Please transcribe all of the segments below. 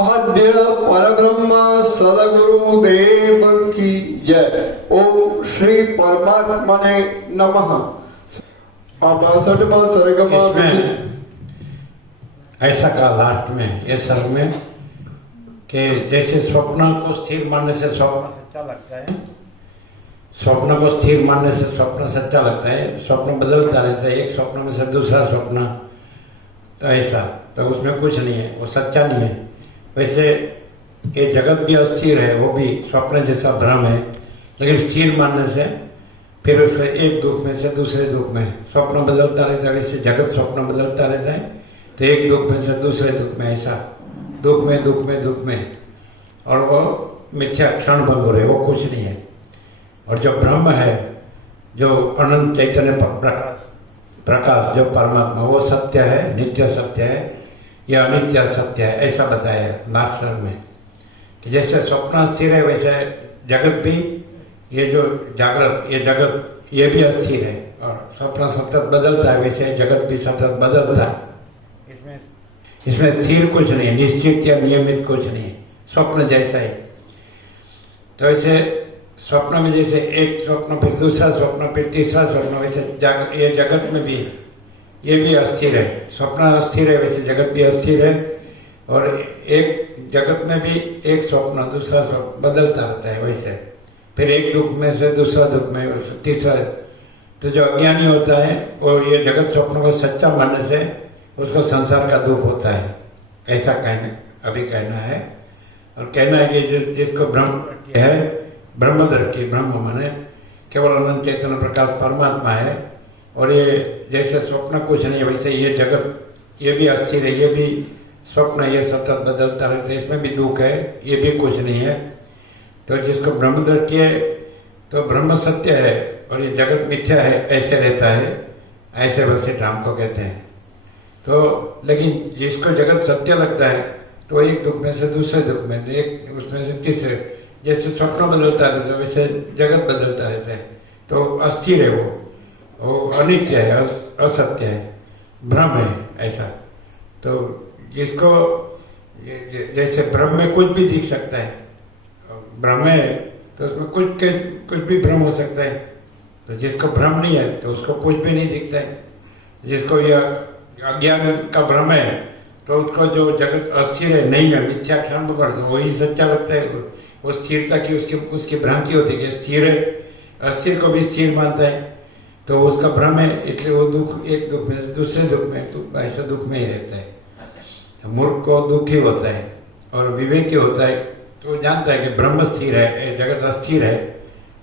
आद्य परब्रह्म सदगुरुदेव की जय। ओम श्री परमात्मा ने नमः। 62वां सर्ग ऐसा कहा लास्ट में ये सर्ग में कि जैसे स्वप्न को स्थिर मानने से स्वप्न सच्चा लगता है, स्वप्न को स्थिर मानने से स्वप्न सच्चा लगता है, स्वप्न बदलता रहता है, एक स्वप्न में से दूसरा स्वप्न, तो ऐसा तो उसमें कुछ नहीं है, वो सच्चा नहीं है। वैसे ये जगत भी अस्थिर है, वो भी स्वप्न जैसा भ्रम है, लेकिन स्थिर मानने से फिर उसमें एक दुख में से दूसरे दुख में स्वप्न बदलता रहता है। वैसे जगत स्वप्न बदलता रहता है, तो एक दुख में से दूसरे दुख में, ऐसा दुख में दुख में दुख में, और वो मिथ्या क्षण भंग हो रहे, वो कुछ नहीं है। और जो ब्रह्म है, जो अनंत चैतन्य प्रकाश, जो परमात्मा, वो सत्य है, नित्य सत्य है, यह अनित्य सत्य है, ऐसा बताया लास्ट सर्ग में कि जैसे स्वप्न स्थिर है वैसे जगत भी, ये जो जागृत, ये जगत, ये भी अस्थिर है, और स्वप्न सतत बदलता है, वैसे जगत भी सतत बदलता है। इसमें स्थिर कुछ नहीं, निश्चित या नियमित कुछ नहीं, स्वप्न जैसा ही। तो ऐसे स्वप्न में जैसे एक स्वप्न फिर दूसरा स्वप्न फिर तीसरा स्वप्न, वैसे ये जगत में भी ये भी अस्थिर है। स्वप्न अस्थिर है, वैसे जगत भी अस्थिर है, और एक जगत में भी एक स्वप्न दूसरा स्वप्न बदलता रहता है। वैसे फिर एक दुख में से दूसरा दुख में तीसरा। तो जो अज्ञानी होता है वो ये जगत स्वप्न को सच्चा मानने से उसको संसार का दुख होता है, ऐसा कहना है। और कहना है कि जिसको ब्रह्म है, ब्रह्म दृष्टि, ब्रह्म माने केवल अनंत चैतन्य प्रकाश परमात्मा है, और ये जैसे स्वप्न कुछ नहीं है, वैसे ये जगत, ये भी अस्थिर है, ये भी स्वप्न, ये सतत बदलता रहता है, इसमें भी दुख है, ये भी कुछ नहीं है। तो जिसको ब्रह्म दृष्टि है तो ब्रह्म सत्य है और ये जगत मिथ्या है, ऐसे रहता है, ऐसे वैसे राम को कहते हैं। तो लेकिन जिसको जगत सत्य लगता है तो एक दुख में से दूसरे दुख में, एक उसमें से तीसरे, जैसे स्वप्न बदलता रहता है वैसे जगत बदलता रहता है, तो अस्थिर है, वो अनित्य है, असत्य है, भ्रम है, ऐसा। तो जिसको जैसे ब्रह्म में कुछ भी दिख सकता है, ब्रह्म है तो उसमें कुछ भी भ्रम हो सकता है। तो जिसको भ्रम नहीं है तो उसको कुछ भी नहीं दिखता है। जिसको यह अज्ञान का भ्रम है तो उसको जो जगत अस्थिर है, नहीं है, मिथ्या क्षण कर दो, वही सच्चा लगता है। वो स्थिरता की उसकी भ्रांति होती है कि स्थिर है, अस्थिर को भी स्थिर मानता है, तो उसका भ्रम है, इसलिए वो दुख, एक दुख में दूसरे दुख में, ऐसा दुख में ही रहता है। मूर्ख को दुख ही होता है, और विवेकी होता है तो जानता है कि ब्रह्म स्थिर है, जगत अस्थिर है,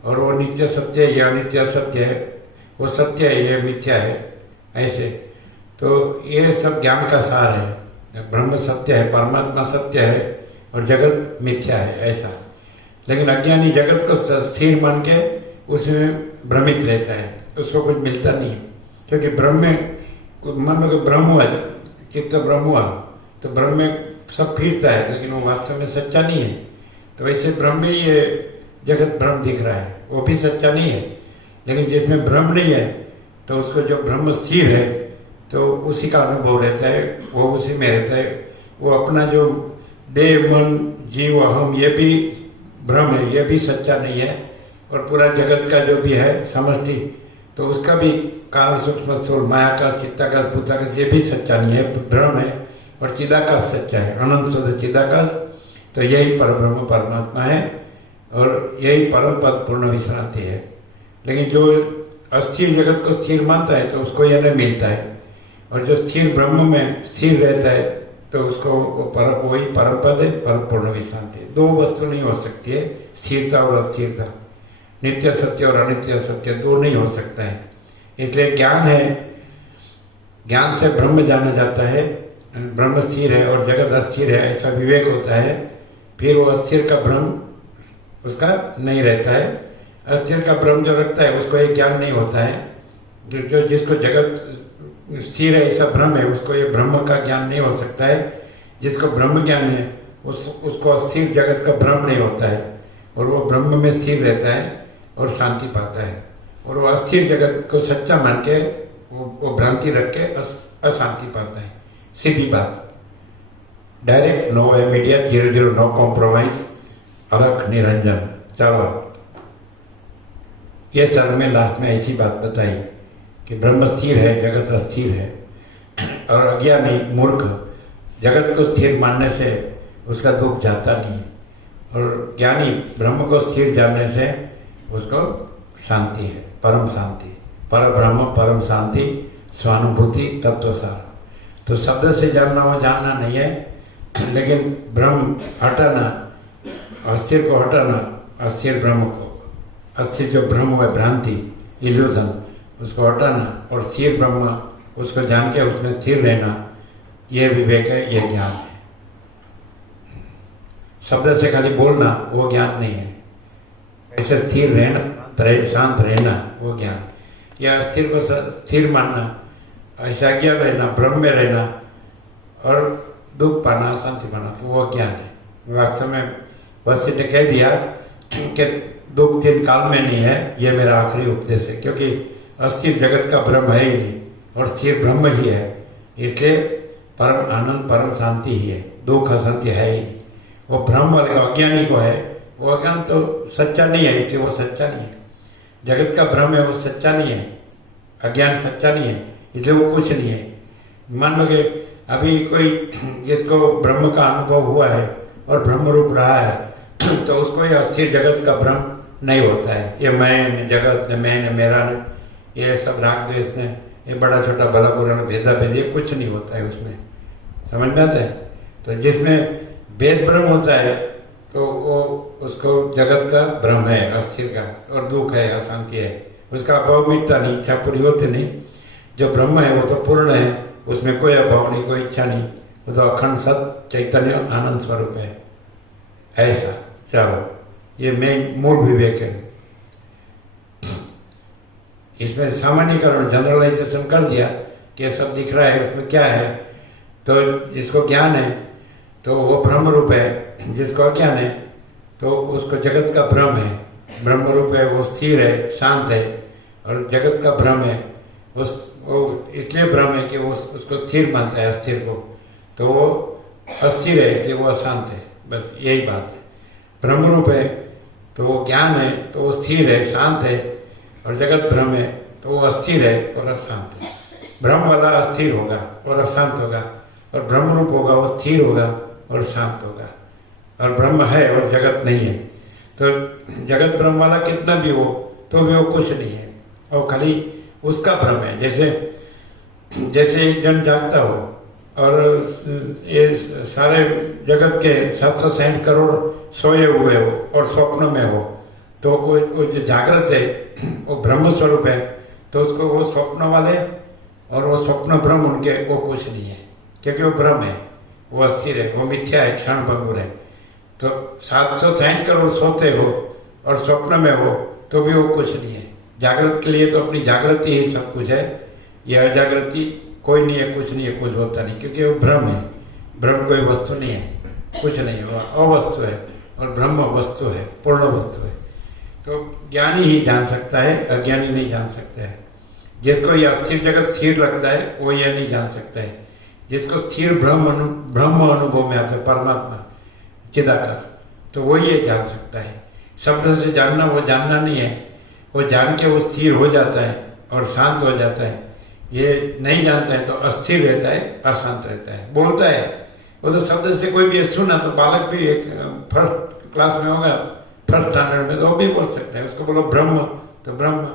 और वो नित्य सत्य है, यह अनित्य सत्य है, वो सत्य है, यह मिथ्या है, ऐसे। तो ये सब ज्ञान का सार है, ब्रह्म सत्य है, परमात्मा सत्य है, और जगत मिथ्या है, ऐसा। लेकिन अज्ञानी जगत को स्थिर मान के उसमें भ्रमित रहता है, उसको कुछ मिलता नहीं है। क्योंकि ब्रह्म में, मान लो कि ब्रह्म हुआ, चित्त ब्रह्म हुआ, तो ब्रह्म में सब फिरता है, लेकिन वो वास्तव में सच्चा नहीं है। तो वैसे ब्रह्म में ये जगत भ्रम दिख रहा है, वो भी सच्चा नहीं है। लेकिन जिसमें भ्रम नहीं है तो उसको जो ब्रह्म स्थिर है तो उसी का अनुभव रहता है, वो उसी में रहता है। वो अपना जो देह, मन, जीव, अहम, ये भी भ्रम है, ये भी सच्चा नहीं है। और पूरा जगत का जो भी है समष्टि, तो उसका भी कारण, सूक्ष्म स्थूल, मायाकाश, चित्ताकाश, भूताकाश, ये भी सच्चा नहीं है, भ्रम है। और चिदाकाश सच्चा है, अनंत शुद्ध चिदाकाश। तो यही परब्रह्म परमात्मा है, और यही परम पद पूर्ण विश्रांति है। लेकिन जो अस्थिर जगत को स्थिर मानता है तो उसको यह नहीं मिलता है, और जो स्थिर ब्रह्म में स्थिर रहता है तो उसको वही परम पद है, परम पूर्ण विश्रांति है। दो वस्तु नहीं हो सकती है, स्थिरता और अस्थिरता, नित्य सत्य और अनित्य सत्य, दो नहीं हो सकता है। इसलिए ज्ञान है, ज्ञान से ब्रह्म जाना जाता है, ब्रह्म स्थिर है और जगत अस्थिर है, ऐसा विवेक होता है। फिर वो अस्थिर का भ्रम उसका नहीं रहता है। अस्थिर का भ्रम जो रखता है उसको एक ज्ञान नहीं होता है। जो जिसको जगत स्थिर है ऐसा भ्रम है, उसको ये ब्रह्म का ज्ञान नहीं हो सकता है। जिसको ब्रह्म ज्ञान है उसको अस्थिर जगत का भ्रम नहीं होता है, और वो ब्रह्म में स्थिर रहता है और शांति पाता है। और वो अस्थिर जगत को सच्चा मान के वो भ्रांति रख के अशांति पाता है। सीधी बात। Direct, no immediate, 00, no compromise, Alakh Niranjan. चलो, ये सर में लास्ट में ऐसी बात बताई कि ब्रह्म स्थिर है, जगत अस्थिर है, और अज्ञानी मूर्ख जगत को स्थिर मानने से उसका दुख जाता नहीं है, और ज्ञानी ब्रह्म को स्थिर जानने से उसको शांति है, परम शांति, पर ब्रह्म परम शांति, स्वानुभूति तत्वसार। तो शब्द से जानना वो जानना नहीं है, लेकिन ब्रह्म हटाना, अस्थिर को हटाना, अस्थिर ब्रह्म को, अस्थिर जो ब्रह्म है, भ्रांति, इल्यूजन, उसको हटाना, और स्थिर ब्रह्म उसको जान के उसमें स्थिर रहना, ये विवेक है, ये ज्ञान है। शब्द से खाली बोलना वो ज्ञान नहीं है, ऐसे स्थिर रहना, शांत रहना वो ज्ञान। या अस्थिर को स्थिर मानना, ऐसा ज्ञान रहना, ब्रह्म में रहना और दुख पाना, शांति पाना, तो वो ज्ञान है। वास्तव में वशिष्ठ ने कह दिया कि दुख 3 काल में नहीं है, ये मेरा आखिरी उपदेश है, क्योंकि अस्थिर जगत का ब्रह्म है ही नहीं और स्थिर ब्रह्म ही है, इसलिए परम आनंद, परम शांति ही है, दुख अशांति है ही नहीं। वो ब्रह्म वाले अज्ञानी को है, वो अज्ञान तो सच्चा नहीं है, इसलिए वो सच्चा नहीं है। जगत का भ्रम है, वो सच्चा नहीं है, अज्ञान सच्चा नहीं है, इसलिए वो कुछ नहीं है। मान लो कि अभी कोई जिसको ब्रह्म का अनुभव हुआ है और ब्रह्म रूप रहा है, तो उसको ये अस्थिर जगत का भ्रम नहीं होता है। ये मैं, जगत ने, मैंने, मेरा ने, ये सब राग द्वेष ने, ये बड़ा छोटा भला बुरा में भेदा भेद, ये कुछ नहीं होता है उसमें, समझ में आता है। तो जिसमें भेद भ्रम होता है तो वो उसको जगत का भ्रम है, अस्थिर का, और दुख है, अशांति है, उसका अभाव मिटता नहीं, इच्छा पूरी होती नहीं। जो ब्रह्म है वो तो पूर्ण है, उसमें कोई अभाव नहीं, कोई इच्छा नहीं, वो तो अखंड सत चैतन्य आनंद स्वरूप है। ऐसा चलो, ये मेन मूल विवेक है। इसमें सामान्यकरण, जनरलाइजेशन कर दिया कि सब दिख रहा है, उसमें क्या है। तो जिसको ज्ञान है तो वो ब्रह्म रूप है, जिसको अज्ञान है तो उसको जगत का भ्रम है। ब्रह्म रूप है, वो स्थिर है, शांत है, और जगत का भ्रम है, वो इसलिए भ्रम है कि वो उसको स्थिर मानता है, अस्थिर को, तो वो अस्थिर है इसलिए वो अशांत है, बस यही बात है। ब्रह्म रूप है तो वो ज्ञान है, तो वो स्थिर है, शांत है, और जगत भ्रम है तो वो अस्थिर है और अशांत है। ब्रह्म वाला अस्थिर होगा और अशांत होगा, और ब्रह्म रूप होगा, वो स्थिर होगा और शांत होगा, और ब्रह्म है और जगत नहीं है। तो जगत ब्रह्म वाला कितना भी हो तो भी वो कुछ नहीं है, और खाली उसका भ्रम है। जैसे एक जन जागता हो और ये सारे जगत के 760 करोड़ सोए हुए हो और स्वप्न में हो, तो वो जो जागृत है वो ब्रह्म स्वरूप है, तो उसको वो स्वप्न वाले और वो स्वप्न ब्रह्म उनके वो कुछ नहीं है, क्योंकि वो ब्रह्म है, वो अस्थिर है, वो मिथ्या है, क्षण भंगुर है। तो 760 करोड़ सोते हो और स्वप्न में हो तो भी वो कुछ नहीं है। जागृत के लिए तो अपनी जागृति ही सब कुछ है, यह अजागृति कोई नहीं है, कुछ नहीं है, कुछ होता नहीं, क्योंकि वो भ्रम है। ब्रह्म कोई वस्तु नहीं है, कुछ नहीं है, वो अवस्तु है, और ब्रह्म वस्तु है, पूर्ण वस्तु है। तो ज्ञानी ही जान सकता है, अज्ञानी नहीं जान सकता है। जिसको यह अस्थिर जगत स्थिर लगता है वो यह नहीं जान सकता है। जिसको स्थिर ब्रह्म अनुभव में आता है, परमात्मा चिदाकार, तो वो ये जान सकता है। शब्द से जानना वो जानना नहीं है, वो जान के वो स्थिर हो जाता है और शांत हो जाता है। ये नहीं जानता है तो अस्थिर रहता है, अशांत रहता है, बोलता है। वो तो शब्द से कोई भी सुना, तो बालक भी एक फर्स्ट क्लास में होगा, फर्स्ट स्टैंडर्ड में, तो वो भी बोल सकता है। उसको बोलो ब्रह्म तो ब्रह्म,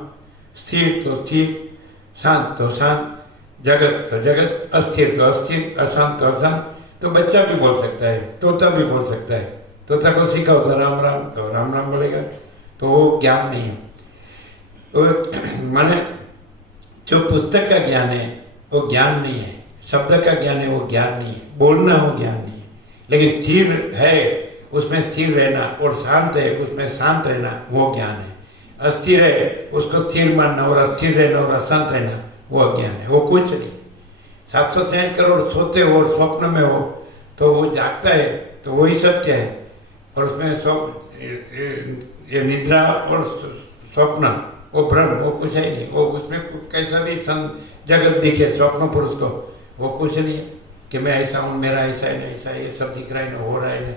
स्थिर तो स्थिर, शांत तो शांत, जगत तो जगत, अस्थिर तो अस्थिर, अशांत तो अशांत। तो बच्चा भी बोल सकता है, तोता भी बोल सकता है। तोता को सीखा होता राम राम तो राम राम बोलेगा, तो वो ज्ञान नहीं है। तो माने जो पुस्तक का ज्ञान है वो ज्ञान नहीं है, शब्द का ज्ञान है वो ज्ञान नहीं है, बोलना वो ज्ञान नहीं है। लेकिन स्थिर है उसमें स्थिर रहना, और शांत है उसमें शांत रहना, वो ज्ञान है। अस्थिर है उसको स्थिर मानना, और अस्थिर रहना और अशांत रहना वो अज्ञान है, वो कुछ नहीं। 760 करोड़ सोते हो और स्वप्न में हो तो वो जागता है तो वही सत्य है, और उसमें ये निद्रा और स्वप्न वो भ्रम, वो कुछ है नहीं। वो उसमें कैसा भी जगत दिखे स्वप्न पुरुष को, वो कुछ नहीं है। कि मैं ऐसा हूँ, मेरा ऐसा है, ऐसा है, ये सब दिख रहा है ना, हो रहा है ना,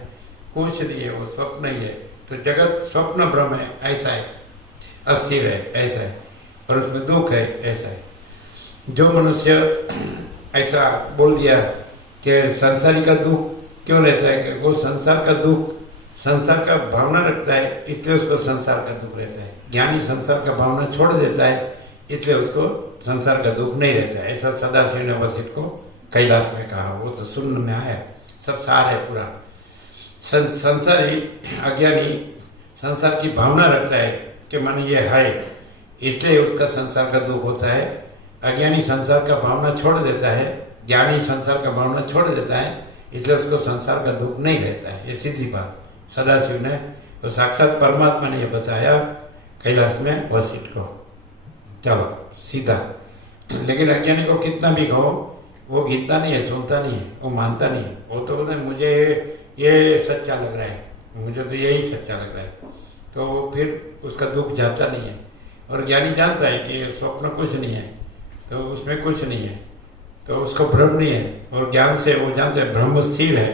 कुछ नहीं है, वो स्वप्न ही है। तो जगत स्वप्न भ्रम है, ऐसा है, अस्थिर है, ऐसा है, और उसमें दुख है, ऐसा है। जो मनुष्य ऐसा बोल दिया कि संसारी का दुख क्यों रहता है, कि वो संसार का दुख, संसार का भावना रखता है, इसलिए उसको संसार का दुख रहता है। ज्ञानी संसार का भावना छोड़ देता है, इसलिए उसको संसार का दुख नहीं रहता है। ऐसा सदाशिव ने वशिष्ठ को कैलाश में कहा, वो तो सुनने में आया, सब सार है पूरा। संसारी अज्ञानी संसार की भावना रखता है कि मन ये है, इसलिए उसका संसार का दुख होता है। अज्ञानी संसार का भावना छोड़ देता है, ज्ञानी संसार का भावना छोड़ देता है, इसलिए उसको संसार का दुख नहीं रहता है। ये सीधी बात सदाशिव ने, तो साक्षात परमात्मा ने ये बताया कैलाश में वशिष्ठ को। चलो सीधा। लेकिन अज्ञानी को कितना भी कहो, वो गिनता नहीं है, सुनता नहीं है, वो मानता नहीं है। वो तो बोलता है मुझे ये सच्चा लग रहा है, मुझे तो यही सच्चा लग रहा है, तो फिर उसका दुख जाता नहीं है। और ज्ञानी जानता है कि स्वप्न कुछ नहीं है, तो उसमें कुछ नहीं है, तो उसको भ्रम नहीं है। और ज्ञान से वो जानते हैं ब्रह्म स्थिर है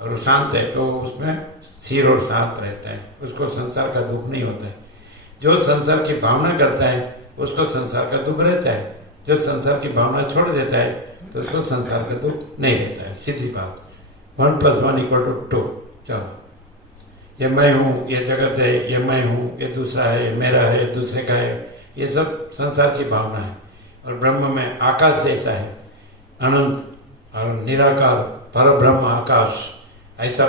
और शांत है, तो उसमें स्थिर और शांत रहता है, उसको संसार का दुख नहीं होता है। जो संसार की भावना करता है उसको संसार का दुख रहता है, जो संसार की भावना छोड़ देता है तो उसको संसार का दुख नहीं रहता है। सीधी बात, 1 + 1 = 2। चलो, ये मैं हूँ, ये जगत है, ये मैं हूँ, ये दूसरा है, मेरा है, दूसरे का है, ये सब संसार की भावना है। और ब्रह्म में आकाश जैसा है, अनंत और निराकार परब्रह्म आकाश, ऐसा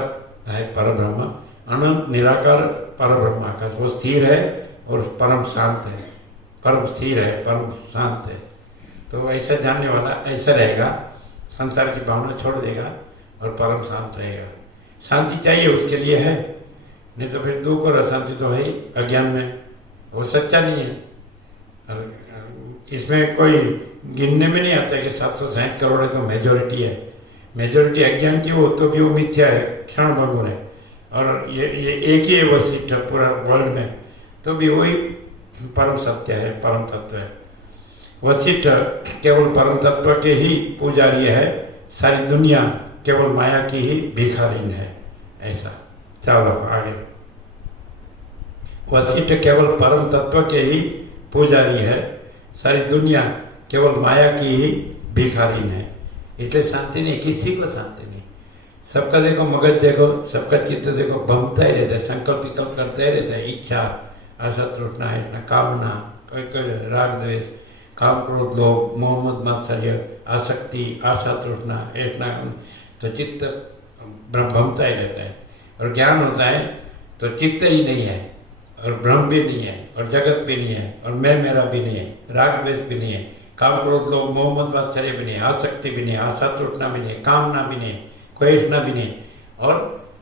है परब्रह्म, अनंत निराकार परब्रह्म आकाश। वो स्थिर है और परम शांत है, परम स्थिर है, परम शांत है। तो ऐसा जानने वाला ऐसा रहेगा, संसार की भावना छोड़ देगा और परम शांत रहेगा। शांति चाहिए उसके लिए है, नहीं तो फिर दुख और अशांति तो है ही अज्ञान में, वो सच्चा नहीं है। और इसमें कोई गिनने में नहीं आता कि 760 करोड़ है तो मेजोरिटी है। मेजोरिटी अज्ञान की हो तो भी वो मिथ्या है, क्षण भंगुर है। और ये एक ही है वशिष्ठ पूरा वर्ल्ड में, तो भी वही परम सत्य है, परम तत्व है। वशिष्ठ केवल परम तत्व के ही पुजारी है, सारी दुनिया केवल माया की ही भिखारीन है, ऐसा। चलो आगे। वशिष्ठ केवल परम तत्व के ही पुजारी है, सारी दुनिया केवल माया की ही भिखारीन है, इसलिए शांति नहीं, किसी को शांति नहीं। सबका देखो मगज देखो, सबका चित्त देखो, भमता ही रहता है, संकल्प विकल्प करता ही रहता है। इच्छा, आशा, तृष्णा, इतना कामना, कोई राग द्वेष, काम क्रोध लोभ मोह मद मात्सर्य, आसक्ति, आशा तृष्णा, इतना, तो चित्त भ्रमता ही रहता है। और ज्ञान होता है तो चित्त ही नहीं है, और भ्रम भी नहीं है, और जगत भी नहीं है, और मैं मेरा भी नहीं है, राग द्वेष भी नहीं है, काम क्रोध लोभ मोह मद मात्सर्य भी नहीं है, आसक्ति भी नहीं है, आशा तृष्णा भी नहीं है, कामना भी नहीं है, कोई भी नहीं, और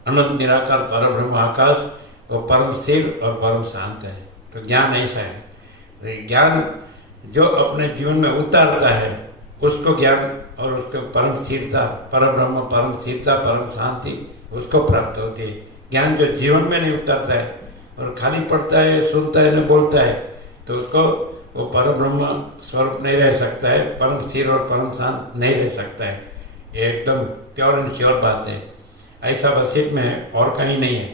अनंत निराकार परब्रह्म आकाश, वो परम स्थिर और परम शांत है। तो ज्ञान ऐसा है। ज्ञान जो अपने जीवन में उतारता है उसको ज्ञान, और उसको परम स्थिरता, परब्रह्म, परम स्थिरता, परम शांति उसको प्राप्त होती है। ज्ञान जो जीवन में नहीं उतारता है और खाली पढ़ता है, सुनता है, न बोलता है, तो उसको वो परब्रह्म स्वरूप नहीं रह सकता है, परम स्थिर और परम शांत नहीं रह सकता है। ये एकदम प्योर एंड श्योर बात है। ऐसा वशिष्ठ में और कहीं नहीं है।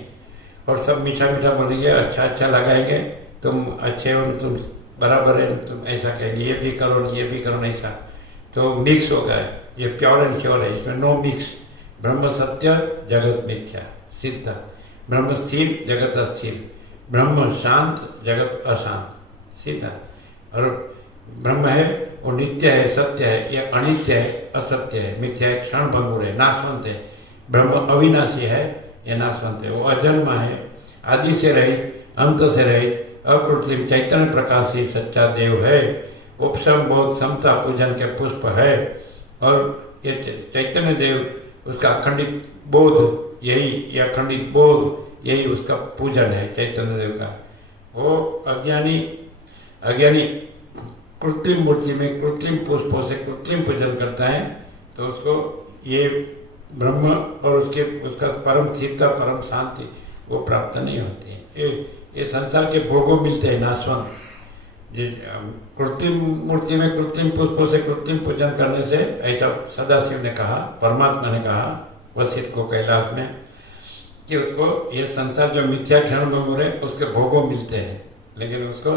और सब मीठा मीठा बोलेंगे, अच्छा अच्छा लगाएंगे, तुम अच्छे हो, तुम बराबर है, तुम ऐसा कहेंगे, ये भी करो, ये भी करो, ऐसा तो मिक्स होगा। ये प्योर एंड श्योर है, इसमें नो मिक्स। ब्रह्म सत्य, जगत मिथ्या, सिद्ध। ब्रह्म स्थिर, जगत अस्थिर। ब्रह्म शांत, जगत अशांत, सीधा। और ब्रह्म है वो नित्य है, सत्य है, ये अनित्य है, असत्य है, मिथ्या है, क्षण भंगुर है, नाशवंत है। ब्रह्म अविनाशी है, ये नाशवंत है, वो अजन्मा है, आदि से रहित, अंत से रहित, अकृत्रिम चैतन्य प्रकाश ही सच्चा देव है। उपशम बोध समता पूजन के पुष्प है। और ये चैतन्य देव, उसका अखंडित बोध यही, ये अखंडित बोध यही उसका पूजन है, चैतन्य देव का। वो अज्ञानी कृत्रिम मूर्ति में कृत्रिम पुष्पों से कृत्रिम पूजन करता है, तो उसको ये ब्रह्म और उसका परम स्थिरता, परम शांति वो प्राप्त नहीं होती है। ये संसार के भोगों मिलते हैं नाशवंत, कृत्रिम मूर्ति में कृत्रिम पुष्पों से कृत्रिम पूजन करने से, ऐसा सदाशिव ने कहा, परमात्मा ने कहा वशिष्ठ को कैलाश में, कि उसको ये संसार जो मिथ्या क्षण भंगुर है उसके भोगों मिलते हैं, लेकिन उसको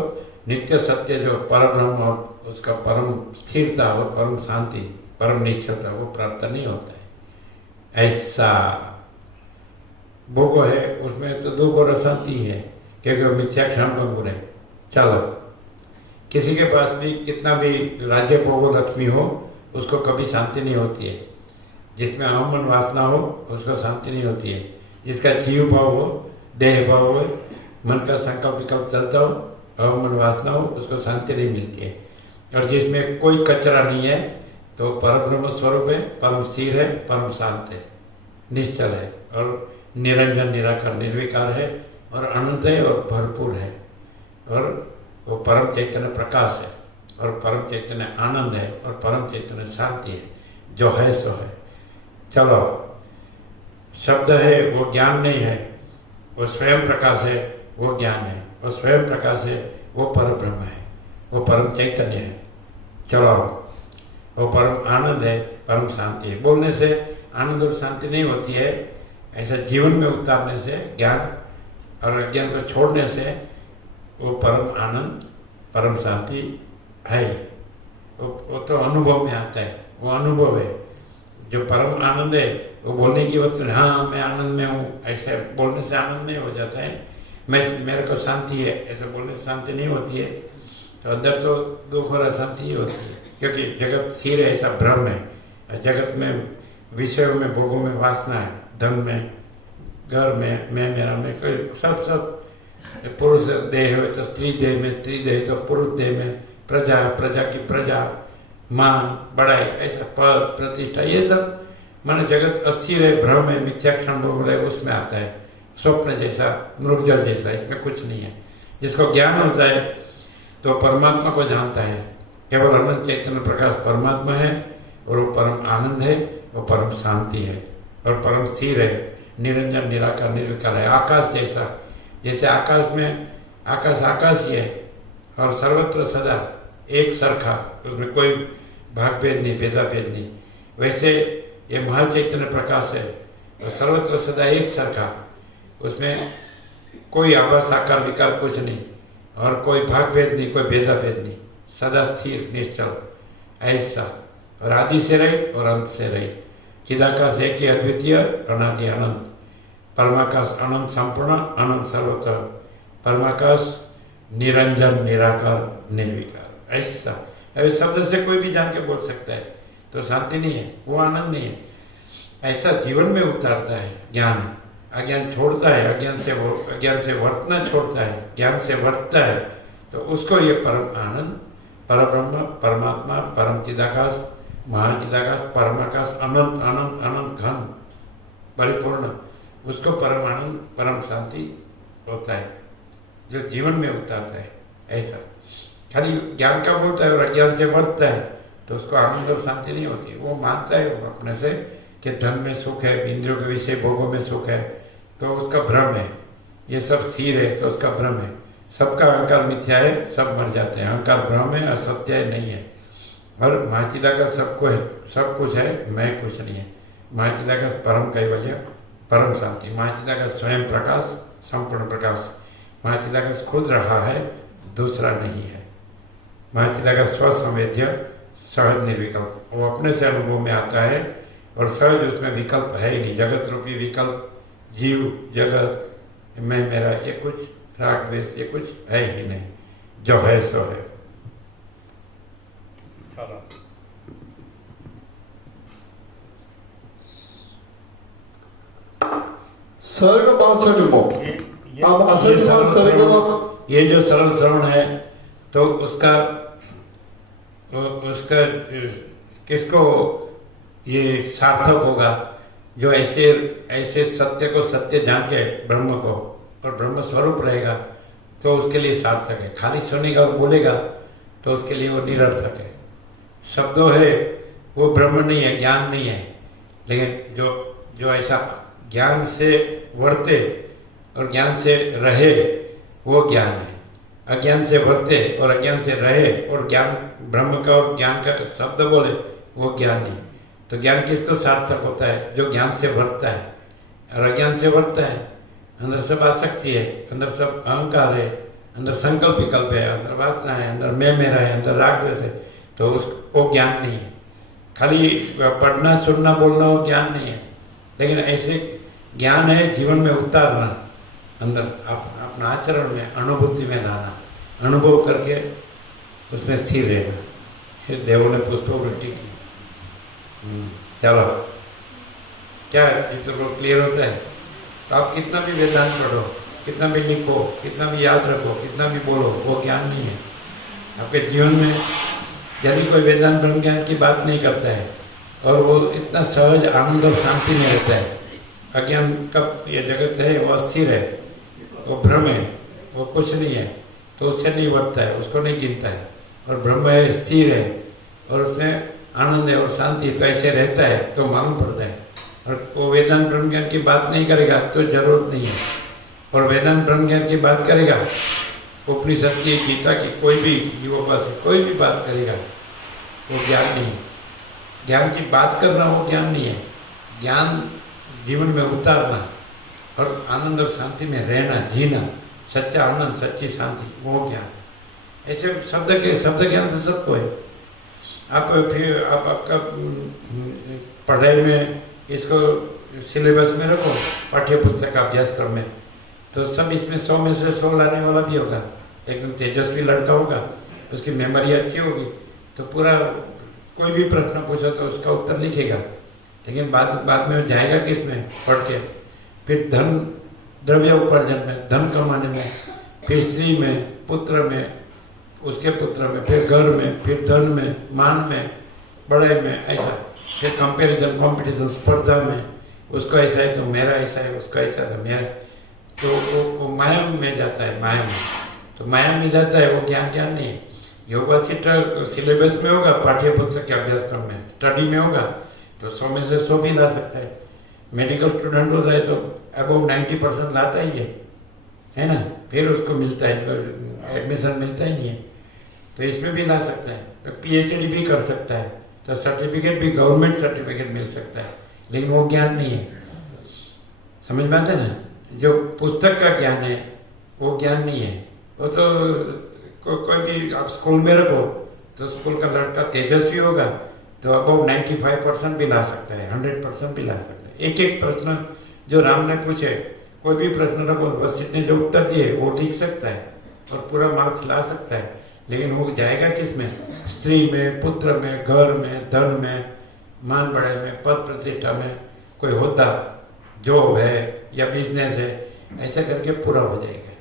नित्य सत्य जो परब्रह्म और उसका परम स्थिरता और परम शांति, परम निश्चलता वो प्राप्त नहीं होता है। ऐसा भोग है, उसमें तो दुख और अशांति है, क्योंकि वो मिथ्या क्षण भंगुर है। चलो, किसी के पास भी कितना भी राज्य भोग लक्ष्मी हो, उसको कभी शांति नहीं होती है। जिसमें अहम वासना हो उसको शांति नहीं होती है। जिसका जीव भाव हो, देह भाव हो, मन का संकल्प विकल्प चलता हो, अहम वासना हो, उसको शांति नहीं मिलती है। और जिसमें कोई कचरा नहीं है तो परब्रह्म स्वरूप है, परम स्थिर है, परम शांत है, निश्चल है और निरंजन निराकार निर्विकार है और अनंत है और भरपूर है, और वो परम चैतन्य प्रकाश है और परम चैतन्य आनंद है और परम चैतन्य शांति है, जो है सो है। चलो, शब्द है वो ज्ञान नहीं है, वो स्वयं प्रकाश है वो ज्ञान है, वो स्वयं प्रकाश है वो परब्रह्म है, वो परम चैतन्य है। चलो, वो परम आनंद है, परम शांति है। बोलने से आनंद और शांति नहीं होती है, ऐसा जीवन में उतारने से, ज्ञान और अज्ञान को छोड़ने से वो परम आनंद, परम शांति है। वो तो अनुभव में आता है, वो अनुभव है। जो परम आनंद है वो बोलने की वस्तु, हाँ मैं आनंद में हूँ, ऐसे बोलने से आनंद नहीं हो जाता है। मेरे को शांति है, ऐसे बोलने से शांति नहीं होती है। तो अंदर तो दुख और अशांति ही होती है, क्योंकि जगत स्थिर है, ऐसा भ्रम है। जगत में विषयों में, भोगों में वासना है, धन में, घर में, मैं मेरा में, कोई सब पुरुष देह हो तो स्त्री देह में, स्त्री देह तो पुरुष देह में, प्रजा, प्रजा की प्रजा, मान, बड़ाई, ऐसा पद, प्रतिष्ठा, ये सब माने जगत अस्थिर है, भ्रम है, मिथ्या क्षण भोग है, उसमें आता है। स्वप्न जैसा, मृगजल जैसा, इसमें कुछ नहीं है। जिसको ज्ञान होता है तो परमात्मा को जानता है। केवल अनंत चैतन्य प्रकाश परमात्मा है और वो परम आनंद है, वो परम शांति है और परम स्थिर है, निरंजन निराकार निर्विकार है। आकाश जैसा, जैसे आकाश में आकाश ही है और सर्वत्र सदा एक सरखा, उसमें कोई भाग भेद नहीं, भेदा भेद नहीं। वैसे ये महाचैतन्य प्रकाश है और सर्वत्र सदा एक सरखा, उसमें कोई आभास आकार विकार कुछ नहीं और कोई भाग भेद नहीं, कोई भेदा भेद नहीं, सदा स्थिर निश्चल ऐसा, और आदि से रहित और अंत से रहित। चिदाकाश एक ही अद्वितीय, अनादि अनंत, परमाकाश अनंत संपूर्ण, अनंत सर्वत्र, परमाकाश निरंजन निराकार निर्विकार ऐसा। अभी शब्द से कोई भी जान के बोल सकता है, तो शांति नहीं है, वो आनंद नहीं है। ऐसा जीवन में उतारता है ज्ञान, अज्ञान छोड़ता है, अज्ञान से वर्तना छोड़ता है, ज्ञान से वर्तता है, तो उसको ये परम आनंद, परब्रह्म, परमात्मा, परम चिदाकाश, महाचिदाकाश, परमाकाश, अनंत अनंत अनंत घन परिपूर्ण, उसको परम आनंद, परम शांति होता है, जो जीवन में उतारता है। ऐसा खाली ज्ञान का बोलता है और अज्ञान से वर्तता है तो उसको आनंद और शांति नहीं होती। वो मानता है वो अपने से कि धन में सुख है, इंद्रियों के विषय भोगों में सुख है, तो उसका भ्रम है। ये सब स्थिर है तो उसका भ्रम है। सबका अहंकार मिथ्या है, सब मर जाते हैं। अहंकार भ्रम है, असत्य नहीं है। और महाचिदाकाश सबको है, सब कुछ है, मैं कुछ नहीं है। महाचिदाकाश परम कैवल्य, परम शांति। महाचिदाकाश स्वयं प्रकाश, संपूर्ण प्रकाश। महाचिदाकाश खुद रहा है, दूसरा नहीं है। महाचिदाकाश स्वसंवेद्य, सहज निर्विकल्प, वो अपने से अनुभव में आता है और सहज उसमें विकल्प है ही नहीं। जगत रूपी विकल्प, जीव, जगत, मैं मेरा, ये कुछ राग द्वेष, ये कुछ है ही नहीं। जो है सो है। सर्ग 62। अब असल सर्ग, ये जो सरल श्रवण है तो उसका किसको ये सार्थक होगा? जो ऐसे सत्य को सत्य जान के ब्रह्म को और ब्रह्म स्वरूप रहेगा तो उसके लिए सार्थक है। खाली सुनेगा और बोलेगा तो उसके लिए वो निरर्थक है। शब्दों है वो ब्रह्म नहीं है, ज्ञान नहीं है। लेकिन जो ऐसा ज्ञान से वर्ते और ज्ञान से रहे वो ज्ञान है। अज्ञान से वर्ते और अज्ञान से रहे और ज्ञान ब्रह्म का और ज्ञान का शब्द बोले, वो ज्ञान नहीं। तो ज्ञान किसको सार्थक होता है? जो ज्ञान से वर्तता है। और अज्ञान से वर्तता है, अंदर सब आसक्ति है, अंदर सब अहंकार है, अंदर संकल्प विकल्प है, अंदर वासना है, अंदर मैं मेरा है, अंदर राग द्वेष है, तो वो ज्ञान नहीं है। खाली पढ़ना सुनना बोलना वो ज्ञान नहीं है, लेकिन ऐसे ज्ञान है जीवन में उतारना, अंदर अपना आचरण में अनुभूति में लाना, अनुभव करके उसमें स्थिर रहना। फिर देवों ने पुष्पवृष्टि की। चलो, क्या इस लोग क्लियर होता है? तो आप कितना भी वेदांत पढ़ो, कितना भी लिखो, कितना भी याद रखो, कितना भी बोलो, वो ज्ञान नहीं है आपके जीवन में। यदि कोई वेदांत ब्रह्म ज्ञान की बात नहीं करता है और वो इतना सहज आनंद और शांति में रहता है, अज्ञान का ये जगत है वो अस्थिर है, वो भ्रम है, वो कुछ नहीं है, तो उससे नहीं बढ़ता है, उसको नहीं गिनता है। और ब्रह्म है, स्थिर है और उसमें आनंद है और शांति, तो ऐसे रहता है तो मालूम पड़ता है। और वो वेदांत ब्रह्म ज्ञान की बात नहीं करेगा तो जरूरत नहीं है। और वेदांत ब्रह्म ज्ञान की बात करेगा, उपनिषद की, गीता की, कोई भी युवा से कोई भी बात करेगा, वो ज्ञान नहीं है। ज्ञान की बात करना वो ज्ञान नहीं है। ज्ञान जीवन में उतारना और आनंद और शांति में रहना, जीना, सच्चा आनंद, सच्ची शांति, वो ज्ञान। ऐसे शब्द ज्ञान से सबको है। आप फिर आप आपका पढ़ाई में इसको सिलेबस में रखो, पाठ्य पुस्तक का अभ्यासक्रम में, तो सब इसमें 100 में से 100 लाने वाला भी होगा। एकदम तेजस्वी लड़का होगा, उसकी मेमोरी अच्छी होगी, तो पूरा कोई भी प्रश्न पूछो तो उसका उत्तर लिखेगा। लेकिन बाद में जाएगा किस में? पढ़ के। फिर धन द्रव्य उपार्जन में, धन कमाने में, फिर स्त्री में, पुत्र में, उसके पुत्र में, फिर घर में, फिर धन में, मान में, बड़ाई में, ऐसा। फिर कंपैरिजन, कंपटीशन, स्पर्धा में, उसको ऐसा है तो मेरा ऐसा है, उसका ऐसा है तो मेरा। तो वो माया में जाता है, माया में। तो माया में जाता है, वो ज्ञान नहीं है। योगा सिलेबस में होगा, पाठ्य पुस्तक के अभ्यासक्रम में, स्टडी में होगा, तो 100 में से 100 भी ला सकता है। मेडिकल स्टूडेंट होता है तो अबाउट 90% लाता ही है ना। फिर उसको मिलता है, तो एडमिशन मिलता ही नहीं है, तो इसमें भी ला सकता है। तो PhD भी कर सकता है, तो सर्टिफिकेट भी गवर्नमेंट सर्टिफिकेट मिल सकता है, लेकिन वो ज्ञान नहीं है। समझ में आता है ना? जो पुस्तक का ज्ञान है वो ज्ञान नहीं है। वो तो कोई भी आप स्कूल में रखो, तो स्कूल का लड़का तेजस्वी होगा तो अबाउट 95% भी ला सकता है, 100% भी ला सकता है। एक प्रश्न जो राम ने पूछे, कोई भी प्रश्न रखो, बस इसने जो उत्तर दिए वो ठीक सकता है और पूरा मार्क्स ला सकता है। लेकिन वो जाएगा किस में? स्त्री में, पुत्र में, घर में, धन में, मान बढ़ाई में, पद प्रतिष्ठा में, कोई होता, जॉब है या बिजनेस है, ऐसा करके पूरा हो जाएगा।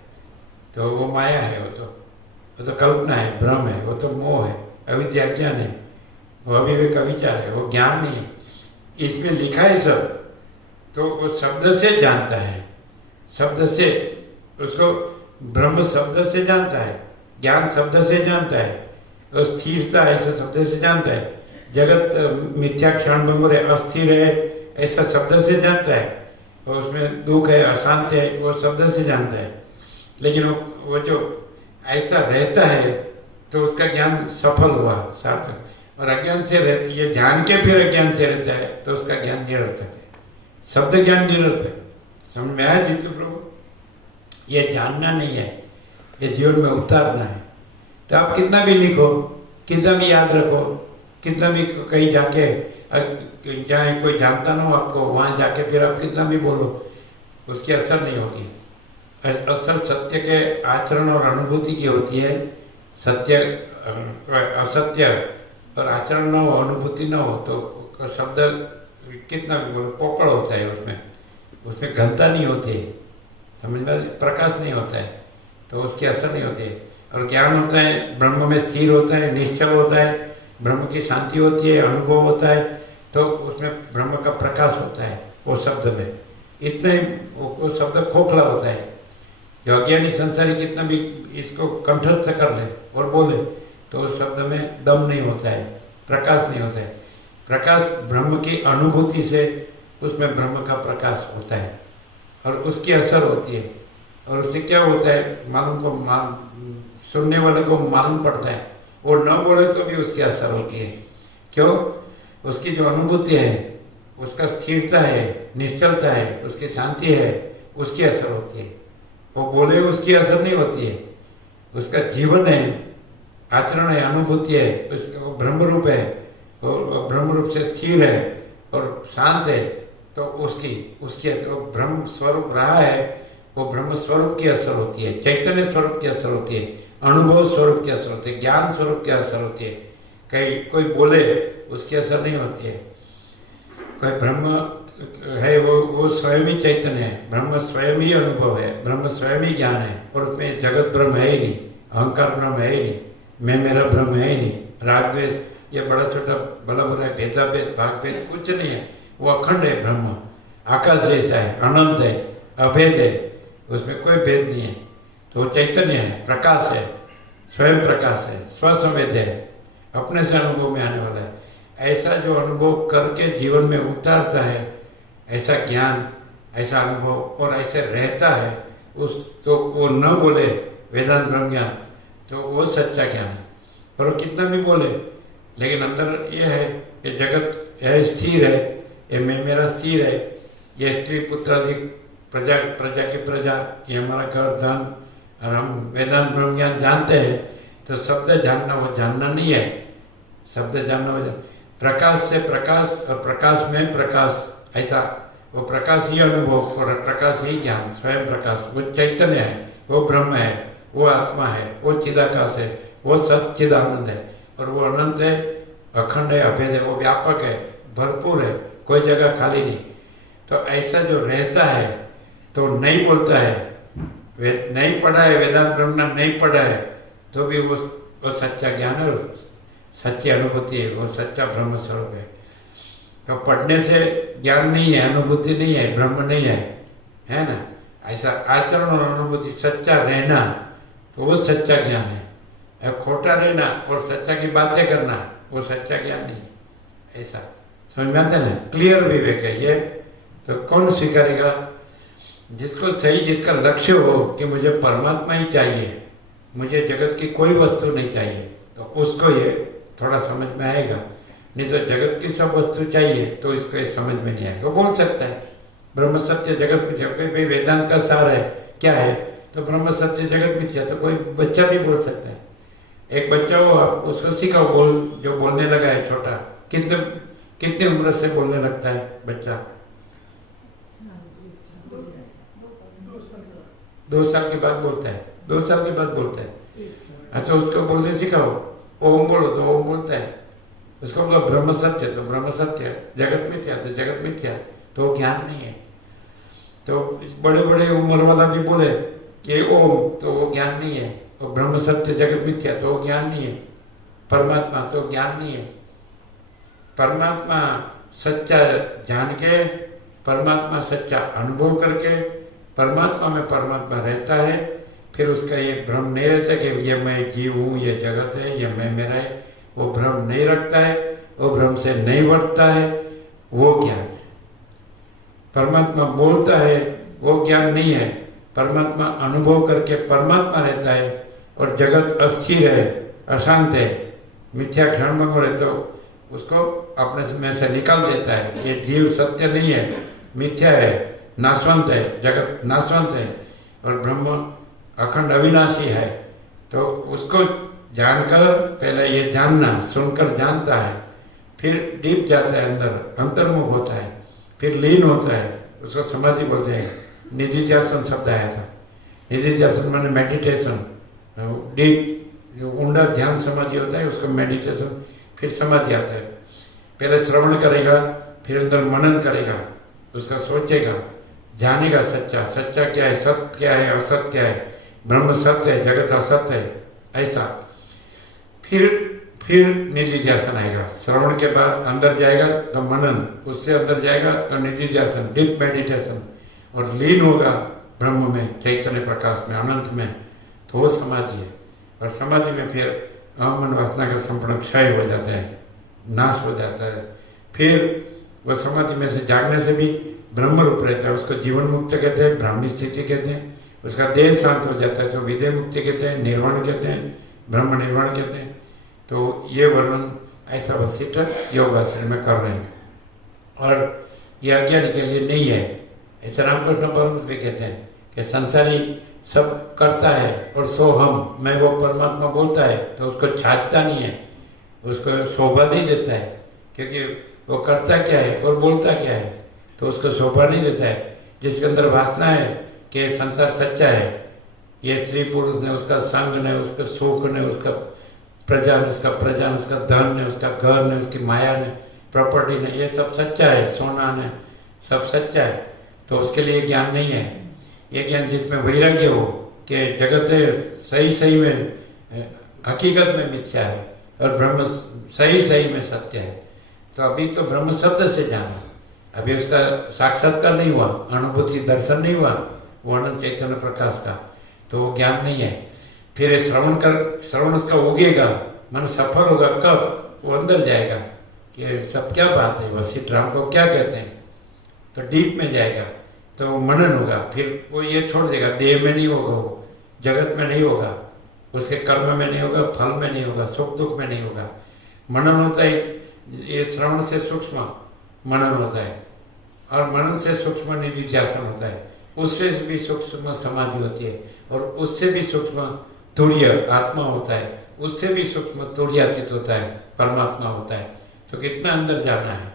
तो वो माया है, वो तो कल्पना है, भ्रम है, वो तो मोह है, अविद्या ज्ञान है, वो अविवेक अविचार है, वो ज्ञान नहीं है। इसमें लिखा है सब, तो वो शब्द से जानता है, शब्द से उसको ब्रह्म शब्द से जानता है, ज्ञान शब्द से जानता है, और स्थिरता ऐसा शब्द से जानता है। जगत मिथ्या क्षण भंगुर है, अस्थिर है, ऐसा शब्द से जानता है। और उसमें दुख है, अशांत है, वो शब्द से जानता है। लेकिन वो जो ऐसा रहता है तो उसका ज्ञान सफल हुआ, सार्थक। और अज्ञान से ये जान के फिर अज्ञान से रहता है तो उसका ज्ञान निरर्थक है, शब्द ज्ञान निरर्थक। समझ में आया जीतू प्रभु? ये जानना नहीं है, ये जीवन में उतारना है। तो आप कितना भी लिखो, कितना भी याद रखो, कितना भी कहीं जाके, जहाँ कोई जानता ना हो आपको, वहाँ जाके फिर आप कितना भी बोलो, उसकी असर नहीं होगी। असर सत्य के आचरण और अनुभूति की होती है। सत्य असत्य और आचरण न हो, अनुभूति न हो, तो शब्द कितना भी बोलो, पोकड़ होता है, उसमें घनता नहीं होती है, समझ में, प्रकाश नहीं होता है, तो उसकी असर नहीं होती है। और ज्ञान होता है, ब्रह्म में स्थिर होता है, निश्चल होता है, ब्रह्म की शांति होती है, अनुभव होता है, तो उसमें ब्रह्म का प्रकाश होता है वो शब्द में। इतना ही वो शब्द खोखला होता है। जो अज्ञानी संसारी कितना भी इसको कंठस्थ कर ले और बोले, तो उस शब्द में दम नहीं होता है, प्रकाश नहीं होता है। प्रकाश ब्रह्म की अनुभूति से उसमें ब्रह्म का प्रकाश होता है और उसकी असर होती है। और उससे क्या होता है सुनने वाले को मालूम पड़ता है, वो न बोले तो भी उसकी असर होती है। क्यों? उसकी जो अनुभूति है, उसका स्थिरता है, निश्चलता है, उसकी शांति है, उसकी असर होती है। वो बोले उसकी असर नहीं होती है। उसका जीवन है, आचरण है, अनुभूति है, उसका वो ब्रह्म रूप है, और ब्रह्म रूप से स्थिर है और शांत है, तो उसकी वो ब्रह्म स्वरूप रहा है, वो ब्रह्म स्वरूप की असर होती है, चैतन्य स्वरूप की असर होती है, अनुभव स्वरूप की असर होती है, ज्ञान स्वरूप की असर होती है। कोई बोले उसकी असर नहीं होती है। कोई ब्रह्म है, वो स्वयं ही चैतन्य है, ब्रह्म स्वयं ही अनुभव है, ब्रह्म स्वयं ही ज्ञान है, और उसमें जगत ब्रह्म है ही नहीं, अहंकार ब्रह्म है ही नहीं, मैं मेरा ब्रह्म है ही नहीं, राग द्वेष ये बड़ा छोटा बड़ा बुरा भेदा भेद भाग भेद कुछ नहीं है। वो अखंड है ब्रह्म, आकाश जैसा है, अनंत है, अभेद है, उसमें कोई भेद नहीं है। तो वो चैतन्य है, प्रकाश है, स्वयं प्रकाश है, स्वसंवेद है, अपने से अनुभव में आने वाला है। ऐसा जो अनुभव करके जीवन में उतारता है, ऐसा ज्ञान, ऐसा अनुभव और ऐसे रहता है, तो वो न बोले वेदांत ब्रह्म ज्ञान, तो वो सच्चा ज्ञान है। और वो कितना भी बोले, लेकिन अंदर ये है कि जगत है, स्थिर है, ये मैं मेरा स्थिर है, ये स्त्री पुत्र आदि प्रजा की प्रजा, ये हमारा घर धन, और हम वेदांत ब्रह्म ज्ञान जानते हैं, तो शब्द जानना वो जानना नहीं है। शब्द जानना वो प्रकाश से प्रकाश, और प्रकाश में प्रकाश, ऐसा वो प्रकाश ही अनुभव और प्रकाश ही ज्ञान, स्वयं प्रकाश, वो चैतन्य है, वो ब्रह्म है, वो आत्मा है, वो चिदाकाश है, वो सच्चिदानंद है, और वो अनंत है, अखंड है, अभेद है, वो व्यापक है, भरपूर है, कोई जगह खाली नहीं। तो ऐसा जो रहता है, तो नहीं बोलता है, नहीं पढ़ा है, वेदांत ब्रह्म नहीं पढ़ा है, तो भी वो सच्चा ज्ञान है, सच्ची अनुभूति है, वो सच्चा ब्रह्म स्वरूप है। तो पढ़ने से ज्ञान नहीं है, अनुभूति नहीं है, ब्रह्म नहीं है ना। ऐसा आचरण और अनुभूति, सच्चा रहना, तो वो सच्चा ज्ञान है। खोटा रहना और सच्चा की बातें करना, वो सच्चा ज्ञान नहीं है। ऐसा समझ में आता है ना, क्लियर विवेक है ये। तो कौन स्वीकारेगा? जिसको सही, जिसका लक्ष्य हो कि मुझे परमात्मा ही चाहिए, मुझे जगत की कोई वस्तु नहीं चाहिए, तो उसको ये थोड़ा समझ में आएगा। नहीं तो जगत की सब वस्तु चाहिए तो इसको ये समझ में नहीं आएगा। वो बोल सकता है ब्रह्म सत्य जगत मिथ्या, भाई वेदांत का सार है क्या है, तो ब्रह्म सत्य जगत मिथ्या, तो कोई बच्चा भी बोल सकता है। एक बच्चा हो, आप उसको सिखाओ, जो बोलने लगा है छोटा, कितने उम्र से बोलने लगता है बच्चा? 2 साल के बाद बोलता है, 2 साल के बाद बोलता है। अच्छा, उसको बोलने सिखाओ, ओम बोलो तो ओम बोलता है। उसको बोलो ब्रह्म सत्य, तो ब्रह्म सत्य, जगत मिथ्या तो जगत मिथ्या, तो ज्ञान नहीं है। तो बड़े बड़े उम्र वाला भी बोले कि ओम, तो वो ज्ञान नहीं है। और ब्रह्म सत्य जगत मिथ्या, तो वो ज्ञान नहीं है। परमात्मा, तो ज्ञान नहीं है। परमात्मा सच्चा जान के, परमात्मा सच्चा अनुभव करके, परमात्मा में परमात्मा रहता है, फिर उसका ये भ्रम नहीं रहता कि ये मैं जीव हूँ, ये जगत है, ये मैं मेरा है, वो भ्रम नहीं रखता है, वो भ्रम से नहीं बढ़ता है, वो ज्ञान है। परमात्मा बोलता है, वो ज्ञान नहीं है। परमात्मा अनुभव करके परमात्मा रहता है, और जगत अस्थिर है, अशांत है, मिथ्या क्षणभंगुर है, तो उसको अपने में से निकाल देता है। ये जीव सत्य नहीं है, मिथ्या है, नाशवंत है, जगत नाशवंत है, और ब्रह्म अखंड अविनाशी है। तो उसको जानकर, पहले ये जानना, सुनकर जानता है, फिर डीप जाता है अंदर, अंतर्मुख होता है, फिर लीन होता है, उसको समाधि बोलते हैं। निधिध्यासन शब्द आया था। निधिध्यासन माने मेडिटेशन, डीप जो ऊंडा ध्यान समाधि होता है उसको मेडिटेशन, फिर समाधि आता है। पहले श्रवण करेगा, फिर अंदर मनन करेगा, उसका सोचेगा, जानेगा सच्चा, सच्चा क्या है, सत्य क्या है, असत्य क्या है, ब्रह्म सत्य है, जगत असत्य है, ऐसा। फिर निधिध्यासन आएगा। श्रवण के बाद अंदर जाएगा तो मनन, उससे अंदर जाएगा तो निधिध्यासन, डीप मेडिटेशन, और लीन होगा ब्रह्म में, चैतन्य प्रकाश में, अनंत में, तो वो समाधि है। और समाधि में फिर अहम मन वासना का संपूर्ण क्षय हो जाता है, नाश हो जाता है। फिर वह समाधि में से जागने से भी ब्रह्म रूप रहता है, उसको जीवन मुक्त कहते हैं, ब्राह्मी स्थिति कहते हैं। उसका देह शांत हो जाता है, तो विदेह मुक्ति कहते हैं, निर्वाण कहते हैं, ब्रह्म निर्वाण कहते हैं। तो ये वर्णन ऐसा वशिष्ठ योग आश्रम में कर रहे हैं, और ये अज्ञानी के लिए नहीं है। ऐसा रामकृष्ण परमहंस भी कहते हैं कि संसारी सब करता है और सो हम, मैं वो परमात्मा बोलता है तो उसको छाटता नहीं है, उसको शोभा नहीं देता है, क्योंकि वो करता क्या है और बोलता क्या है, तो उसको शोभा नहीं देता है। जिसके अंदर वासना है कि संसार सच्चा है, ये स्त्री पुरुष ने, उसका संग ने, उसका सुख ने, उसका प्रजा ने, उसका धन ने, उसका घर ने, उसकी माया ने, प्रॉपर्टी ने, ये सब सच्चा है, सोना ने, सब सच्चा है, तो उसके लिए ज्ञान नहीं है। ये ज्ञान जिसमें वैराग्य हो कि जगत है सही में, हकीकत में मिथ्या है और ब्रह्म सही में सत्य है। तो अभी तो ब्रह्म शब्द से जाना, अभी उसका साक्षात्कार नहीं हुआ, अनुभूति दर्शन नहीं हुआ, वो अनंत चैतन्य प्रकाश का, तो वो ज्ञान नहीं है। फिर श्रवण उसका उगेगा, मन सफल होगा, कब वो अंदर जाएगा कि सब क्या बात है, वशिष्ठ राम को क्या कहते हैं, तो डीप में जाएगा, तो मनन होगा। फिर वो ये छोड़ देगा, देह में नहीं होगा, वो जगत में नहीं होगा, उसके कर्म में नहीं होगा, फल में नहीं होगा, सुख दुख में नहीं होगा। मनन होता है, ये श्रवण से सूक्ष्म मनन होता है, और मनन से सूक्ष्म निधिध्यासन होता है, उससे भी सूक्ष्म समाधि होती है, और उससे भी सूक्ष्म तुर्य आत्मा होता है, उससे भी सूक्ष्म तुर्यातीत होता है, परमात्मा होता है। तो कितना अंदर जाना है,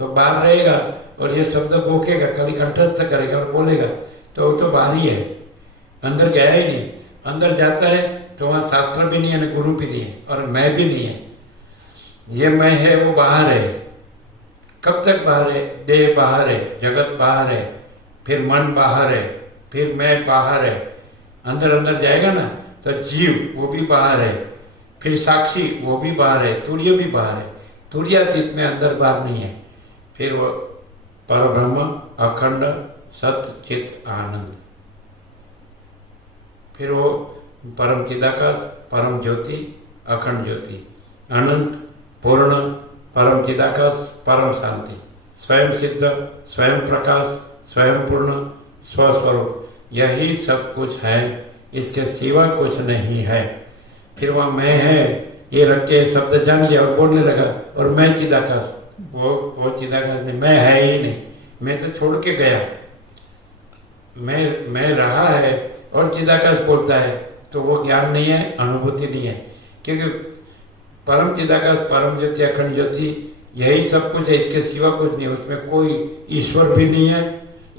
तो बाहर रहेगा और ये शब्द भूखेगा, कभी कंठस्थ करेगा और बोलेगा, तो वो तो बाहर ही है, अंदर गया ही नहीं। अंदर जाता है तो वहाँ शास्त्र भी नहीं है, गुरु भी नहीं है, और मैं भी नहीं है। ये मैं है वो बाहर है। कब तक बाहर है? देह बाहर है, जगत बाहर है, फिर मन बाहर है, फिर मैं बाहर है। अंदर जाएगा ना तो जीव वो भी बाहर है, फिर साक्षी वो भी बाहर है, तुर्य भी बाहर है। तुर्यातीत में अंदर बाहर नहीं है। फिर वो परब्रह्म अखंड सत्य चित आनंद, फिर वो परम चिदाकाश, परम ज्योति, अखंड ज्योति, अनंत पूर्ण, परम चिदाकाश, परम शांति, स्वयं सिद्ध, स्वयं प्रकाश, स्वयं पूर्ण, स्वस्वरूप, यही सब कुछ है, इसके सिवा कुछ नहीं है। फिर वहाँ मैं है ये रख के शब्द जान लिया और बोलने लगा, और मैं चिदाकाश, वो चिदाकाश नहीं, मैं है ही नहीं, मैं तो छोड़ के गया, मैं रहा है और चिदाकाश बोलता है, तो वो ज्ञान नहीं है, अनुभूति नहीं है। क्योंकि परम चिदाकाश, परम ज्योति, अखंड ज्योति, यही सब कुछ है, इसके सिवा कुछ नहीं। उसमें कोई ईश्वर भी नहीं है,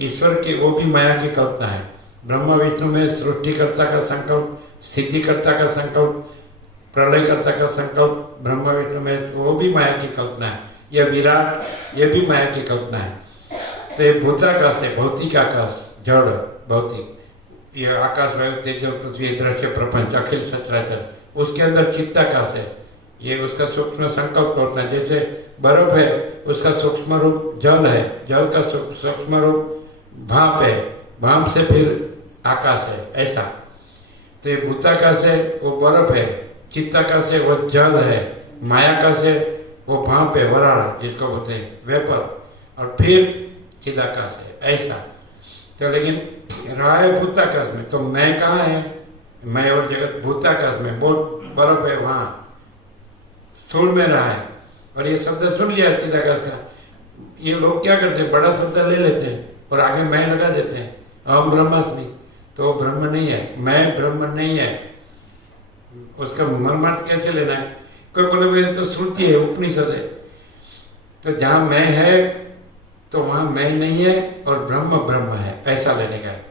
ईश्वर की वो भी माया की कल्पना है। ब्रह्मा विष्णु में सृष्टिकर्ता का संकल्प, स्थितिकर्ता का संकल्प, प्रलयकर्ता का संकल्प, ब्रह्मा विष्णु में वो भी माया की कल्पना है। यह विराट, ये भी माया की कल्पना है। तो ये भूताकाश है, भौतिक आकाश, जड़ भौतिक, ये आकाश वायु तेज पृथ्वी दृश्य प्रपंच अखिल सचराचर, उसके अंदर चित्ताकाश है, ये उसका सूक्ष्म संकल्प होता है। जैसे बर्फ है, उसका सूक्ष्म रूप जल है, जल का सूक्ष्म रूप भाप है, भाप से फिर आकाश है, ऐसा। तो ये भूताकाश है वो बर्फ है, चित्ताकाश है वो जल है, मायाकाश है वो भाप है, वराड़ जिसको बोलते हैं वेपर, और फिर चिदाकाश है, ऐसा। तो लेकिन रहा है भूताकाश में, तो मैं कहाँ है? मैं और जगत भूताकाश में, बहुत बर्फ है वहाँ, सुन में रहा है। और ये शब्द सुन लिया चिदाकाश का। ये लोग क्या करते हैं, बड़ा शब्द ले लेते हैं और आगे मैं लगा देते हैं, अहम ब्रह्मास्मि, तो ब्रह्म नहीं है, मैं ब्रह्म नहीं है। उसका मर्मार्थ कैसे लेना है? कोई बोले वे तो श्रुति है, उपनिषद है, तो जहाँ मैं है तो वहाँ मैं नहीं है और ब्रह्म ब्रह्म है, ऐसा लेने का है।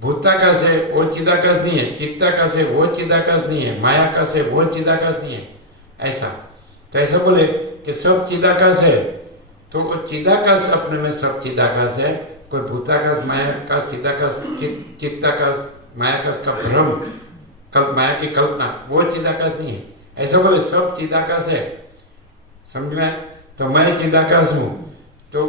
भूताकाश है वो चिदाकाश नहीं है, चित्ताकाश है वो चिदाकाश नहीं है, मायाकाश है वो चिदाकाश नहीं है, ऐसा। तो ऐसा बोले कि सब चिदाकाश है, तो वो चिदाकाश अपने में सब चिदाकाश है। कोई भूताकाश, मायाकाश, चिदाकाश, चित्ताकाश, मायाकाश का भ्रम, माया की कल्पना, वो चिदाकाश नहीं है। ऐसा बोले सब चिदाकाश है, समझ में? तो मैं चिदाकाश हूँ, तो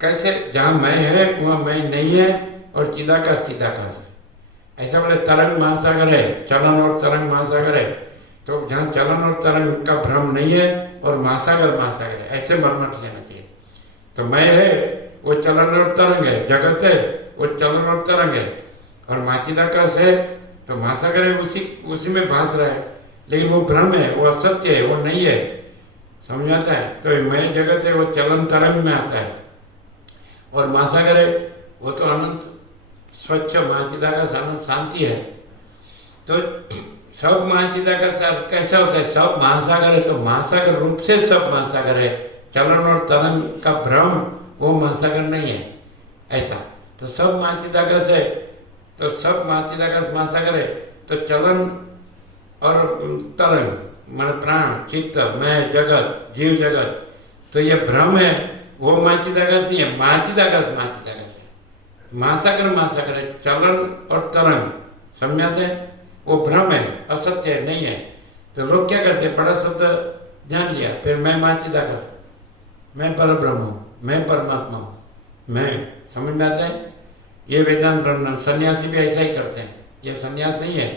कैसे? जहाँ मैं है वहाँ मैं नहीं है और चिदाकाश चिदाकाश है। ऐसा बोले तरंग महासागर है, चलन और तरंग महासागर है, तो जहाँ चलन और तरंग का भ्रम नहीं है और महासागर महासागर है, ऐसे मर्मट लेना चाहिए। तो मैं है वो चलन और तरंग है, जगत है वो चलन और तरंग है, और महाचिदाकाश है तो महासागर है, उसी में भास रहा है, लेकिन वो भ्रम है, वो असत्य है, वो नहीं है। समझ में आता है? तो ये मय जगत है वो चलन तरंग में आता है, और महासागर है वो तो अनंत स्वच्छ महाचिदाकाश अनंत शांति है। तो सब महाचिदाकाश अर्थ कैसा होता है? सब महासागर है तो महासागर रूप से सब महासागर है, चलन और तरंग का भ्रम वो महासागर नहीं है ऐसा। तो सब महाचिदाकाश है तो सब महाचिदाकाश महासागर है, तो चलन और तरंग मन प्राण चित्त मैं जगत जीव जगत, तो ये भ्रम है, वो महाचिदाकाश नहीं है। महाचिदाकाश महाचिदाकाश है, महासागर महासागर है, चलन और तरंग समझाते हैं, वो भ्रम है, असत्य है, नहीं है। तो लोग क्या करते हैं, बड़ा शब्द जान लिया, फिर मैं महाचिदाकाश, मैं परब्रह्म हूँ, मैं परमात्मा हूँ, मैं। समझ में आता है? ये वेदांत ब्रह्म सन्यासी भी ऐसा ही करते हैं। ये सन्यास नहीं है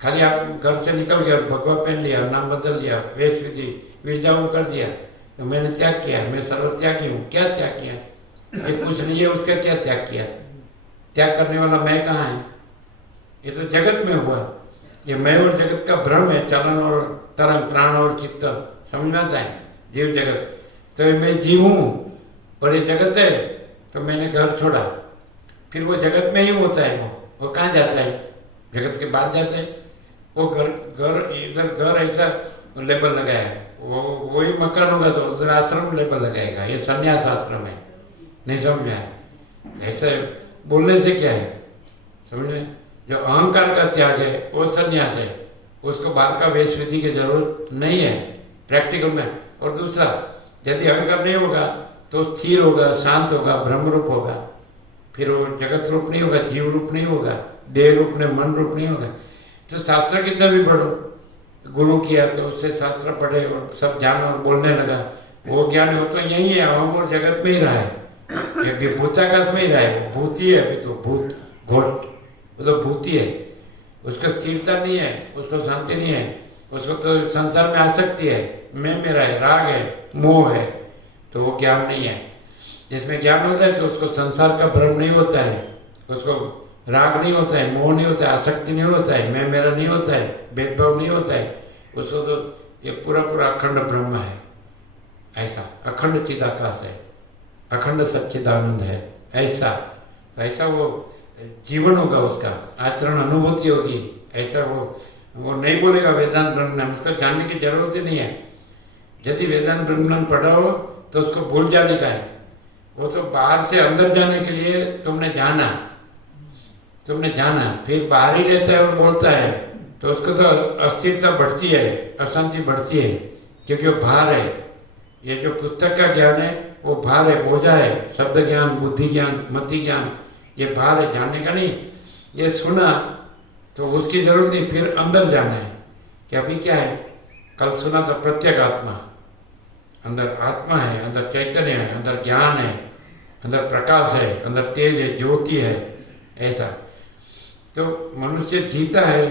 खाली आप घर से निकल गया, भगवा पहन लिया, नाम बदल लिया, वेश विधि विरजाऊ कर दिया, तो मैंने त्याग किया, मैं सर्वत्यागी हूँ। क्या त्याग किया? ये कुछ नहीं है, उसका क्या त्याग किया? त्याग करने वाला मैं कहाँ है? ये तो जगत में हुआ। ये मैं और जगत का भ्रम है, चलन और तरंग प्राण और चित्त। समझ में आता है? जीव जगत, तो मैं जीव हूँ और ये जगत है, तो मैंने घर छोड़ा, फिर वो जगत में ही होता है। वो कहाँ जाता है? जगत के बाद जाते हैं। वो घर इधर घर ऐसा लेबल लगाया है, वो वही मकान होगा तो उधर आश्रम लेबल लगाएगा, ये संन्यास आश्रम है। नहीं समझ में आया? ऐसे बोलने से क्या है? समझ में? जो अहंकार का त्याग है वो संन्यास है, उसको बाहर का वेश विधि की जरूरत नहीं है प्रैक्टिकल में। और दूसरा, यदि अहंकार नहीं होगा तो स्थिर होगा, शांत होगा, ब्रह्म रूप होगा, फिर वो जगत रूप नहीं होगा, जीव रूप नहीं होगा, देह रूप नहीं, मन रूप नहीं होगा। तो शास्त्र कितना भी पढ़ो, गुरु किया तो उससे शास्त्र पढ़े और सब जान और बोलने लगा, वो ज्ञान हो तो यही है, अहम और जगत में ही रहा है, ये भूताकाश में ही रहा है। वो भूत ही है अभी तो, भूत घोट, वो तो भूत ही है, उसका स्थिरता नहीं है, उसको शांति नहीं है, उसको तो संसार में आसक्ति है, मैं मेरा है, राग है, मोह है, तो वो ज्ञान नहीं है। जिसमें ज्ञान होता है तो उसको संसार का भ्रम नहीं होता है, उसको राग नहीं होता है, मोह नहीं होता है, आसक्ति नहीं होता है, मैं मेरा नहीं होता है, भेदभाव नहीं होता है, उसको तो ये पूरा पूरा अखंड ब्रह्म है। ऐसा अखंड चिदाकाश है, अखंड सच्चिदानंद है। ऐसा वो जीवन होगा, उसका आचरण अनुभूति होगी। ऐसा वो नहीं बोलेगा वेदांत ब्रह्म, उसको जानने की जरूरत ही नहीं है। यदि वेदांत ब्रह्म पढ़ा हो तो उसको भूल जाने का है। वो तो बाहर से अंदर जाने के लिए तुमने जाना, फिर बाहर ही रहता है और बोलता है, तो उसको तो अस्थिरता बढ़ती है, अशांति बढ़ती है, क्योंकि वो भार है। ये जो पुस्तक का ज्ञान है वो भार है, बोझा है, शब्द ज्ञान, बुद्धि ज्ञान, मति ज्ञान, ये भार है, जानने का नहीं। ये सुना तो उसकी जरूरत नहीं, फिर अंदर जाना है कि अभी क्या है। कल सुना तो प्रत्येक आत्मा, अंदर आत्मा है, अंदर चैतन्य है, अंदर ज्ञान है, अंदर प्रकाश है, अंदर तेज है, ज्योति है। ऐसा तो मनुष्य जीता है,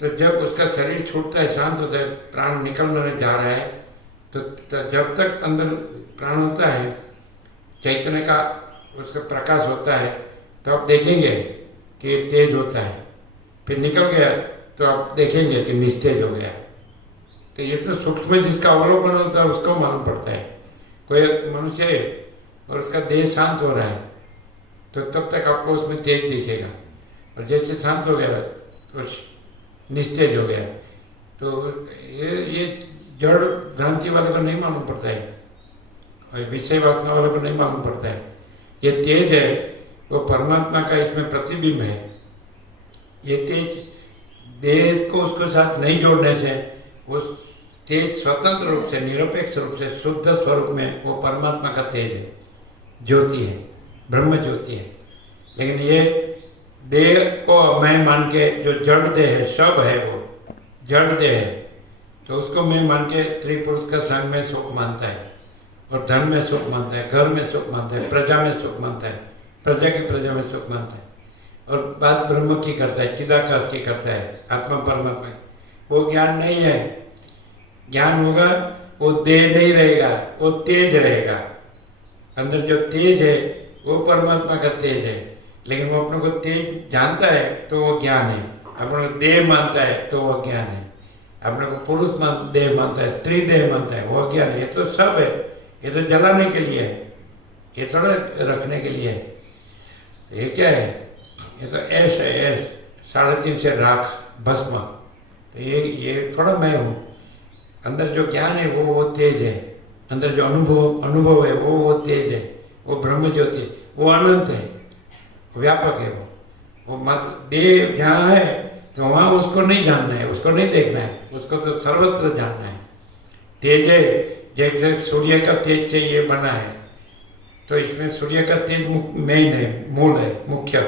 तो जब उसका शरीर छूटता है, शांत होता है, प्राण निकलने जा रहा है, तो जब तक अंदर प्राण होता है, चैतन्य का उसका प्रकाश होता है, तो आप देखेंगे कि तेज होता है, फिर निकल गया तो आप देखेंगे कि निस्तेज हो गया। तो ये तो सूक्ष्म जिसका अवलोकन होता है उसको मालूम पड़ता है। कोई मनुष्य है और उसका देह शांत हो रहा है, तो तब तक आपको उसमें तेज दिखेगा, और जैसे शांत हो गया तो निस्तेज हो गया। तो ये जड़ भ्रांति वाले को नहीं मालूम पड़ता है, और विषय वासना वाले को नहीं मालूम पड़ता है। ये तेज है वो परमात्मा का इसमें प्रतिबिंब है। ये तेज देह को उसके साथ नहीं जोड़ने से वो तेज स्वतंत्र रूप से, निरपेक्ष रूप से, शुद्ध स्वरूप में वो परमात्मा का तेज है, ज्योति है, ब्रह्म ज्योति है। लेकिन ये देह को मैं मान के, जो जड़ देह है, सब है वो जड़ देह है, तो उसको मैं मान के स्त्री पुरुष का संग में सुख मानता है, और धन में सुख मानता है, घर में सुख मानता है, प्रजा में सुख मानता है, प्रजा की प्रजा में सुख मानता है, और बात ब्रह्म की करता है, चिदाकाश की करता है, आत्मा परमात्मा। वो ज्ञान नहीं है। ज्ञान होगा वो देह नहीं रहेगा, वो तेज रहेगा। अंदर जो तेज है वो परमात्मा का तेज है, लेकिन वो अपने को तेज जानता है तो वो ज्ञान है। अपने को देह मानता है तो वो ज्ञान है। अपने को पुरुष देह मानता है, स्त्री देह मानता है, वो ज्ञान है। ये तो सब है, ये तो जलाने के लिए है, ये थोड़ा रखने के लिए है। ये क्या है? ये तो ऐश है, ऐश। 3.5 से राख भस्म। तो ये थोड़ा मैं हूँ। अंदर जो ज्ञान है वो तेज है। अंदर जो अनुभव है वो तेज है। वो ब्रह्म ज्योति, वो अनंत है, व्यापक है। वो मत देह जहाँ है तो वहाँ उसको नहीं जानना है, उसको नहीं देखना है, उसको तो सर्वत्र जानना है। तेज है, जैसे सूर्य का तेज से ये बना है, तो इसमें सूर्य का तेज मेन है, मूल है, मुख्य।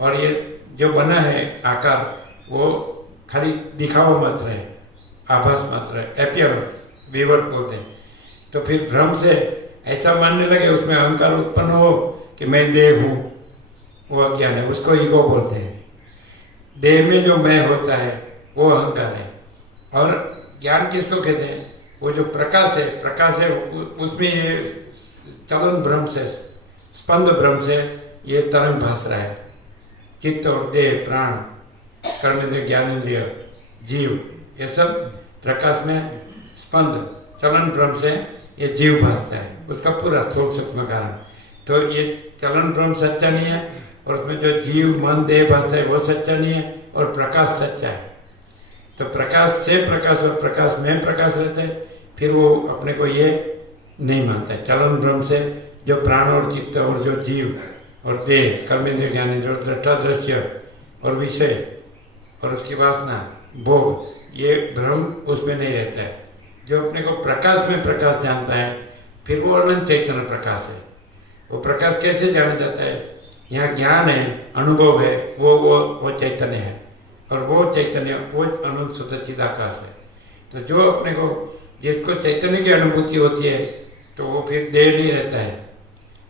और ये जो बना है आकार, वो खाली दिखावा मात्र है, आभास मात्र है, एपियरेंस, विवर्त बोलते हैं। तो फिर भ्रम से ऐसा मानने लगे, उसमें अहंकार उत्पन्न हो कि मैं देह हूँ, वो अज्ञान है, उसको ईगो बोलते हैं। देह में जो मैं होता है वो अहंकार है। और ज्ञान किसको कहते हैं? वो जो प्रकाश है उसमें ये चलन भ्रम से, स्पंद भ्रम से ये तरंग भास रहा है। चित्त और देह, प्राण, कर्मेंद्रिय, ज्ञानेंद्रिय, जीव, ये सब प्रकाश में स्पंद चलन भ्रम से ये जीव भासता है, उसका पूरा स्थूल सूक्ष्म कारण। तो ये चलन भ्रम सच्चा नहीं है, और उसमें जो जीव मन देह भासता है वो सच्चा नहीं है, और प्रकाश सच्चा है। तो प्रकाश से प्रकाश और प्रकाश में प्रकाश रहता है, फिर वो अपने को ये नहीं मानता है। चलन भ्रम से जो प्राण और चित्त और जो जीव और देह, कर्मेंद्रिय, ज्ञानेंद्रिय, दृष्टा, दृश्य और विषय और उसकी वासना, भोग, ये भ्रम उसमें नहीं रहता है। जो अपने को प्रकाश में प्रकाश जानता है, फिर वो अनंत चैतन्य प्रकाश है। वो प्रकाश कैसे जाना जाता है? यहाँ ज्ञान है, अनुभव है, वो चैतन्य है, और वो चैतन्य वो अनंत शुद्ध चिदाकाश है। तो जो अपने को, जिसको चैतन्य की अनुभूति होती है, तो वो फिर देह नहीं रहता है,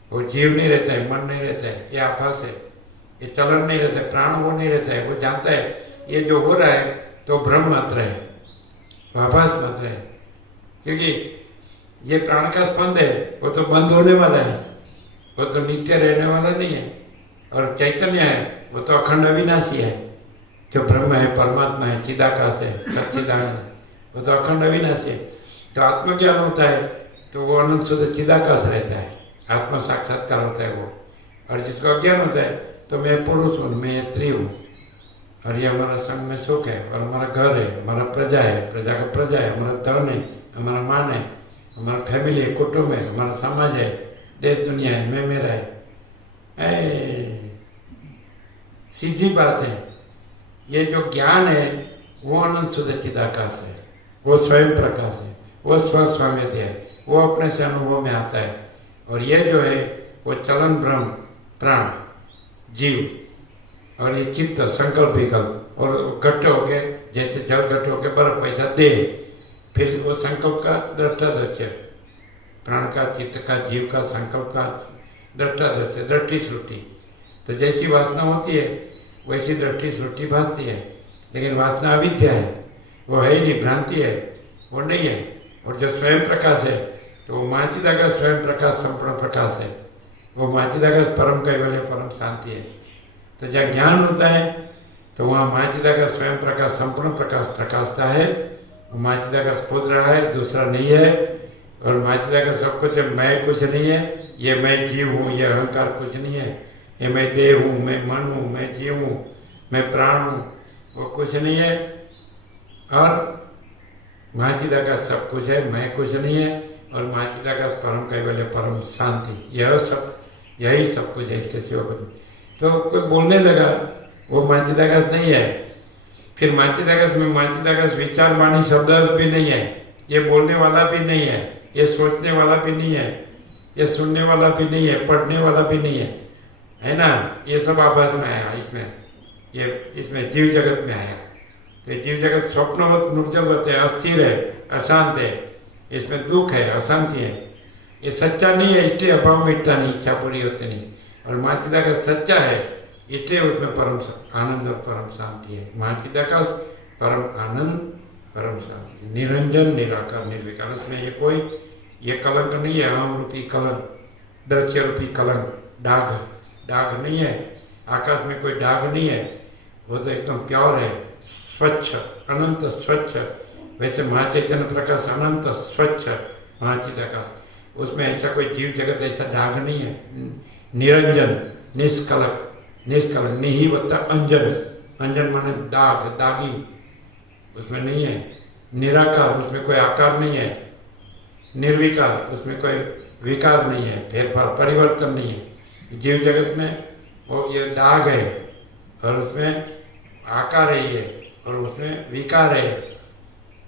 वो जीव नहीं रहता है, मन नहीं रहता है, ये आभास है, ये चलन नहीं रहता है, प्राण वो नहीं रहता है। वो जानता है ये जो हो रहा है तो भ्रम मात्र है, आभास मात्र है। क्योंकि ये प्राण का स्पंद है, वो तो बंद होने वाला है, वो तो नित्य रहने वाला नहीं है। और चैतन्य है, वो तो अखंड अविनाशी है, जो ब्रह्म है, परमात्मा है, चिदाकाश है, सच्चिदानंद है, वो तो अखंड अविनाशी है। तो आत्मज्ञान होता है तो वो अनंत शुद्ध चिदाकाश रहता है, आत्म साक्षात्कार होता है वो। और जिसको अज्ञान होता है तो मैं पुरुष हूँ, मैं स्त्री हूँ, और ये हमारा संग में सुख है, और हमारा घर है, हमारा प्रजा है, प्रजा का प्रजा है, हमारा धन है, हमारा मान है, हमारा फैमिली है, कुटुंब है, हमारा समाज है, देश दुनिया है, मैं मेरा है। सीधी बात है। ये जो ज्ञान है वो अनंत शुद्ध चिदाकाश है, वो स्वयं प्रकाश है, वो स्वस्वाम्यता है, वो अपने से अनुभव में आता है। और ये जो है वो चलन भ्रम, प्राण, जीव और ये चित्त, संकल्प विकल्प, और घट्ट होके, जैसे जल घट्ट होके बर्फ, वैसा देह, फिर वो संकल्प का दृष्टा दृश्य, प्राण का, चित्त का, जीव का, संकल्प का दृष्टा दृश्य, दृष्टि श्रुति। तो जैसी वासना होती है वैसी दृष्टि श्रुति भासती है, लेकिन वासना अविद्या है, वो है ही नहीं, भ्रांति है, वो नहीं है। और जो स्वयं प्रकाश है तो वो माचिदाकाश स्वयं प्रकाश, संपूर्ण प्रकाश है, वो माचिदाकाश परम कैवल्य, परम शांति है। तो जहाँ ज्ञान होता है तो वहाँ माचिदाकाश स्वयं प्रकाश, संपूर्ण प्रकाश प्रकाशता है। वो माचिदाकाश खुद रहा है, दूसरा नहीं है। और माचिदाकाश सब कुछ है, मैं कुछ नहीं है, ये मैं जीव हूँ, ये अहंकार कुछ नहीं है, ये मैं देह हूँ, मैं मन हूँ, मैं जीव हूँ, मैं प्राण हूँ, वो कुछ नहीं है। और महाचिदाकाश सब कुछ है, मैं कुछ नहीं है। और महाचिदाकाश परम कैवल्य, परम शांति, यही सब कुछ है, इसके सिवा कुछ नहीं। तो कोई बोलने लगा वो माचिदाकाश नहीं है, फिर माचिदाकाश में माचिदाकाश विचार वाणी शब्द भी नहीं है, ये बोलने वाला भी नहीं है, ये सोचने वाला भी नहीं है, ये सुनने वाला भी नहीं है, पढ़ने वाला भी नहीं है ना। ये सब आभास में आया, इसमें जीव जगत में आया। तो जीव जगत स्वप्नवत निर्जलवत है, अस्थिर है, अशांत है, इसमें दुख है, अशांति है, ये सच्चा नहीं है, इसलिए अभाव मिटता नहीं, इच्छा पूरी होती नहीं। और माचिदाकाश सच्चा है, इसलिए उसमें परम आनंद और परम शांति है। माचिदाकाश परम आनंद, परम शांति, निरंजन, निराकार, निर्विकार, उसमें ये कलंक नहीं है, अहम रूपी कलंक, दृश्य रूपी कलंक, दाग नहीं है, आकाश में कोई दाग नहीं है, वो तो एकदम प्योर है, स्वच्छ, अनंत स्वच्छ। वैसे महाचैतन्य प्रकाश अनंत स्वच्छ महाचिदाकाश, उसमें ऐसा कोई जीव जगत ऐसा दाग नहीं है। निरंजन, निष्कलक, निष्कलक, निहिवता अंजन, अंजन माने दाग, दागी, उसमें नहीं है। निराकार, उसमें कोई आकार नहीं है। निर्विकार, उसमें कोई विकार नहीं है, फेरफार परिवर्तन नहीं है। जीव जगत में वो ये दाग है और उसमें आकार है ये, और उसमें विकार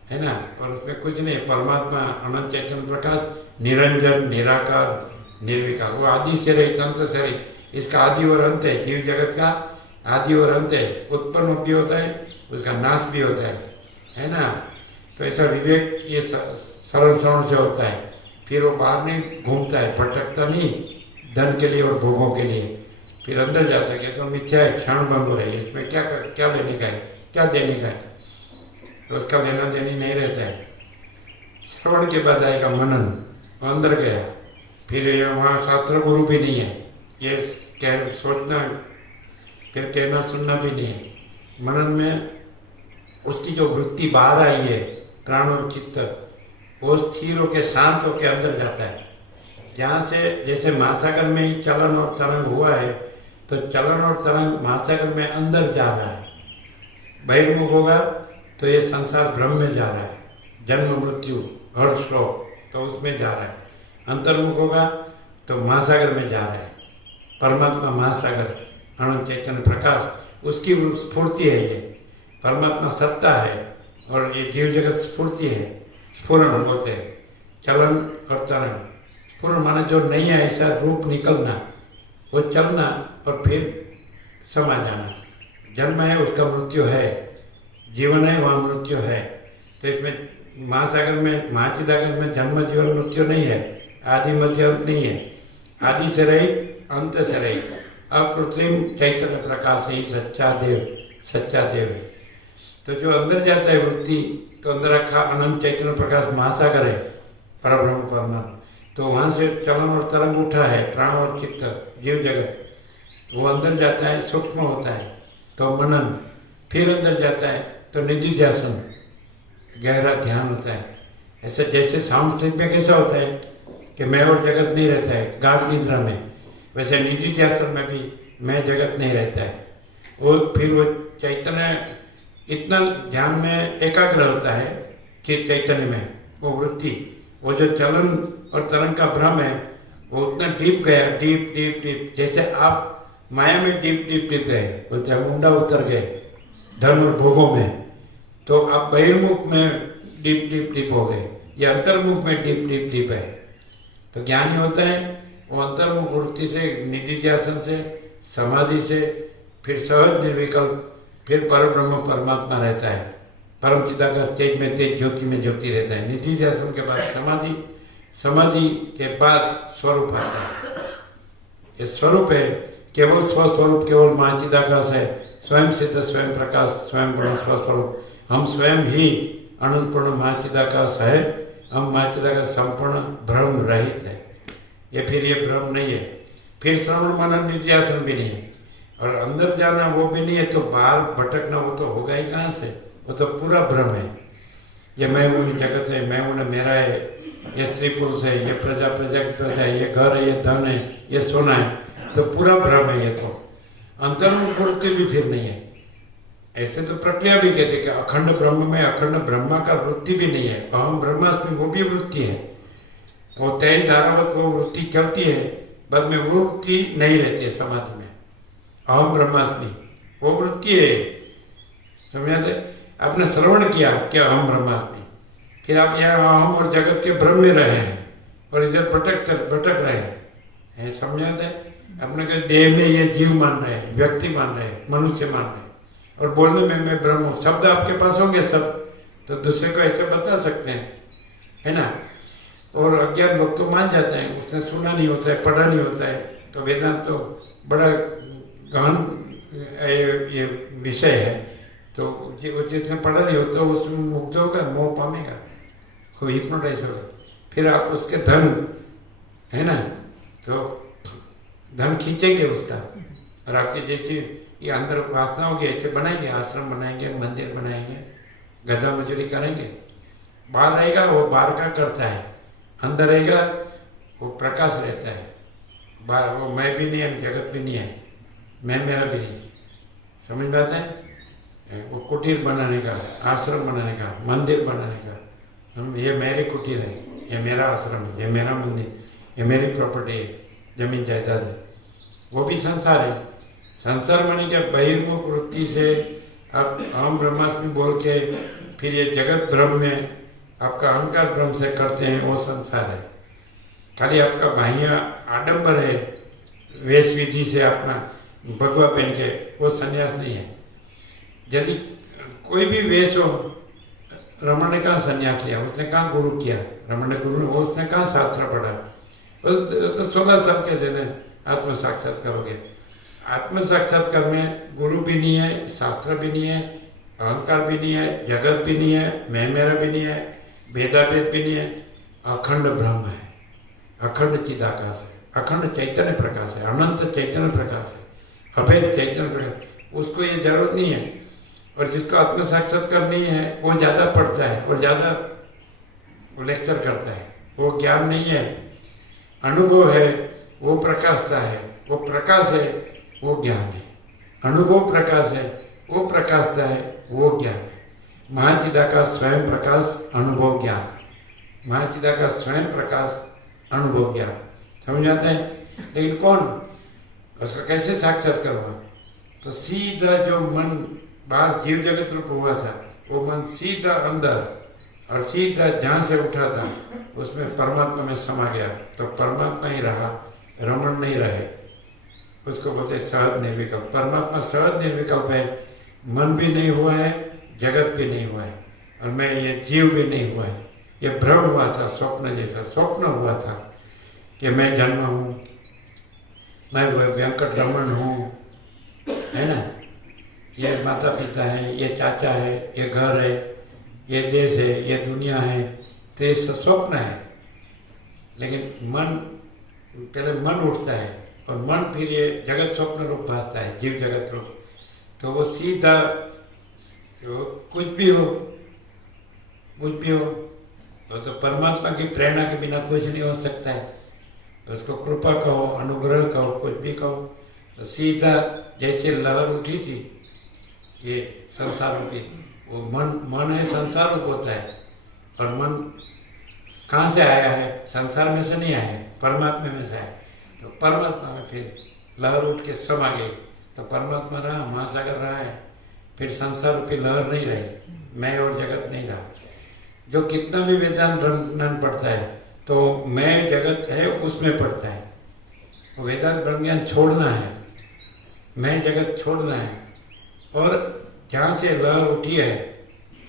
है ना, और उसमें कुछ नहीं। परमात्मा अनंत चैतन्य प्रकाश निरंजन, निराकार, निर्विकार, वो आदि से रही, तंत्र से रही, इसका आदि और अंत है। जीव जगत का आदि और अंत है, उत्पन्न भी होता है, उसका नाश भी होता है ना। तो ऐसा विवेक ये सरल श्रवण से होता है। फिर वो बाहर नहीं घूमता है, भटकता नहीं धन के लिए और भोगों के लिए, फिर अंदर जाता है कि तो मिथ्या है, क्षण भंग हो रही है, इसमें क्या लेने का है, क्या देने का है, तो उसका लेना देनी नहीं रहता है। श्रवण के बाद आएगा मनन, अंदर गया, फिर ये वहाँ शास्त्र गुरु भी नहीं है, ये सोचना फिर कहना सुनना भी नहीं है। मनन में उसकी जो वृत्ति बाहर आई है, प्राण और चित्त, वो स्थिर होकर शांत होकर अंदर जाता है। जहाँ से जैसे महासागर में ही चलन और तरंग हुआ है, तो चलन और तरंग महासागर में अंदर जा रहा है। बहिर्मुख होगा तो ये संसार भ्रम में जा रहा है, जन्म मृत्यु हर्ष शोक, तो उसमें जा रहा है। अंतर्मुख होगा तो महासागर में जा रहा है। परमात्मा महासागर अनंत चैतन्य प्रकाश, उसकी स्फूर्ति है ये। परमात्मा सत्ता है और ये जीव जगत स्फूर्ति है, स्फुरण होते हैं, चलन और तरंग। स्फुरण माने जो नहीं है ऐसा रूप निकलना, वो चलना और फिर समा जाना। जन्म है उसका मृत्यु है, जीवन है वहाँ मृत्यु है। तो इसमें महासागर में, महाचिदागर में जन्म जीवन मृत्यु नहीं है, आदि मध्य अंत नहीं है, आदि से रही अंत से रही, अकृत्रिम चैतन्य प्रकाश ही सच्चा देव है। तो जो अंदर जाता है वृत्ति, तो अंदर रखा अनंत चैतन्य प्रकाश महासागर है, परब्रह्म परमात्मा। तो वहाँ से चलन और तरंग उठा है, प्राण और चित्त, जीव जगत, वो अंदर जाता है, सूक्ष्म होता है तो मनन, फिर अंदर जाता है तो निधिध्यासन, गहरा ध्यान होता है। ऐसे जैसे साउंड स्लीप में कैसा होता है कि मैं और जगत नहीं रहता है गाढ़ निद्रा में, वैसे निधिध्यासन में भी मैं जगत नहीं रहता है। वो फिर वो चैतन्य इतना ध्यान में एकाग्र होता है कि चैतन्य में वो वृत्ति, वो जो चलन और तरंग का भ्रम है, वो उतना डीप गया, डीप डीप डीप, जैसे आप माया में डीप डीप डीप गए, बोलते हैं मुंडा उतर गए धन और भोगों में, तो आप बहिर्मुख में डीप डीप डीप हो गए, ये अंतर्मुख में डीप डीप डीप है। तो ज्ञानी होता है वो अंतर्मुख वृत्ति से, निधिध्यासन से, समाधि से, फिर सहज निर्विकल्प, फिर परब्रह्म परमात्मा रहता है। परम चिदाकाश तेज में तेज, ज्योति में ज्योति रहता है। निधिध्यासन के बाद समाधि, समाधि के बाद स्वरूप आता है। ये स्वरूप है, केवल स्वस्वरूप, केवल महाचिदाकाश है, स्वयं सिद्ध, स्वयं प्रकाश, स्वयं पूर्ण स्वस्वरूप। हम स्वयं ही अनंत पूर्ण महाचिदाकाश है। हम महाचिदाकाश संपूर्ण भ्रम रहित है। ये भ्रम नहीं है। फिर श्रवण मनन निधिध्यासन भी नहीं है, और अंदर जाना वो भी नहीं है, तो बाहर भटकना वो तो होगा ही कहाँ से, वो तो पूरा भ्रम है। ये मैं हूँ जगत है, मैं हूँ मेरा है, ये स्त्री पुरुष है, ये प्रजा के प्रजा है, ये घर है, ये धन है, ये सोना है, तो पूरा भ्रम है। ये तो अंतर्मुख वृत्ति भी फिर नहीं है। ऐसे तो प्रक्रिया भी कहते कि अखंड ब्रह्म में अखंड ब्रह्मा का वृत्ति भी नहीं है। अहम ब्रह्मास्मि वो भी वृत्ति है, वो तेज धारावत वो वृत्ति चलती है, बाद में वो वृत्ति नहीं रहती है समाधि में। अहम ब्रह्मास्मि वो वृत्ति है, समझते? आपने श्रवण किया कि अहम ब्रह्मास्मि, फिर आप यहाँ अहम और जगत के भ्रम में रहे हैं और इधर भटक रहे हैं, समझाते? अपने के देह में ये जीव मान रहे हैं, व्यक्ति मान रहे हैं, मनुष्य मान रहे हैं, और बोलने में मैं ब्रह्म हूँ। शब्द आपके पास होंगे सब, तो दूसरे को ऐसे बता सकते हैं, है ना? और अज्ञान लोग तो मान जाते हैं, उसने सुना नहीं होता है, पढ़ा नहीं होता है। तो वेदांत तो बड़ा गहन ये विषय है, तो जिसने पढ़ा नहीं होता वो उसमें मुग्ध होगा, मोह पामेगा, वो हिप्नोटाइज होगा। फिर आप उसके धन, है ना, तो धन खींचेंगे उसका, और आपके जैसे ये अंदर वासना होगी ऐसे बनाएंगे, आश्रम बनाएंगे, मंदिर बनाएंगे, गधा मजूरी करेंगे। बाहर रहेगा वो बाहर का करता है, अंदर रहेगा वो प्रकाश रहता है। बाहर वो मैं भी नहीं है, जगत भी नहीं है, मैं मेरा भी नहीं। समझ में आता है? वो कुटीर बनाने का, आश्रम बनाने का, मंदिर बनाने का, हम ये मेरी कुटीर है, ये मेरा आश्रम है, ये मेरा मंदिर, ये मेरी प्रॉपर्टी है, जमीन जायदाद है, वो भी संसार है। संसार माने क्या? बहिर्मुख वृत्ति से आप अहम ब्रह्मास्मि बोल के फिर ये जगत ब्रह्म में आपका अहंकार ब्रह्म से करते हैं, वो संसार है। खाली आपका बाह्य आडंबर है, वेश विधि से अपना भगवा पहन के, वो संन्यास नहीं है। यदि कोई भी वेश हो, रमण ने कहाँ संन्यास लिया, उसने कहाँ गुरु किया, रमण ने गुरु, उसने कहाँ शास्त्र पढ़ा? तो 16 साल के दिन आत्म साक्षात्कार हो गया। आत्म साक्षात्कार में गुरु भी नहीं है, शास्त्र भी नहीं है, अहंकार भी नहीं है, जगत भी नहीं है, मैं मेरा भी नहीं है, भेदाभेद भी नहीं है, अखंड ब्रह्म है, अखंड चिदाकाश है, अखंड चैतन्य प्रकाश है, अनंत चैतन्य प्रकाश है, अभेद चैतन्य प्रकाश। उसको ये जरूरत नहीं है। और जिसको आत्म साक्षात्कार नहीं है वो ज़्यादा पढ़ता है और ज़्यादा वो लेक्चर करता है, वो ज्ञान नहीं है। अनुभव है वो प्रकाशता है, वो प्रकाश है वो ज्ञान है। अनुभव प्रकाश है, वो प्रकाशता है, वो ज्ञान है। महाचिदाकाश स्वयं प्रकाश, अनुभव ज्ञान। महाचिदाकाश स्वयं प्रकाश, अनुभव ज्ञान। समझ आते हैं? लेकिन कौन उसका कैसे साक्षात्कार हुआ? तो सीधा जो मन बाहर जीव जगत रूप हुआ था, वो मन सीधा अंदर और सीधा जहाँ से उठा था उसमें परमात्मा में समा गया। तो परमात्मा ही रहा, रमण नहीं रहे। उसको बोलते सहज निर्विकल्प। परमात्मा सहज निर्विकल्प है, मन भी नहीं हुआ है, जगत भी नहीं हुआ है, और मैं ये जीव भी नहीं हुआ है। ये भ्रम हुआ था, स्वप्न जैसा स्वप्न हुआ था कि मैं जन्म हूँ, मैं वेंकट रमण हूँ, है ना, ये माता पिता है, ये चाचा है, ये घर है, ये देश है, ये दुनिया है। तो ये स्वप्न है। लेकिन मन, पहले मन उठता है और मन फिर ये जगत स्वप्न रूप भासता है, जीव जगत रूप। तो वो सीधा कुछ भी हो, कुछ भी हो, तो परमात्मा की प्रेरणा के बिना कुछ नहीं हो सकता है। उसको कृपा कहो, अनुग्रह कहो, कुछ भी कहो। तो सीधा जैसे लहर उठी थी ये संसार रूपी, वो मन है, संसार रूप होता है। और मन कहाँ से आया है? संसार में से नहीं आया है, परमात्मा में से आया। तो परमात्मा में फिर लहर उठ के समा गई। तो परमात्मा रहा, महासागर रहा है, फिर संसार रूपी लहर नहीं रही, मैं और जगत नहीं रहा। जो कितना भी वेदांत ब्रह्म पढ़ता है तो मैं जगत है उसमें पढ़ता है। वेदांत ब्रह्म ज्ञान छोड़ना है, मैं जगत छोड़ना है। और जहाँ से लहर उठी है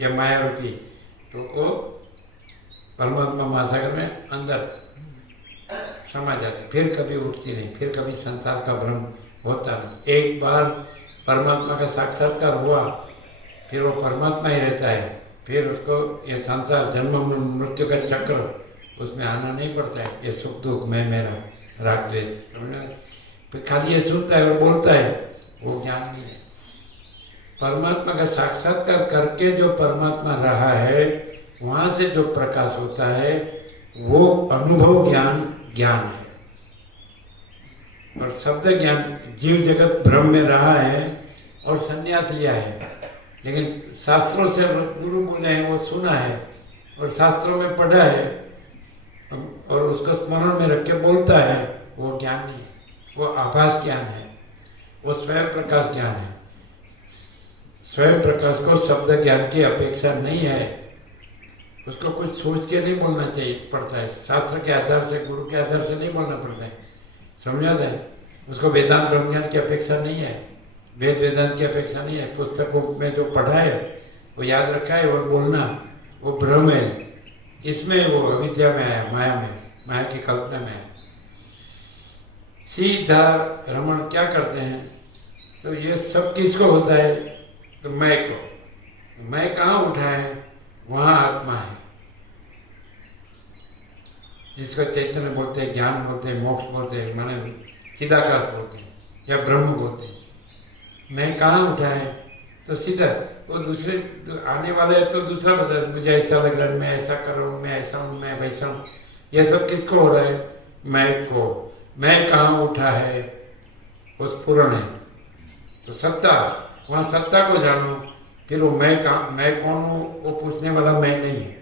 या माया रूपी, तो वो परमात्मा महासागर में अंदर समा जाती, फिर कभी उठती नहीं, फिर कभी संसार का भ्रम होता नहीं। एक बार परमात्मा का साक्षात्कार हुआ, फिर वो परमात्मा ही रहता है। फिर उसको ये संसार जन्म मृत्यु का चक्र, उसमें आना नहीं पड़ता है। ये सुख दुख, मैं मेरा, राग द्वेष, फिर खाली ये सुनता है और बोलता है, वो ज्ञान नहीं है। परमात्मा का साक्षात्कार करके जो परमात्मा रहा है, वहाँ से जो प्रकाश होता है वो अनुभव ज्ञान ज्ञान है। और शब्द ज्ञान, जीव जगत भ्रम में रहा है और संन्यास लिया है, लेकिन शास्त्रों से गुरु बोले हैं, वो सुना है और शास्त्रों में पढ़ा है और उसको स्मरण में रख के बोलता है, वो ज्ञान नहीं है, वो आभास ज्ञान है, वो स्वयं प्रकाश ज्ञान है। स्वयं प्रकाश को शब्द ज्ञान की अपेक्षा नहीं है। उसको कुछ सोच के नहीं बोलना चाहिए पड़ता है, शास्त्र के आधार से, गुरु के आधार से नहीं बोलना पड़ता है। समझा है? उसको वेदांत ब्रह्म ज्ञान की अपेक्षा नहीं है, वेद वेदांत की अपेक्षा नहीं है। पुस्तकों में जो पढ़ा है वो याद रखा है और बोलना, वो भ्रम है। इसमें वो अविद्या में आया, माया में, माया की कल्पना में। सीधा रमण क्या करते हैं? तो ये सब किसको होता है? तो मैं को, मैं कहाँ उठा है? वहाँ आत्मा है, जिसको चैतन्य बोलते हैं, ज्ञान बोलते हैं, मोक्ष बोलते हैं, माने चिदाकाश बोलते हैं। या ब्रह्म बोलते हैं। मैं कहाँ उठा है, तो सीधा वो दूसरे आने वाला है तो दूसरा बता, मुझे ऐसा लग रहा है, मैं ऐसा कर रहा हूँ, मैं ऐसा हूँ, मैं वैसा हूँ। यह सब किसको हो रहा है? मैं को। मैं कहाँ उठा है, वो स्फुरण है। तो सत्ता, वहाँ सत्ता को जानो, फिर वो मैं कहाँ, मैं कौन हूँ, वो पूछने वाला मैं नहीं है।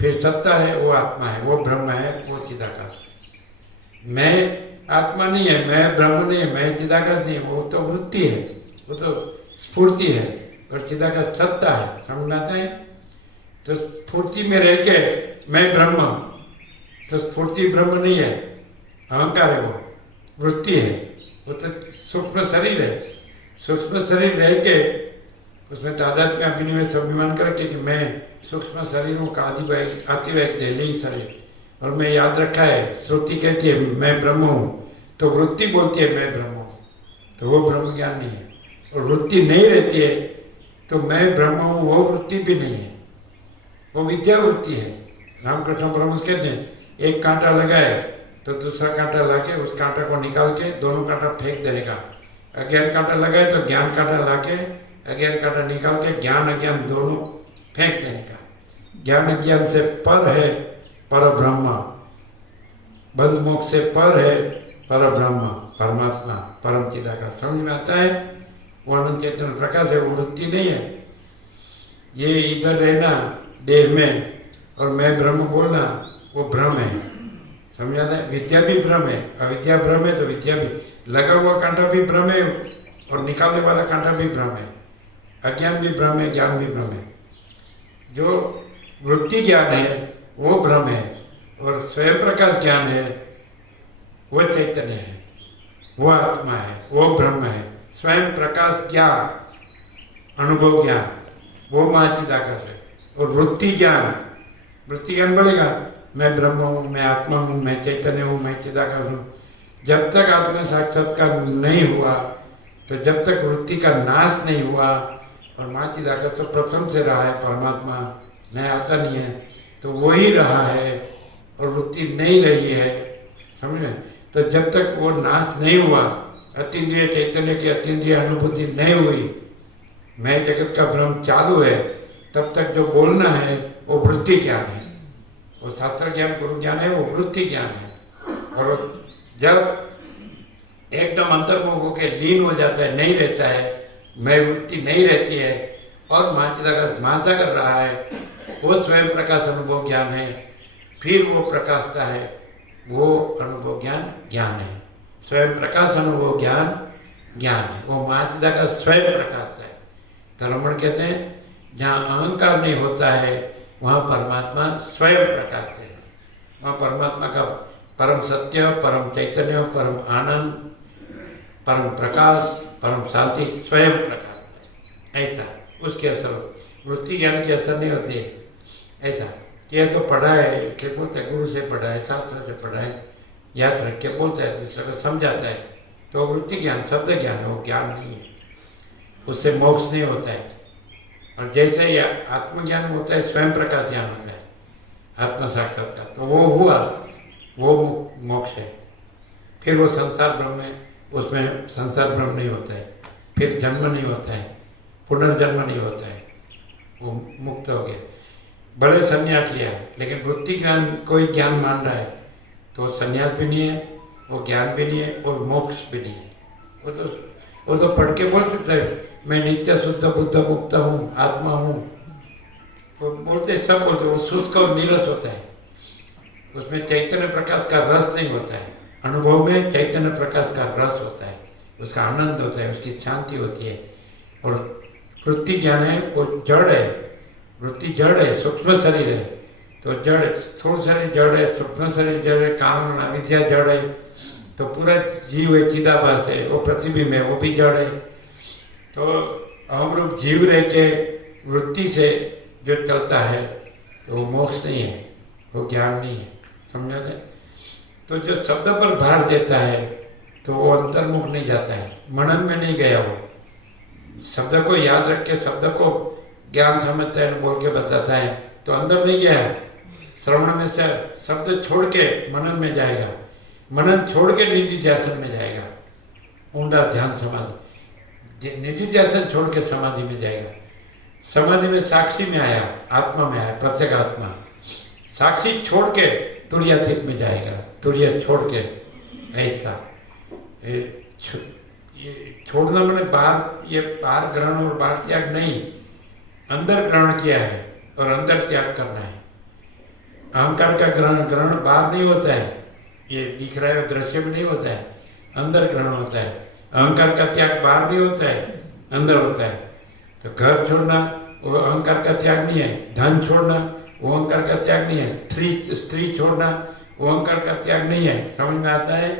फिर सत्ता है, वो आत्मा है, वो ब्रह्म है, वो चिदाकाश है। मैं आत्मा नहीं है, मैं ब्रह्म नहीं है, मैं चिदाकाश नहीं है, वो तो वृत्ति है, वो तो स्फूर्ति है। और चिदाकाश सत्ता है, समझ में आता है? तो स्फूर्ति में रह के मैं ब्रह्म, तो स्फूर्ति ब्रह्म नहीं है, अहंकार है, वो वृत्ति है, वो तो सूक्ष्म शरीर है। सूक्ष्म शरीर रह के उसमें तादाद में अभिनिवेश अभिमान करके कि मैं सूक्ष्म शरीर हूँ का आतिवाहिक देही शरीर, और मैं याद रखा है, श्रुति कहती है मैं ब्रह्म हूँ, तो वृत्ति बोलती है मैं ब्रह्म हूँ, तो वो ब्रह्म ज्ञान नहीं है। और वृत्ति नहीं रहती है तो मैं ब्रह्म हूँ, वो वृत्ति भी नहीं है, वो विद्या वृत्ति है। रामकृष्ण परमहंस कहते हैं एक कांटा लगाए तो दूसरा कांटा लाके उस कांटा को निकाल के दोनों कांटा फेंक देने का। अज्ञान कांटा लगाए तो ज्ञान कांटा लाके अज्ञान कांटा निकाल के ज्ञान अज्ञान दोनों फेंक देने का। ज्ञान अज्ञान से पर है पर ब्रह्म, बंध मोक्ष से पर है पर ब्रह्म, परमात्मा, परम चिदाकाश। समझ में आता है? वो अनंत चेतन प्रकाश है, वो वृत्ति नहीं है। ये इधर रहना देह में और मैं ब्रह्म बोलना, वो भ्रम है। समझ आता है? विद्या भी भ्रम है, अविद्या भ्रम है तो विद्या भी, लगा हुआ कांटा भी भ्रम है और निकालने वाला कांटा भी भ्रम है। अज्ञान भी भ्रम है, ज्ञान भी भ्रम है। जो वृत्ति ज्ञान है वो भ्रम है, और स्वयं प्रकाश ज्ञान है वो चैतन्य है, वो आत्मा है, वो ब्रह्म है। स्वयं प्रकाश ज्ञान, अनुभव ज्ञान, वो महाचिदाकाश है। और वृत्ति ज्ञान बोलेगा मैं ब्रह्म हूँ, मैं आत्मा हूँ, मैं चैतन्य हूँ, मैं चिदाकाश हूँ। जब तक आत्म साक्षात्कार नहीं हुआ, तो जब तक वृत्ति का नाश नहीं हुआ, और महाचिदाकाश तो प्रथम से रहा है, परमात्मा मैं आता नहीं है, तो वही रहा है और वृत्ति नहीं रही है। समझ में? तो जब तक वो नाश नहीं हुआ, अतीन्द्रिय चैतन्य की अतीन्द्रिय अनुभूति नहीं हुई, मैं जगत का भ्रम चालू है, तब तक जो बोलना है वो वृत्ति ज्ञान है, वो शास्त्र ज्ञान गुरु ज्ञान है, वो वृत्ति ज्ञान है। और जब एकदम अंतर्मुख होकर लीन हो जाता है, नहीं रहता है, मैं वृत्ति नहीं रहती है और महाचिदाकाश महासागर रहा है, वो स्वयं प्रकाश अनुभव ज्ञान है। फिर वो प्रकाशता है, वो अनुभव ज्ञान है। स्वयं प्रकाश अनुभव ज्ञान है, वो महाचिदाकाश स्वयं प्रकाश है। तो रमण कहते हैं जहाँ अहंकार नहीं होता है वहाँ परमात्मा स्वयं प्रकाश है। वहाँ परमात्मा का परम सत्य, परम चैतन्य, परम आनंद, परम प्रकाश, परम शांति स्वयं प्रकाश है। ऐसा उसके असर, वृत्ति ज्ञान की असर नहीं होती है। ऐसा ये तो पढ़ा है, इसलिए बोलते हैं गुरु से पढ़ा है, शास्त्र से पढ़ा है, याद रख के बोलता है, दूसरे को समझाता है, तो वृत्ति ज्ञान शब्द ज्ञान है, वो ज्ञान नहीं है, उससे मोक्ष नहीं होता है। और जैसे ही आत्मज्ञान होता है, स्वयं प्रकाश ज्ञान होता है, आत्म साक्षात्कार, तो वो हुआ, वो मोक्ष है। फिर वो संसार ब्रह्म है, उसमें संसार ब्रह्म नहीं होता है, फिर जन्म नहीं होता है, पुनर्जन्म नहीं होता है, वो मुक्त हो गया। बड़े संन्यास लिया, लेकिन वृत्ति ज्ञान कोई ज्ञान मान रहा है तो संन्यास भी नहीं है, वो ज्ञान भी नहीं है और मोक्ष भी नहीं है। वो तो पढ़ के बोल सकता है मैं नित्य शुद्ध बुद्ध मुक्त हूँ, आत्मा हूँ, वो बोलते सब बोलते, वो शुष्क और नीरस होता है, उसमें चैतन्य प्रकाश का रस नहीं होता है। अनुभव में चैतन्य प्रकाश का रस होता है, उसका आनंद होता है, उसकी शांति होती है। और वृत्ति ज्ञान है वो जड़ है, वृत्ति जड़ है, सूक्ष्म शरीर है, तो जड़, स्थूल शरीर जड़ है, सूक्ष्म शरीर जड़ है, कारण अविद्या जड़ है, तो पूरा जीव है, चिदाभास है, वो प्रतिबिंब है, वो भी जड़ है। तो अहम रूप जीव रह के वृत्ति से जो चलता है तो वो मोक्ष नहीं है, वो ज्ञान नहीं है। समझा दें? तो जो शब्द पर भार देता है तो वो अंतर्मुख नहीं जाता है, मनन में नहीं गया, वो शब्द को याद रख के शब्द को ज्ञान समझता है, बोल के बताता है, तो अंदर नहीं गया है। श्रवण में से शब्द छोड़ के मनन में जाएगा, मनन छोड़ के निधि ध्यान में जाएगा, ऊंडा ध्यान समाधि, निधि ध्यान छोड़ के समाधि में जाएगा। समाधि में साक्षी में आया, आत्मा में आया, प्रत्येक आत्मा, साक्षी छोड़ के तुरीयातीत में जाएगा, तुरीय छोड़ के, ऐसा ये छोड़ना मैंने बाहर, ये बाहर ग्रहण और बाहर त्याग नहीं, अंदर ग्रहण किया है और अंदर त्याग करना है। अहंकार का ग्रहण बाहर नहीं होता है, ये दिख रहा है दृश्य में नहीं होता है, अंदर ग्रहण होता है। अहंकार का त्याग बाहर नहीं होता है, अंदर होता है। तो घर छोड़ना वो अहंकार का त्याग नहीं है, धन छोड़ना वो अहंकार का त्याग नहीं है, स्त्री छोड़ना वो अहंकार का त्याग नहीं है। समझ में आता है?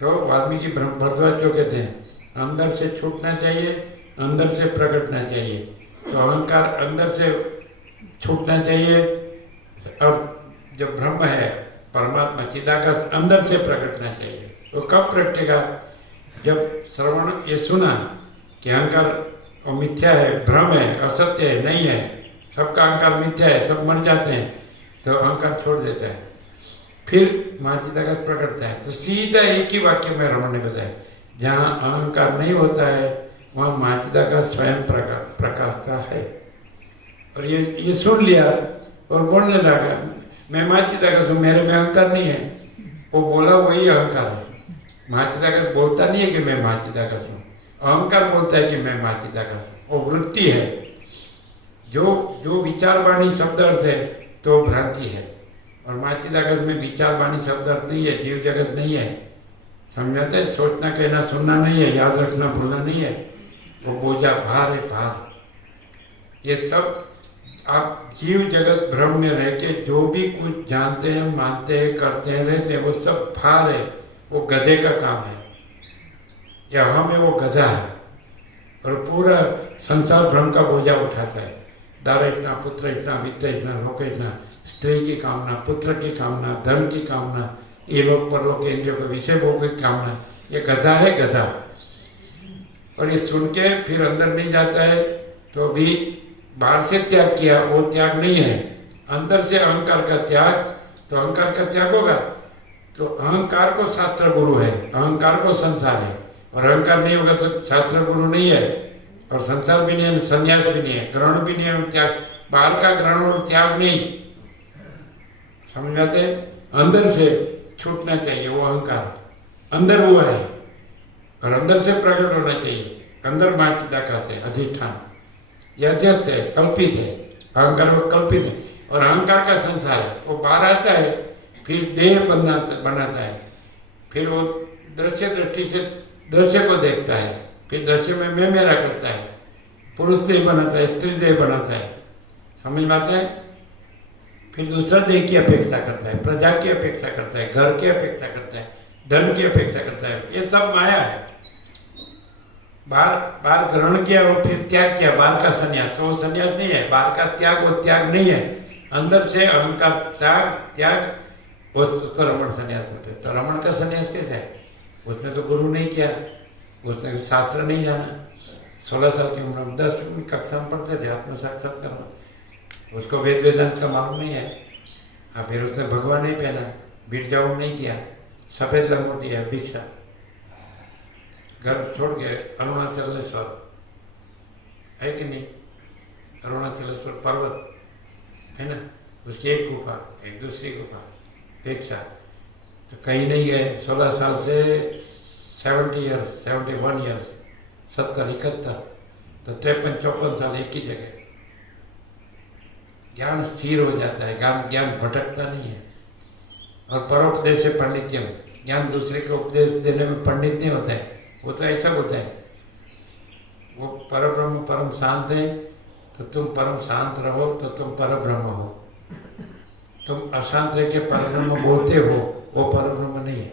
तो वाल्मीकि भरद्वाज जो कहते हैं अंदर से छूटना चाहिए, अंदर से प्रकटना चाहिए। तो अहंकार अंदर से छूटना चाहिए और जब ब्रह्म है परमात्मा चिदाकाश अंदर से प्रकटना चाहिए। वो कब प्रकटेगा? जब श्रवण ये सुना कि अहंकार और मिथ्या है, भ्रम है, असत्य है, नहीं है, सबका अहंकार मिथ्या है, सब मर जाते हैं, तो अहंकार छोड़ देता है, फिर महाचिदाकाश प्रकटता है। तो सीधा एक ही वाक्य में रमण ने बताया, जहाँ अहंकार नहीं होता है वहाँ महाचिदाकाश स्वयं प्रकाशता है। और ये सुन लिया और बोलने लगा, मैं महाचिदाकाश हूँ, मेरे में अहंकार नहीं है। वो बोला वही अहंकार है। महाचिदाकाश बोलता नहीं है कि मैं महाचिदाकाश हूँ, अहंकार बोलता है कि मैं महाचिदाकाश हूँ। वो वृत्ति है, जो विचार वाणी शब्द अर्थ है तो भ्रांति है। और महाचिदाकाश में विचार वाणी शब्द अर्थ नहीं है, जीव जगत नहीं है। समझाते हैं? सोचना, कहना, सुनना नहीं है, याद रखना, भूलना नहीं है। वो बोझा, भार है, भार। ये सब आप जीव जगत भ्रम में रह के जो भी कुछ जानते हैं, मानते हैं, करते हैं, रहते हैं, वो सब भार है, वो गधे का काम है। या हमें वो गधा है और पूरा संसार भ्रम का बोझा उठाता है। दारा इतना, पुत्र इतना, वित्त इतना, लोक इतना, स्त्री की कामना, पुत्र की कामना, धन की कामना, ये लोग परलोक के इंद्रियों के विषय भोग की कामना, ये गधा है, गधा। और ये सुन के फिर अंदर नहीं जाता है तो भी बाहर से त्याग किया, वो त्याग नहीं है। अंदर से अहंकार का त्याग, तो अहंकार का त्याग होगा तो अहंकार को शास्त्र गुरु है, अहंकार को संसार है। और अहंकार नहीं होगा तो शास्त्र गुरु नहीं है और संसार भी नहीं है, संन्यास भी नहीं है, ग्रहण भी नहीं है, त्याग, बाहर का ग्रहण और त्याग नहीं। समझ जाते? अंदर से छूटना चाहिए वो अहंकार, अंदर वो है और अंदर से प्रकट होना चाहिए। अंदर महाचिदाकाश है, अधिष्ठान, यह अध्यस्त है, कल्पित है। अहंकार वो कल्पित है और अहंकार का संसार है, वो बाहर आता है, फिर देह बनाता है, फिर वो दृश्य दृष्टि से दृश्य को देखता है, फिर दृश्य में मैं मेरा करता है, पुरुष देह बनाता है, स्त्री देह बनाता है। समझ में आता है? फिर दूसरा देह की अपेक्षा करता है, प्रजा की अपेक्षा करता है, घर की अपेक्षा करता है, धन की अपेक्षा करता है। ये सब माया है। बाहर ग्रहण किया और फिर त्याग किया, बाहर का संन्यास, तो वो संन्यास नहीं है। बाहर का त्याग वो त्याग नहीं है। अंदर से अहंकार त्याग उसको रमण संन्यास होते। तो रमण का संन्यास कैसा है? उसने तो गुरु नहीं किया, उसने शास्त्र नहीं जाना। 16 साल की उम्र में 10वीं कक्षा में पढ़ते थे, आत्म साक्षात्कार, उसको वेद वेदांत का मालूम नहीं है। फिर उसने भगवान नहीं पहना, बीट जाऊन नहीं किया, सफ़ेद लंगोटी है, भिक्षा, घर छोड़ के अरुणाचलेश्वर है कि नहीं? अरुणाचलेश्वर पर्वत है ना, उसकी एक गुफा, एक दूसरी गुफा, भिक्षा, तो कहीं नहीं गए। 16 साल से 70 ईयर्स, 71 ईयर्स, 70, 71, तो 53-54 साल एक ही जगह। ज्ञान स्थिर हो जाता है, ज्ञान भटकता नहीं है। और परोपदेश से पांडित्यम, ज्ञान दूसरे को उपदेश देने में पंडित नहीं होता है, वो तो ऐसा होता है। वो परब्रह्म परम शांत है, तो तुम परम शांत रहो तो तुम परब्रह्म हो। तुम अशांत रह के परब्रह्म बोलते हो, वो परब्रह्म नहीं है।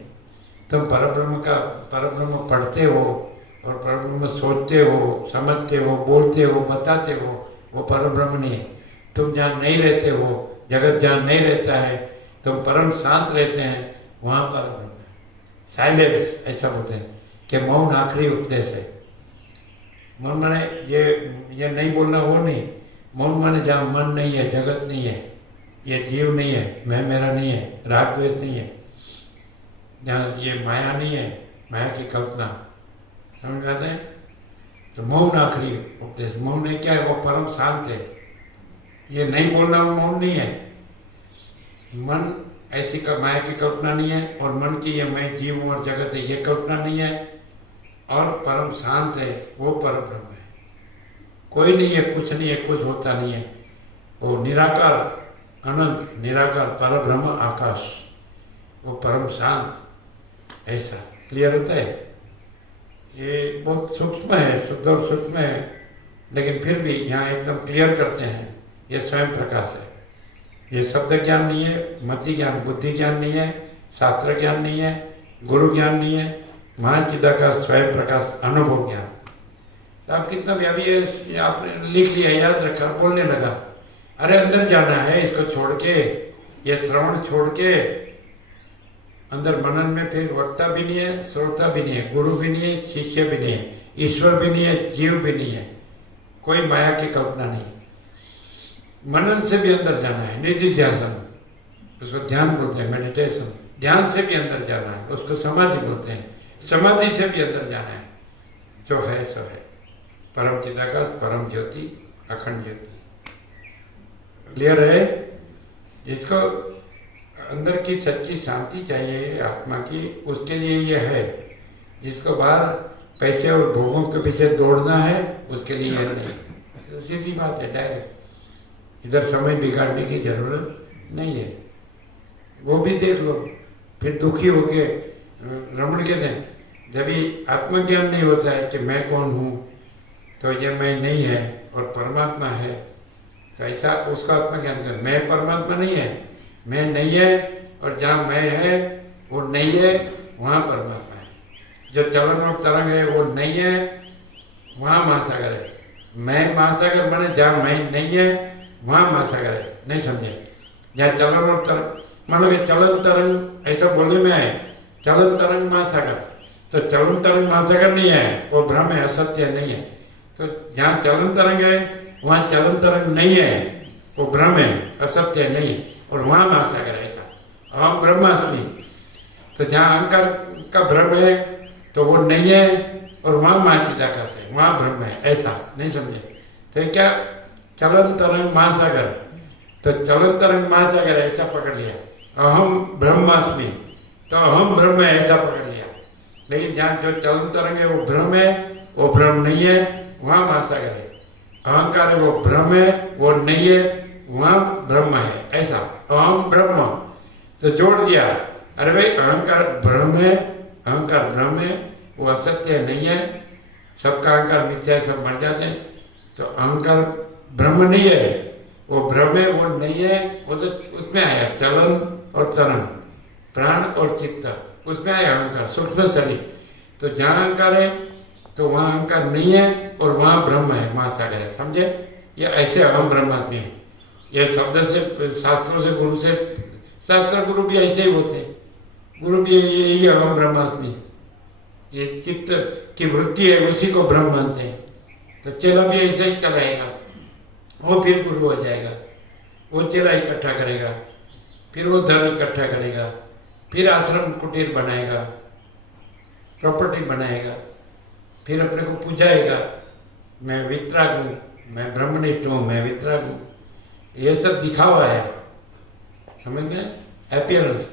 तुम परब्रह्म पढ़ते हो और परब्रह्म सोचते हो, समझते हो, बोलते हो, बताते हो, वो परब्रह्म नहीं है। तुम जहाँ नहीं रहते हो, जगत जहाँ नहीं रहता है, तुम परम शांत रहते हैं, वहाँ परब्रह्म है। साइलेंस ऐसा बोलते हैं कि मौन आखिरी उपदेश है। मौन माने ये नहीं बोलना, वो नहीं। मौन माने जहाँ मन नहीं है, जगत नहीं है, ये जीव नहीं है, मैं मेरा नहीं है, राग द्वेष नहीं है, जहाँ ये माया नहीं है, माया की कल्पना, समझ में आता है। तो मौन आखिरी उपदेश। मौन है क्या है? वो परम शांत है। ये नहीं बोलना मौन नहीं है। मन ऐसी माया की कल्पना नहीं है, और मन की ये मैं जीव हूं और जगत है ये कल्पना नहीं है, और परम शांत है, वो परम ब्रह्म है। कोई नहीं है, कुछ नहीं है, कुछ होता नहीं है। वो निराकार अनंत निराकार पर ब्रह्म आकाश, वो परम शांत। ऐसा क्लियर होता है। ये बहुत सूक्ष्म है, शुद्ध और सूक्ष्म है, लेकिन फिर भी यहाँ एकदम क्लियर करते हैं। ये स्वयं प्रकाश है। ये शब्द ज्ञान नहीं है, मति ज्ञान, बुद्धि ज्ञान नहीं है, शास्त्र ज्ञान नहीं है, गुरु ज्ञान नहीं है, महान चिदाकाश स्वयं प्रकाश अनुभव ज्ञान। तो आप कितना भी अभी ये आपने लिख लिया, याद रखा, बोलने लगा, अरे अंदर जाना है, इसको छोड़ के, ये श्रवण छोड़ के अंदर मनन में फिर वक्ता भी नहीं है, श्रोता भी नहीं है, गुरु भी नहीं है, शिष्य भी नहीं है, ईश्वर भी नहीं है, जीव भी नहीं है, कोई माया की कल्पना नहीं। मनन से भी अंदर जाना है, निधि ध्यान, उसको ध्यान बोलते हैं, मेडिटेशन। ध्यान से भी अंदर जाना है, उसको समाधि बोलते हैं। समाधि से भी अंदर जाना है, जो है सो है, परम चिदाकाश, परम ज्योति, अखंड ज्योति। क्लियर है। जिसको अंदर की सच्ची शांति चाहिए आत्मा की, उसके लिए ये है। जिसको बाहर पैसे और भोगों के पीछे दौड़ना है, उसके लिए यह नहीं। तो सीधी बात है, डायरेक्ट। इधर समय बिगाड़ने की जरूरत नहीं है। वो भी देख लो, फिर दुखी होके रमण के दें, जब भी आत्मज्ञान नहीं होता है कि मैं कौन हूँ, तो ये मैं नहीं है और परमात्मा है, तो ऐसा उसका आत्मज्ञान कर। मैं परमात्मा नहीं है, मैं नहीं है, और जहाँ मैं है वो नहीं है, वहाँ परमात्मा है। जो चलन और तरंग है वो नहीं है, वहाँ महासागर है। मैं महासागर माने जहाँ मैं नहीं है वहाँ महासागर है। नहीं समझे? जहाँ चलन और तरंग, मानो कि चलन तरंग ऐसा बोलने में आए, चलन तरंग महासागर, तो चलन तरंग महासागर नहीं है, वो भ्रम है, असत्य नहीं है। तो जहाँ चलन तरंग है वहाँ चलन तरंग नहीं है, वो भ्रम है, असत्य नहीं है, और वहाँ महासागर है। ऐसा अहम ब्रह्मास्मि, तो जहाँ अहंकार का भ्रम है तो वो नहीं है, और वहाँ महाचिदाकाश है, वहाँ ब्रह्म है। ऐसा नहीं समझे? तो क्या चलन तरंग महासागर, तो चलन तरंग महासागर ऐसा पकड़ लिया। अहम ब्रह्मास्मि, तो अहम ब्रह्म है, ऐसा पकड़ लिया। लेकिन जहाँ जो चलन तरंग है वो भ्रम है, वो भ्रम नहीं है, वहाँ महासागर है। अहंकार है वो भ्रम है, वो नहीं है, वहाँ ब्रह्म है। ऐसा अहम ब्रह्म, तो जोड़ दिया। अरे भाई अहंकार भ्रम है, अहंकार भ्रम है, वो असत्य नहीं है, सबका अहंकार मिथ्या, सब मर जाते हैं। तो अहंकार ब्रह्म नहीं है, वो भ्रम है, वो नहीं है, वो तो उसमें आया चलन और तरंग, प्राण और चित्त, उसमें आया अहंकार, सूक्ष्म शरीर। तो जहाँ अहंकार है तो वहाँ अहंकार नहीं है, और वहाँ ब्रह्म है, महासागर है। समझे? ये ऐसे अहम ब्रह्मास्मि है। ये शब्द से, शास्त्रों से, गुरु से, शास्त्र गुरु भी ऐसे ही होते हैं। गुरु भी यही अहम ब्रह्मास्मि, ये चित्त की वृत्ति है, उसी को ब्रह्म मानते हैं। तो चेला भी ऐसे ही चलाएगा, वो फिर गुरु हो जाएगा, वो चेला इकट्ठा करेगा, फिर वो धन इकट्ठा करेगा, फिर आश्रम कुटीर बनाएगा, प्रॉपर्टी बनाएगा, फिर अपने को पूजाएगा, मैं वितराग हूँ, मैं ब्रह्मनिष्ठ हूँ, मैं वितराग हूँ। ये सब दिखावा है, समझ में? अपीयरेंस,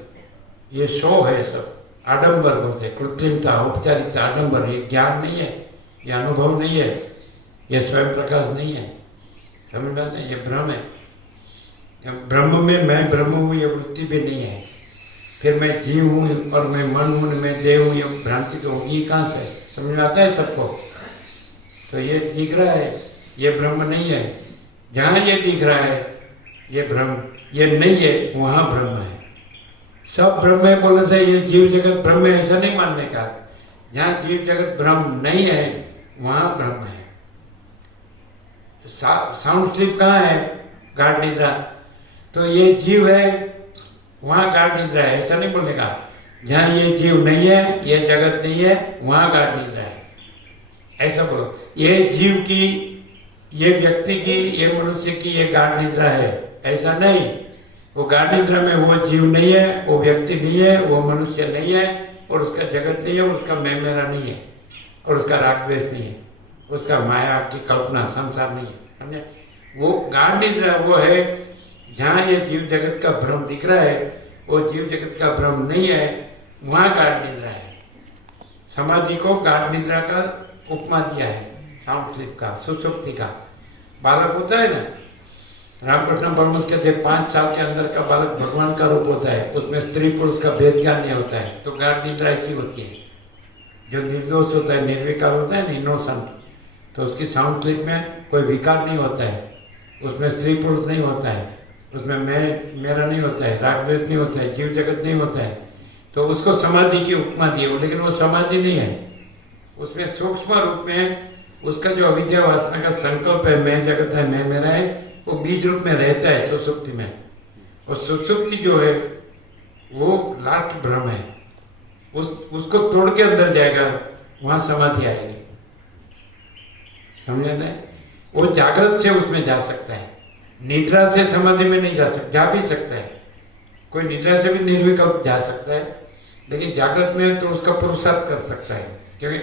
ये शो है, सब आडंबर बोलते हैं, कृत्रिमता, औपचारिकता, आडंबर। ये ज्ञान नहीं है, ये अनुभव नहीं है, ये स्वयं प्रकाश नहीं है। समझ में आता है? ये भ्रम है। ब्रह्म में मैं ब्रह्म हूँ ये वृत्ति भी नहीं है। फिर मैं जीव हूँ और मैं मन हूँ, मैं देव हूँ, ये भ्रांति तो होगी कहाँ से? समझ में आता है सबको? तो ये दिख रहा है, ये ब्रह्म नहीं है। जहाँ ये दिख रहा है ये ब्रह्म, ये नहीं है, वहाँ ब्रह्म है। सब ब्रह्म है बोलने से ये जीव जगत ब्रह्म है ऐसा नहीं मानने का। जहाँ जीव जगत ब्रह्म नहीं है वहाँ ब्रह्म है। साउंड स्लीप कहाँ है? गाढ़ निद्रा। तो ये जीव है, वहाँ गाढ़ निद्रा है, ऐसा नहीं बोलने का। जहाँ ये जीव नहीं है, ये जगत नहीं है, वहाँ गाढ़ निद्रा है, ऐसा बोलो। ये जीव की, ये व्यक्ति की, ये मनुष्य की ये गाढ़ निद्रा है, ऐसा नहीं। वो गाढ़ निद्रा में वो जीव नहीं है, वो व्यक्ति नहीं है, वो मनुष्य नहीं है, और उसका जगत नहीं है, उसका मैं मेरा नहीं है, और उसका राग द्वेष नहीं है, उसका माया की कल्पना संसार नहीं है, समझे? वो गाढ़ निद्रा वो है जहाँ ये जीव जगत का भ्रम दिख रहा है, वो जीव जगत का भ्रम नहीं है, वहाँ गाढ़ निद्रा है। समाधि को गाढ़ निद्रा का उपमा दिया है, साउंड स्लीप का, सुसुप्ति का। बालक होता है ना, रामकृष्ण परमहंस कहते हैं 5 साल के अंदर का बालक भगवान का रूप होता है, उसमें स्त्री पुरुष का भेद ज्ञान नहीं होता है। तो गाढ़ निद्रा ऐसी होती है, जो निर्दोष होता है, निर्विकार होता है ना, इनोसेंट, तो उसकी साउंड स्लीप में कोई विकार नहीं होता है, उसमें स्त्री पुरुष नहीं होता है, उसमें मैं मेरा नहीं होता है, राग द्वेष नहीं होता है, जीव जगत नहीं होता है। तो उसको समाधि की उपमा दी है, लेकिन वो समाधि नहीं है। उसमें सूक्ष्म रूप में उसका जो अविद्या वासना का संकल्प है, मैं जगत है, मैं मेरा है, वो बीज रूप में रहता है सुसुप्ति में। और सुसुप्ति जो है वो लास्ट भ्रम है, उसको तोड़ के अंदर जाएगा, वहां समाधि आएगी, समझे ना? वो जागृत से उसमें जा सकता है, निद्रा से समाधि में नहीं जा सकता। जा भी सकता है, कोई निद्रा से भी निर्विकल्प जा सकता है, लेकिन जागृत में तो उसका पुरुषार्थ कर सकता है, क्योंकि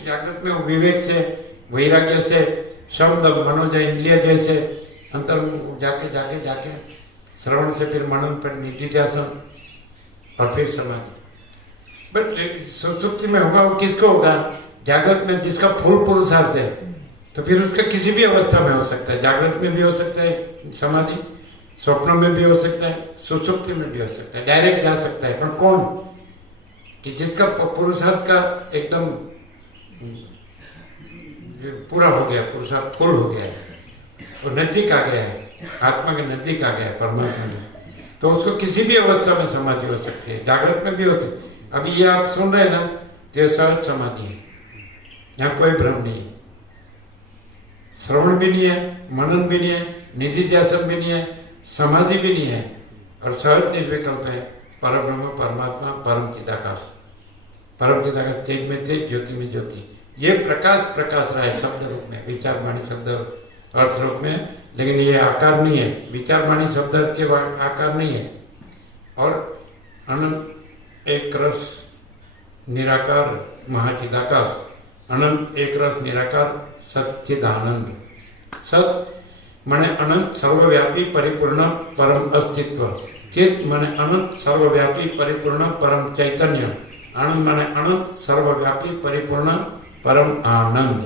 जागृत में वो विवेक से, वैराग्य से, शब्द मनोज इंद्रिय जैसे अंतर जाके जाके जाके श्रवण से फिर मनन, पर निधिध्यासन और फिर समाधि। बट सुसुप्ति में होगा वो किसको होगा? जागृत में जिसका फुल पुरुषार्थ है, तो फिर उसका किसी भी अवस्था में हो सकता है। जागृत में भी हो सकता है समाधि, स्वप्नों में भी हो सकता है, सुसुप्ति में भी हो सकता है, डायरेक्ट जा सकता है। पर कौन? कि जिसका पुरुषार्थ का एकदम पूरा हो गया, पुरुषार्थ फुल हो गया है, और नजदीक आ गया है, आत्मा के नजदीक आ गया है परमात्मा में, तो उसको किसी भी अवस्था में समाधि हो सकती है, जागृत में भी हो सकती है। अभी ये आप सुन रहे हैं ना, तो सहज समाधि है, यहाँ कोई भ्रम नहीं है, श्रवण भी नहीं है, मनन भी नहीं है, निधिध्यासन भी नहीं है, समाधि भी नहीं है, और सहज निर्विकल्प है, परब्रह्म परमात्मा परम चिदाकाश। परम चिदाकाश तेज में तेज, ज्योति में ज्योति। ये प्रकाश प्रकाश रहा है शब्द रूप में, विचार वाणी शब्द अर्थ रूप में, लेकिन ये आकार नहीं है। विचार वाणी शब्द अर्थ के आकार नहीं है। और अनंत एक रस निराकार महाचिदाकाश, अनंत एक रस निराकार सच्चिदानंद। सत माने अनंत सर्वव्यापी परिपूर्ण परम अस्तित्व, चित माने अनंत सर्वव्यापी परिपूर्ण परम चैतन्य, आनंद माने अनंत सर्वव्यापी परिपूर्ण परम आनंद।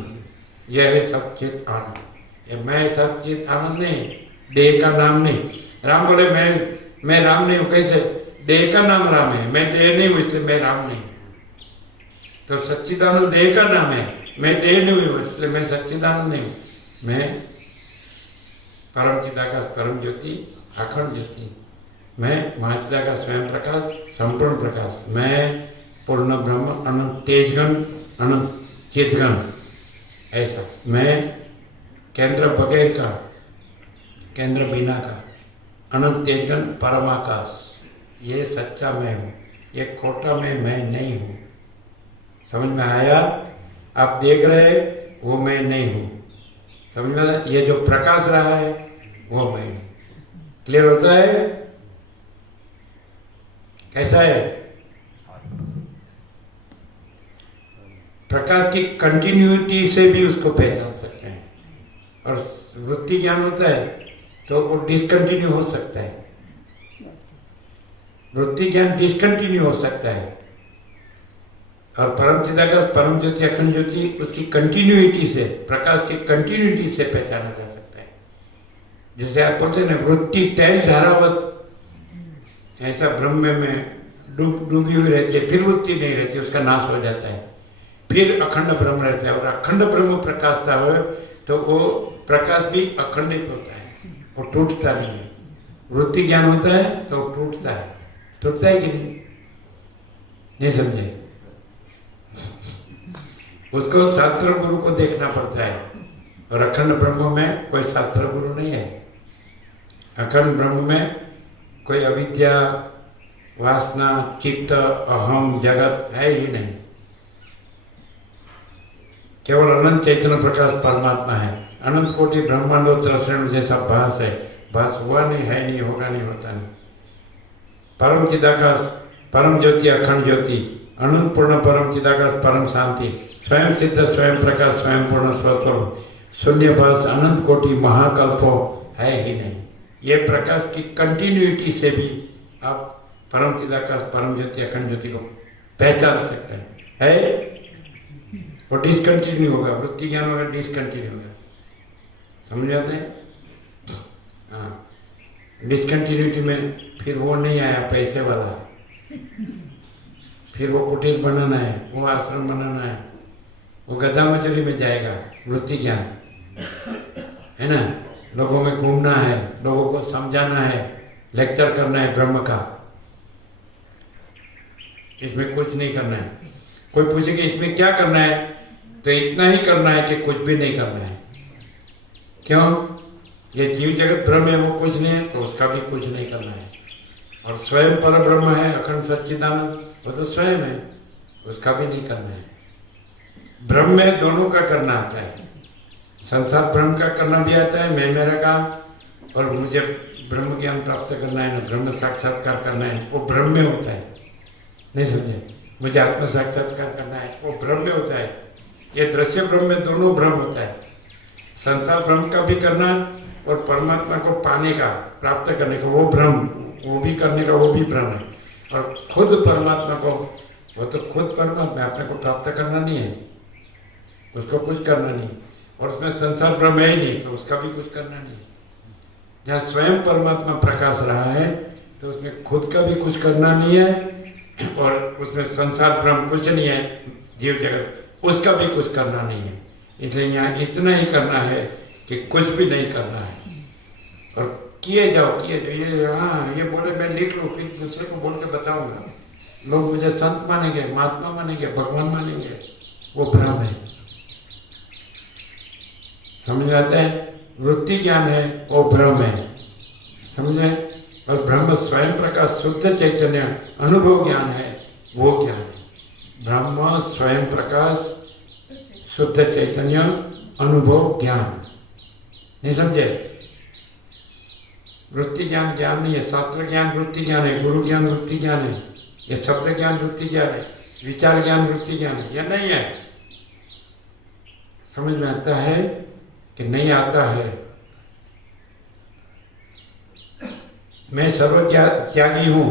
यह है सच्चित आनंद। ये मैं सच्चित आनंद नहीं, देह का नाम नहीं। राम बोले मैं राम नहीं हूँ, कैसे? देह का नाम राम है, मैं देह नहीं हूँ इसलिए मैं राम नहीं। तो सच्चिदानंद देह का नाम है, मैं देह नहीं हूँ इसलिए मैं सच्चिदानंद नहीं हूँ। मैं परम चिदाकाश परम ज्योति अखंड ज्योति, मैं महाचिदाकाश स्वयं प्रकाश संपूर्ण प्रकाश, मैं पूर्ण ब्रह्म अनंत तेजगण अनंत चितगण। ऐसा मैं केंद्र बगैर का, केंद्र बिना का, अनंत तेजगण परमाकाश। ये सच्चा मैं हूँ, ये खोटा मैं नहीं हूँ। समझ में आया? आप देख रहे वो मैं नहीं हूँ, समझ में आया? ये जो प्रकाश रहा है वो मैं हूँ। क्लियर होता है? कैसा है? प्रकाश की कंटिन्यूटी से भी उसको पहचान सकते हैं। और वृत्ति ज्ञान होता है तो वो डिसकंटिन्यू हो सकता है, वृत्ति ज्ञान डिसकंटिन्यू हो सकता है। और परम चिदाकाश परम ज्योति अखंड ज्योति उसकी कंटिन्यूटी से, प्रकाश की कंटिन्यूटी से पहचाना जा सकता है। जैसे आप बोलते हैं ना वृत्ति तैल धारावत, ऐसा ब्रह्म में डूबी हुई रहती है, फिर वृत्ति नहीं रहती, उसका नाश हो जाता है, फिर अखंड ब्रह्म रहता है। और अखंड ब्रह्म प्रकाशता हो तो वो प्रकाश भी अखंडित होता है, वो टूटता नहीं है। वृत्ति ज्ञान होता है तो टूटता है, टूटता है कि नहीं समझे? उसको शास्त्र गुरु को देखना पड़ता है। और अखंड ब्रह्म में कोई शास्त्र गुरु नहीं है। अखंड ब्रह्म में कोई अविद्या वासना चित्त अहम जगत है ही नहीं, केवल अनंत चैतन्य प्रकाश परमात्मा है। अनंत कोटि ब्रह्मांडोत्तर श्रेणी जैसा भास है, भास हुआ नहीं, है नहीं, होगा नहीं, होता नहीं। परम चिदाकाश परम ज्योति अखंड ज्योति अनंत पूर्ण परम चिदाकाश परम शांति, स्वयं सिद्ध स्वयं प्रकाश स्वयं पूर्ण स्वस्वरूप, शून्य भाष अनंत कोटि महाकल्प है ही नहीं। ये प्रकाश की कंटिन्यूटी से भी आप परम चिदाकाश परम ज्योति अखंड ज्योति को पहचान सकते हैं। है वो डिसकंटिन्यू होगा, वृत्ति ज्ञान होगा, डिसकंटिन्यू होगा। समझ आते हैं? हाँ, डिसकंटिन्यूटी में फिर वो नहीं आया पैसे वाला, फिर वो कुटीर बनाना है, वो आश्रम बनाना है, वो गधा मजूरी में जाएगा। वृत्ति ज्ञान है ना, लोगों में घूमना है, लोगों को समझाना है, लेक्चर करना है ब्रह्म का, इसमें कुछ नहीं करना है। कोई पूछेगा इसमें क्या करना है, तो इतना ही करना है कि कुछ भी नहीं करना है। क्यों? ये जीव जगत ब्रह्म है, वो कुछ नहीं है, तो उसका भी कुछ नहीं करना है। और स्वयं पर ब्रह्म है, अखंड सच्चिदानंद, वो तो स्वयं है, उसका भी नहीं करना है। ब्रह्म में दोनों का करना आता है। संसार ब्रह्म का करना भी आता है, मैं मेरा काम, और मुझे ब्रह्म ज्ञान प्राप्त करना है ना, ब्रह्म साक्षात्कार करना है, वो ब्रह्म में होता है। नहीं समझे? मुझे आत्म साक्षात्कार करना है, वो ब्रह्म में होता है। ये दृश्य ब्रह्म में दोनों ब्रह्म होता है। संसार ब्रह्म का भी करना और परमात्मा को पाने का, प्राप्त करने का, वो ब्रह्म, वो भी करने का, वो भी ब्रह्म है। और खुद परमात्मा को, वो तो खुद परमात्मा, अपने को प्राप्त करना नहीं है, उसको कुछ करना नहीं। और उसमें संसार ब्रह्म है ही नहीं, तो उसका भी कुछ करना नहीं। जहाँ स्वयं परमात्मा प्रकाश रहा है, तो उसमें खुद का भी कुछ करना नहीं है, और उसमें संसार ब्रह्म कुछ नहीं है, जीव जगत उसका भी कुछ करना नहीं है। इसलिए यहाँ इतना ही करना है कि कुछ भी नहीं करना है, और किए जाओ। ये हाँ, ये बोले मैं लिख लूँ, फिर दूसरे को बोल के बताऊँगा, लोग मुझे संत मानेंगे, महात्मा मानेंगे, भगवान मानेंगे, वो भ्रम है। समझ आते हैं? वृत्ति ज्ञान है, वो भ्रम है। समझे? और ब्रह्म स्वयं प्रकाश शुद्ध चैतन्य अनुभव ज्ञान है, वो ज्ञान है। ब्रह्म स्वयं प्रकाश शुद्ध चैतन्य अनुभव ज्ञान। नहीं समझे? वृत्ति ज्ञान ज्ञान नहीं है, शास्त्र ज्ञान वृत्ति ज्ञान है, गुरु ज्ञान वृत्ति ज्ञान है, ये शब्द ज्ञान वृत्ति ज्ञान है, विचार ज्ञान वृत्ति ज्ञान है, यह नहीं है। समझ में आता है कि नहीं आता है? मैं सर्व त्यागी हूँ,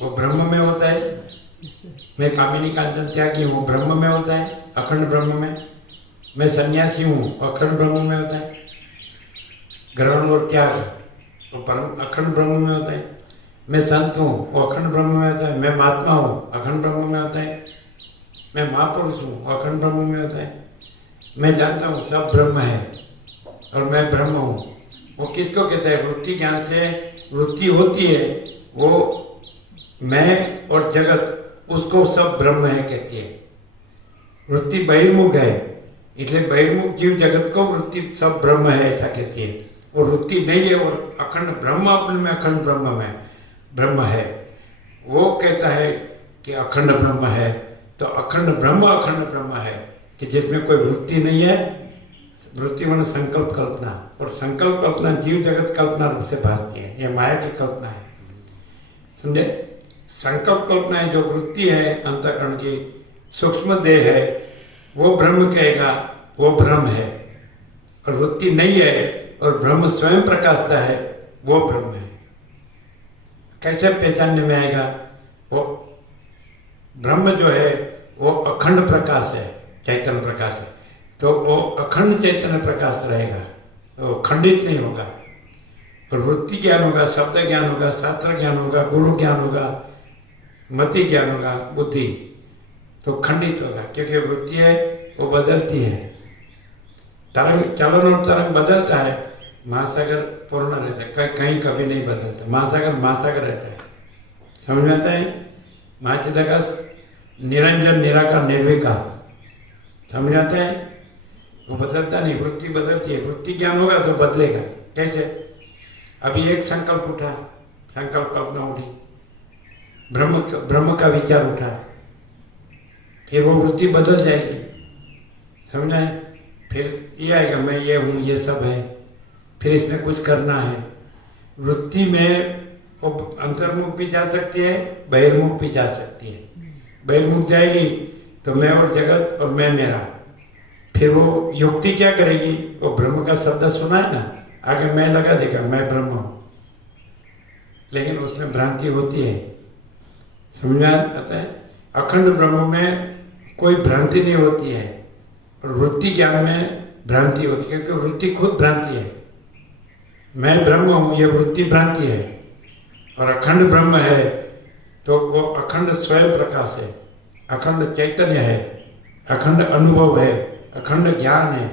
वो ब्रह्म में होता है। मैं कामिनी कांचन त्यागी हूँ, ब्रह्म में होता है, अखंड ब्रह्म में। मैं सन्यासी हूँ, अखंड ब्रह्म में होता है। ग्रहण और त्याग, वो परम अखंड ब्रह्म में होता है। मैं संत हूँ, वो अखंड ब्रह्म में होता है। मैं महात्मा हूँ, अखंड ब्रह्म में होता है। मैं महापुरुष हूँ, वो अखंड ब्रह्म में होता है। मैं जानता हूँ सब ब्रह्म है और मैं ब्रह्म हूँ। वो किसको कहते हैं? वृत्ति ज्ञान से वृत्ति होती है, वो मैं और जगत, उसको सब ब्रह्म है कहती है। वृत्ति बहिर्मुख है, इसलिए बहिर्मुख जीव जगत को वृत्ति सब ब्रह्म है ऐसा कहती है। वो वृत्ति नहीं है, और अखंड ब्रह्म अपने में, अखंड ब्रह्म में ब्रह्म है। वो कहता है कि अखंड ब्रह्म है, तो अखंड ब्रह्म है कि जिसमें कोई वृत्ति नहीं है। वृत्ति माने संकल्प कल्पना, और संकल्प कल्पना जीव जगत कल्पना रूप से भासती है, ये माया की कल्पना है। समझे? संकल्प कल्पना है, जो वृत्ति है अंतःकरण की, सूक्ष्म देह है, वो ब्रह्म कहेगा, वो ब्रह्म है। और वृत्ति नहीं है और ब्रह्म स्वयं प्रकाशता है, वो ब्रह्म है। कैसे पहचानने में आएगा? वो ब्रह्म जो है वो अखंड प्रकाश है, चैतन्य प्रकाश है, तो वो अखंड चैतन्य प्रकाश रहेगा, वो खंडित नहीं होगा। और वृत्ति ज्ञान होगा, शब्द ज्ञान होगा, शास्त्र ज्ञान होगा, गुरु ज्ञान होगा, मति ज्ञान होगा, बुद्धि, तो खंडित होगा। क्योंकि वृत्ति है वो बदलती है, तरंग चलन और तरंग बदलता है। महासागर पूर्ण रहता है, कहीं कभी नहीं बदलता। महासागर रहता है। समझ में आता है? महाचिदाकाश निरंजन निराकार निर्विकार। समझ आता है? वो बदलता नहीं, वृत्ति बदलती है। वृत्ति ज्ञान होगा तो बदलेगा। कैसे? अभी एक संकल्प उठा, संकल्प कल्पना उठी, ब्रह्म का विचार उठा, फिर वो वृत्ति बदल जाएगी। समझा है? फिर ये आएगा मैं ये हूँ, ये सब है, फिर इसमें कुछ करना है। वृत्ति में वो अंतर्मुख भी जा सकती है, बहिर्मुख भी जा सकती है। बहिर्मुख जाएगी तो मैं और जगत और मैं मेरा, फिर वो युक्ति क्या करेगी? वो ब्रह्म का शब्द सुना है ना, आगे मैं लगा देगा, मैं ब्रह्म हूं, लेकिन उसमें भ्रांति होती है। समझ में आता है? अखंड ब्रह्म में कोई भ्रांति नहीं होती है, और वृत्ति ज्ञान में भ्रांति होती है, क्योंकि वृत्ति खुद भ्रांति है। मैं ब्रह्म हूं, ये वृत्ति भ्रांति है, और अखंड ब्रह्म है तो वो अखंड स्वयं प्रकाश है, अखंड चैतन्य है, अखंड अनुभव है, अखंड ज्ञान है।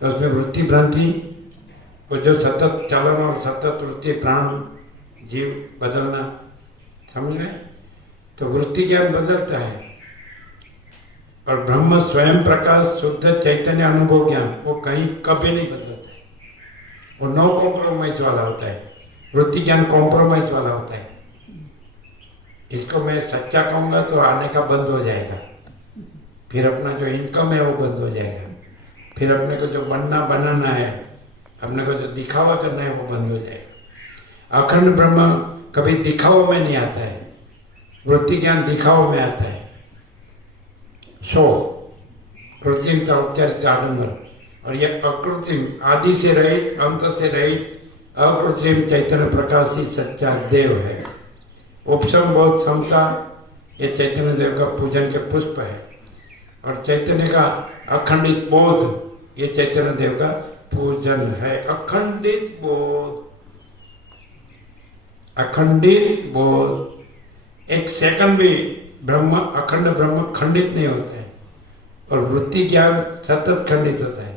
तो उसमें वृत्ति भ्रांति, वो जो सतत चलन और सतत वृत्ति, प्राण जीव बदलना, समझ में? तो वृत्ति ज्ञान बदलता है, और ब्रह्म स्वयं प्रकाश शुद्ध चैतन्य अनुभव ज्ञान वो कहीं कभी नहीं बदलता है। वो नो कॉम्प्रोमाइज वाला होता है, वृत्ति ज्ञान कॉम्प्रोमाइज वाला होता है। इसको मैं सच्चा कहूँगा तो आने का बंद हो जाएगा, फिर अपना जो इनकम है वो बंद हो जाएगा, फिर अपने को जो बनना बनाना है, अपने को जो दिखावा करना है वो बंद हो जाएगा। अखंड ब्रह्म कभी दिखावा में नहीं आता है, वृत्ति ज्ञान दिखावा में आता है। सो कृत्रिमता, औपचारिक आडंबर, और यह अकृत्रिम, आदि से रहित, अंत से रहित, अकृत्रिम चैतन्य प्रकाश ही सच्चा देव है। उपशम बोध समता, ये चैतन्य देव का पूजन के पुष्प है, और चैतन्य का अखंडित बोध ये चैतन्य देव का पूजन है। अखंडित बोध, अखंडित बोध, एक सेकंड भी ब्रह्म, अखंड ब्रह्म खंडित नहीं होता है, और वृत्ति ज्ञान सतत खंडित होता है।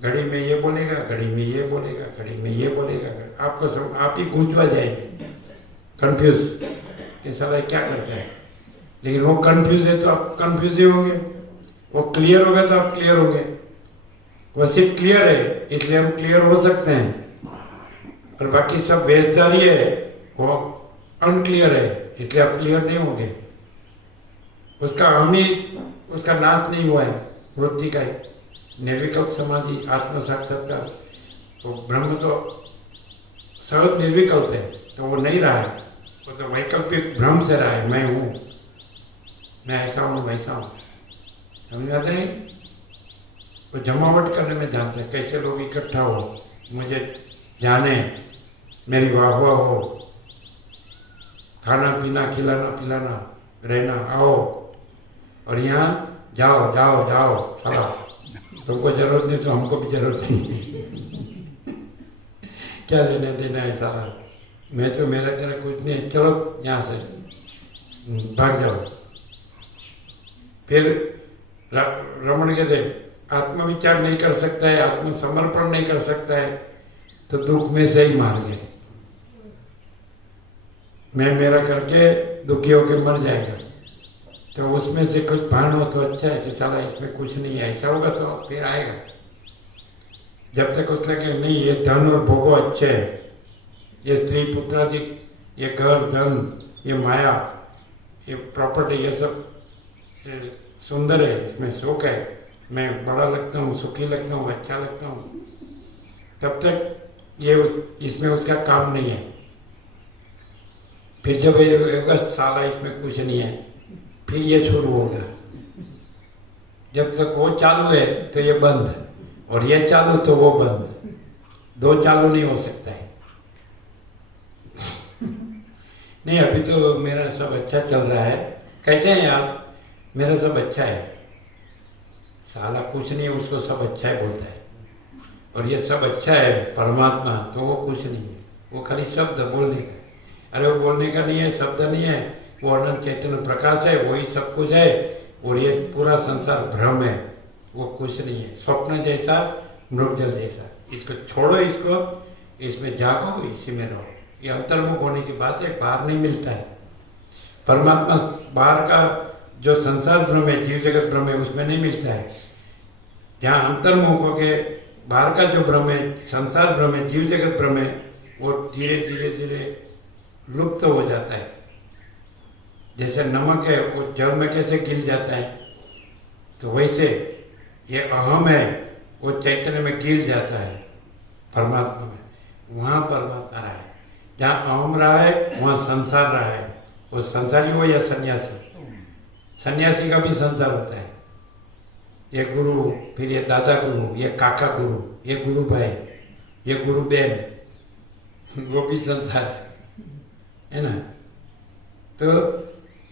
घड़ी में ये बोलेगा, घड़ी में ये बोलेगा, घड़ी में ये बोलेगा, आपको सब आप ही गूंचवा जाएंगे, कंफ्यूज कि साला क्या करता है। लेकिन वो कंफ्यूज है तो आप कंफ्यूज ही होंगे, वो क्लियर होगा तो आप क्लियर होंगे। वो सिर्फ क्लियर है इसलिए हम क्लियर हो सकते हैं, और बाकी सब बेजदारी है, वो अनक्लियर है इसलिए आप क्लियर नहीं होंगे। उसका उसका नाश नहीं हुआ है, वृत्ति का निर्विकल्प समाधि, आत्म साक्षात्कार। तो ब्रह्म तो सहज निर्विकल्प है, तो वो नहीं रहा है, वो तो वैकल्पिक भ्रम से रहा है, मैं हूँ, मैं ऐसा हूँ वैसा हूँ। समझ आता है? वो जमावट करने में जानते हैं, कैसे लोग इकट्ठा हो, मुझे जाने, मेरी वाहवा हो, खाना पीना, खिलाना पिलाना, रहना, आओ, और यहाँ जाओ जाओ जाओ, चलो, तुमको जरूरत नहीं तो हमको भी जरूरत नहीं। क्या लेने देना है सारा, मैं तो मेरा तेरा कुछ नहीं, चलो यहाँ से भाग जाओ। फिर रमण कहते आत्मविचार नहीं कर सकता है, आत्मसमर्पण नहीं कर सकता है, तो दुख में से ही मार गए, मैं मेरा करके दुखी होकर मर जाएगा। तो उसमें से कुछ भान हो तो अच्छा है कि साला इसमें कुछ नहीं है, ऐसा होगा तो फिर आएगा। जब तक उसका कि नहीं ये धन और भोगो अच्छे है, ये स्त्री पुत्र आदि, ये घर धन, ये माया, ये प्रॉपर्टी, ये सब सुंदर है, इसमें सुख है, मैं बड़ा लगता हूँ, सुखी लगता हूँ, अच्छा लगता हूँ, तब तक ये इसमें उसका काम नहीं है। फिर जब ये साला इसमें कुछ नहीं है, फिर ये शुरू होगा। जब तक वो चालू है तो ये बंद, और ये चालू तो वो बंद, दो चालू नहीं हो सकता है। नहीं, अभी तो मेरा सब अच्छा चल रहा है। कैसे हैं आप? मेरा सब अच्छा है। साला कुछ नहीं है, उसको सब अच्छा है बोलता है, और ये सब अच्छा है परमात्मा, तो वो कुछ नहीं है, वो खाली शब्द बोलने का। अरे वो बोलने का नहीं है, शब्द नहीं है, वो अनंत चैतन्य प्रकाश है, वही सब कुछ है, और ये पूरा संसार भ्रम है, वो कुछ नहीं है, स्वप्न जैसा, मृगजल जैसा। इसको छोड़ो, इसको, इसमें जागो, इसी में रहो। ये अंतर्मुख होने की बात है, बाहर नहीं मिलता है। परमात्मा बाहर का जो संसार भ्रम है, जीव जगत भ्रम है, उसमें नहीं मिलता है। जहाँ अंतर्मुख होके बाहर का जो भ्रम है, संसार भ्रम है, जीव जगत भ्रम है, वो धीरे धीरे धीरे लुप्त हो जाता है। जैसे नमक है, वो जल में कैसे गिर जाता है, तो वैसे ये अहम है, वो चैतन्य में गिर जाता है परमात्मा में। वहाँ परमात्मा रहा है। जहाँ अहम रहा है वहाँ संसार रहा है। वो संसारी हो या सन्यासी, सन्यासी का भी संसार होता है, ये गुरु, फिर ये दादा गुरु, ये काका गुरु, ये गुरु भाई, ये गुरु बहन, वो भी संसार है ना। तो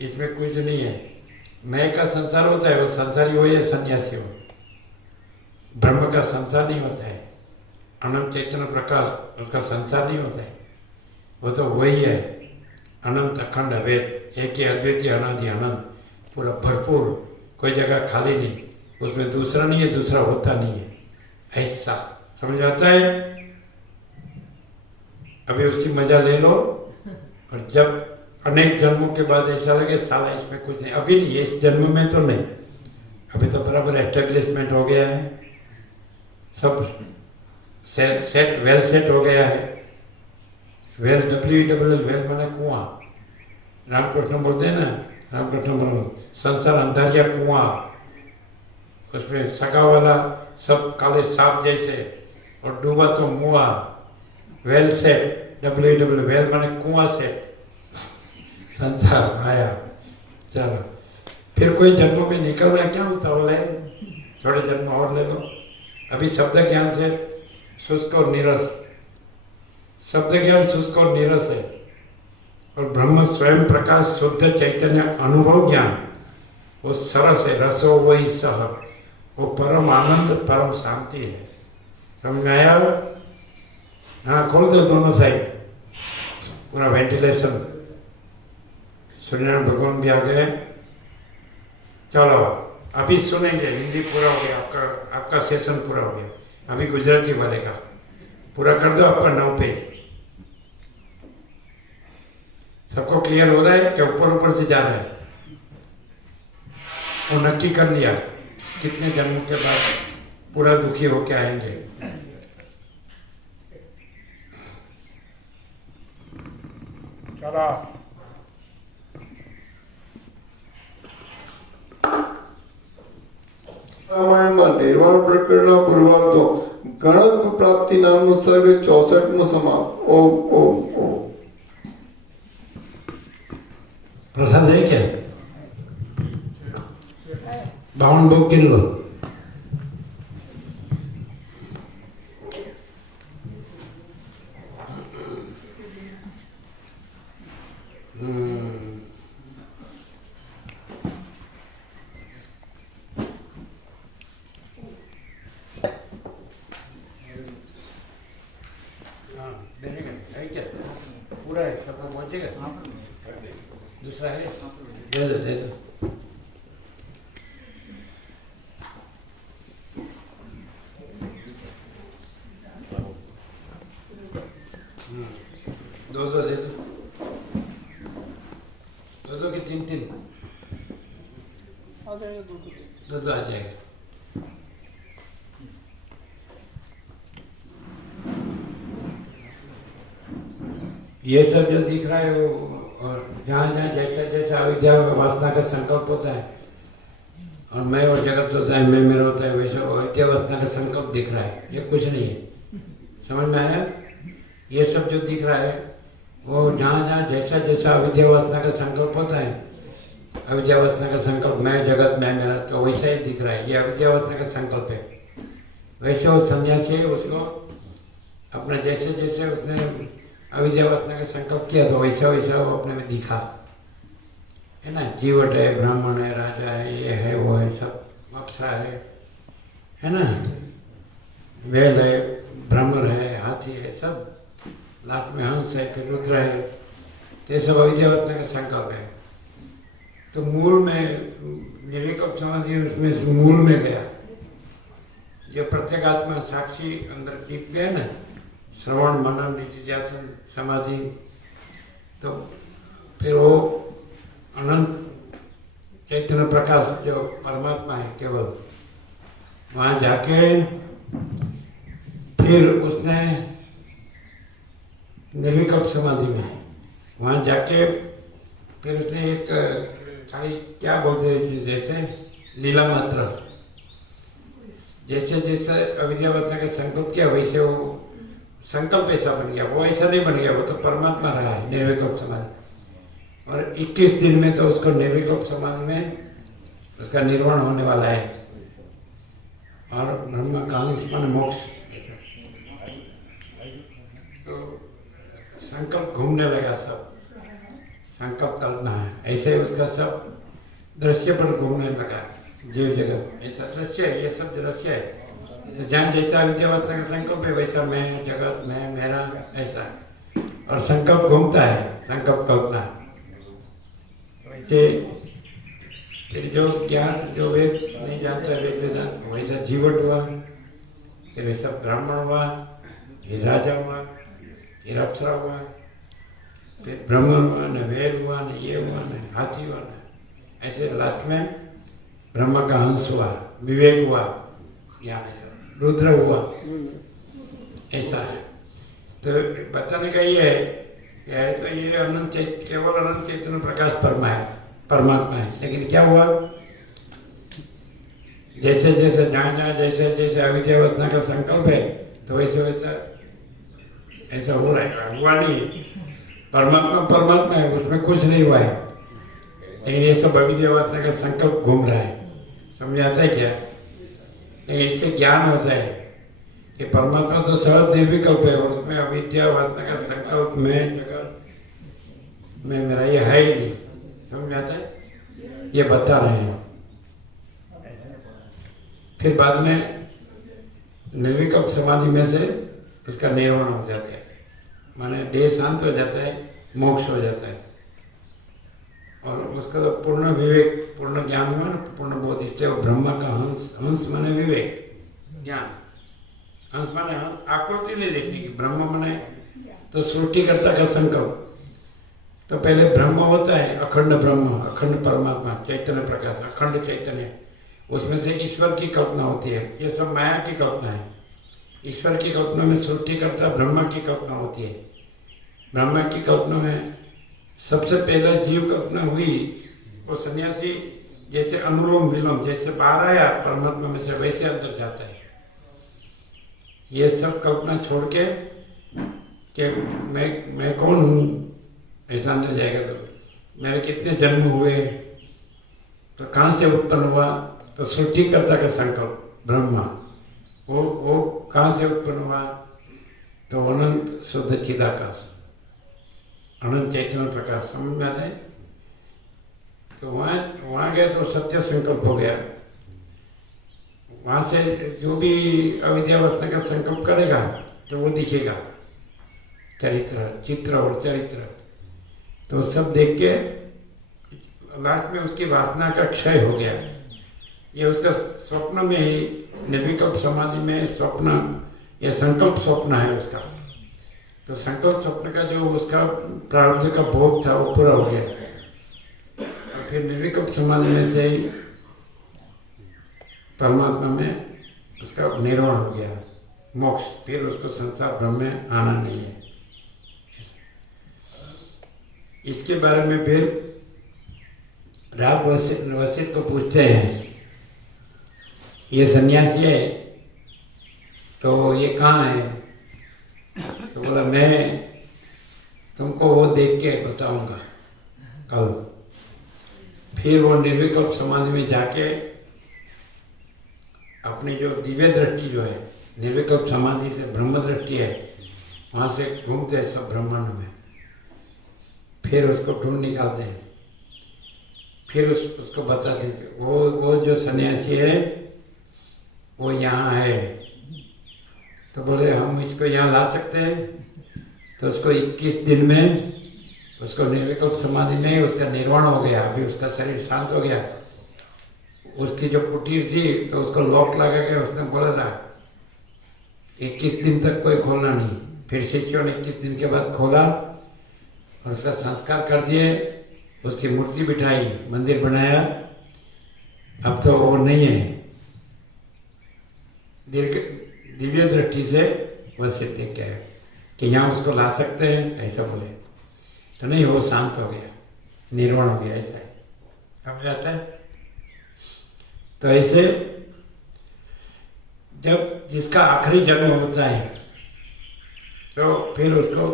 इसमें कुछ नहीं है। मैं का संसार होता है, वो संसारी हो या सन्यासी हो। ब्रह्म का संसार नहीं होता है, अनंत चैतन्य प्रकाश उसका संसार नहीं होता है, वो तो वही है, अनंत अखंड अवैध, एक ही अद्वितीय अनादि अनंत, पूरा भरपूर, कोई जगह खाली नहीं, उसमें दूसरा नहीं है, दूसरा होता नहीं है, ऐसा समझ आता है। अभी उसकी मजा ले लो, और जब अनेक जन्मों के बाद ऐसा लगे साला इसमें कुछ नहीं, अभी नहीं, इस जन्म में तो नहीं, अभी तो बराबर एस्टेब्लिशमेंट हो गया है, सब सेट वेल सेट हो गया है। वेल WEL वेल माने कुआं, रामकृष्ण बोलते हैं ना, रामकृष्ण बोलो संसार अंधारिया कुआं, उसमें सगा वाला सब काले सांप जैसे और डूबा तो मुआ। वेल सेट WEL वेल माने कुआं से संसार आया। चलो फिर कोई जन्म में निकलना क्या होता है, थोड़े जन्म और ले लो। अभी शब्द ज्ञान से शुष्क और नीरस, शब्द ज्ञान शुष्क और नीरस है, और ब्रह्म स्वयं प्रकाश शुद्ध चैतन्य अनुभव ज्ञान वो सरस है, रसो वही सह, वो परम आनंद परम शांति है। समझ में आया? हाँ खोल दो दोनों साइड, पूरा वेंटिलेशन। सूर्यनारायण भगवान भी आ गए। चलो अभी सुनेंगे, हिंदी पूरा हो गया, आपका सेशन पूरा हो गया। अभी गुजराती वाले का पूरा कर दो, आपका 9 पेज। सबको क्लियर हो रहा है कि ऊपर से जा रहा है? वो नक्की कर लिया कितने जन्मों के बाद पूरा दुखी होके आएंगे। चलो રામાયણમાં નિર્વાણ પ્રકરણના પૂર્વાર્ધો ગણક પ્રાપ્તિ નામનો સર્ગ 64મો સમાપ। ઓમ ઓમ ઓમ। प्रसाद है क्या? 52 बुक गिन लो। पूरा है, सबको पहुंचेगा? दूसरा है, दे दो दे दो। दो दो दे दो, दो दो कि तीन तीन? दो दो आ जाएगा। ये सब जो दिख रहा है वो, और जहाँ जहाँ जैसा जैसा अविद्या वासना का संकल्प होता है, और मैं और जगत होता है, मैं मेरा होता है, वैसा अविद्या वासना का संकल्प दिख रहा है, ये कुछ नहीं है। समझ में आया? ये सब जो दिख रहा है वो जहाँ जहाँ जैसा जैसा अविद्या वासना का संकल्प होता है, अविद्या वासना का संकल्प मैं जगत मैं मेरा, तो वैसा ही दिख रहा है, ये अविद्या वासना का संकल्प है। वैसे वो सन्यासी है, उसको अपना जैसे जैसे उसने अविद्या वासना का संकल्प किया तो वैसा वैसा वो अपने में दिखा, है ना। जीवट है, ब्राह्मण है, राजा है, ये है वो है, सब अप्सरा है ना, वेल है, ब्राह्मण है, हाथी है, सब लास्ट में हंस है, फिर रुद्र है, ये सब अविद्या वासना का संकल्प है। तो मूल में निर्विकल्प समाधि उसमें मूल में गया, ये प्रत्येगात्मा साक्षी अंदर टिक गया ना, श्रवण मनन निधिध्यासन समाधि, तो फिर वो अनंत चैतन्य प्रकाश जो परमात्मा है केवल, वहाँ जाके फिर उसने निर्विकल्प समाधि में वहाँ जाके फिर उसने एक खाली क्या बोलते हैं, जैसे लीला मात्र, जैसे जैसे अविद्यावस्था का संकल्प किया वैसे वो संकल्प ऐसा बन गया, वो ऐसा नहीं बन गया, वो तो परमात्मा रहा है निर्विकल्प समाधि। और 21 दिन में तो उसको निर्विकल्प समाधि में उसका निर्वाण होने वाला है। और ब्रह्म का अंश माने मोक्ष। तो संकल्प घूमने लगा, सब संकल्प कल्पना है, ऐसे उसका सब दृश्य पर घूमने लगा। जीव जगत ऐसा दृश्य है, ये सब दृश्य है। तो जहाँ जैसा विद्यावस्था का संकल्प है वैसा मैं, जगत, मैं, मेरा, ऐसा। और संकल्प घूमता है, संकल्प कल्पना। वैसे फिर जो ज्ञान, जो वेद नहीं जानता है, वेद वेदांत, वैसा जीवट हुआ, फिर वैसा ब्राह्मण हुआ, फिर राजा हुआ, फिर अप्सरा हुआ, फिर ब्रह्म हुआ, न वेद हुआ, न ये हुआ, न हाथी हुआ, न ऐसे लास्ट में ब्रह्म का हंस हुआ, विवेक हुआ, ज्ञान ऐसा रुद्र हुआ, ऐसा है। तो बताने का ये है तो ये अनंत, केवल अनंत चैतन्य प्रकाश परमात्मा है। लेकिन क्या हुआ, जैसे जैसे जहाँ जहाँ जैसे जैसे अविद्यावस्था का संकल्प है तो वैसे वैसा ऐसा हो रहा है, हुआ नहीं। परमात्मा है, उसमें कुछ नहीं हुआ है, लेकिन ये सब अविद्यावस्था का संकल्प घूम रहा है। समझ आता है क्या? लेकिन इससे ज्ञान होता है कि परमात्मा तो सहज निर्विकल्प है और उसमें अविद्यावस्था का संकल्प में जगत में मेरा ये है ही नहीं। समझ आता है? ये बता रहे हैं। फिर बाद में निर्विकल्प समाधि में से उसका निर्वाण हो जाता है, माने देह शांत हो जाता है, मोक्ष हो जाता है। और उसका तो पूर्ण विवेक, पूर्ण ज्ञान हुआ ना, पूर्ण बोध। इसलिए वो ब्रह्म का हंस, हंस माने विवेक, ज्ञान। हंस माने आकृति नहीं देखने की, ब्रह्म माने तो सृष्टिकर्ता का संकल्प। तो पहले ब्रह्म होता है, अखंड ब्रह्म, अखंड परमात्मा, चैतन्य प्रकाश, अखंड चैतन्य। उसमें से ईश्वर की कल्पना होती है। ये सब माया की कल्पना है। ईश्वर की कल्पना में सृष्टिकर्ता ब्रह्म की कल्पना होती है। ब्रह्म की कल्पना में सबसे पहले जीव कल्पना हुई, वो सन्यासी जैसे अनुलोम विलोम, जैसे बाहर आया परमात्मा में से वैसे अंदर जाता है। ये सब कल्पना छोड़ के कि मैं कौन हूँ, ऐसा अंदर जाएगा। तो मेरे कितने जन्म हुए, तो कहाँ से उत्पन्न हुआ, तो सृष्टिकर्ता का संकल्प ब्रह्मा, वो कहाँ से उत्पन्न हुआ, तो अनंत शुद्ध चिदाकाश, अनंत चैतन्य प्रकाश। समझ में आता है? तो वहाँ गया तो सत्य संकल्प हो गया। वहाँ से जो भी अविद्यावस्था का संकल्प करेगा तो वो दिखेगा, चरित्र, चित्र और चरित्र। तो सब देख के लास्ट में उसकी वासना का क्षय हो गया। ये उसका स्वप्न में ही, निर्विकल्प समाधि में स्वप्न, ये संकल्प स्वप्न है उसका। तो संकल्प स्वप्न का जो उसका प्रारब्ध का बोध था वो पूरा हो गया। और फिर निर्विकल्प समाधि में से ही परमात्मा में उसका निर्वाण हो गया, मोक्ष। फिर उसको संसार ब्रह्म में आना नहीं है। इसके बारे में फिर राग वशिष्ठ को पूछते हैं, ये सन्यासी है तो ये कहाँ है? तो बोला मैं तुमको वो देख के बताऊंगा कल। फिर वो निर्विकल्प समाधि में जाके अपनी जो दिव्य दृष्टि जो है, निर्विकल्प समाधि से ब्रह्म दृष्टि है, वहाँ से घूमते हैं सब ब्रह्मांड में। फिर उसको ढूंढ निकालते हैं, फिर उसको बताते हैं वो जो सन्यासी है वो यहाँ है। तो बोले हम इसको यहाँ ला सकते हैं। तो उसको 21 दिन में उसको निर्विकल्प समाधि में उसका निर्वाण हो गया। अभी उसका शरीर शांत हो गया। उसकी जो कुटीर थी तो उसको लॉक लगा के उसने बोला था 21 दिन तक कोई खोलना नहीं। फिर शिष्यों ने 21 दिन के बाद खोला और उसका संस्कार कर दिए, उसकी मूर्ति बिठाई, मंदिर बनाया। अब तो वो नहीं है। दिव्य दृष्टि से वह सिद्ध देख गया कि यहाँ उसको ला सकते हैं, ऐसा बोले तो नहीं, वो शांत हो गया, निर्वाण हो गया। ऐसा है, समझ आता है? तो ऐसे जब जिसका आखिरी जन्म होता है तो फिर उसको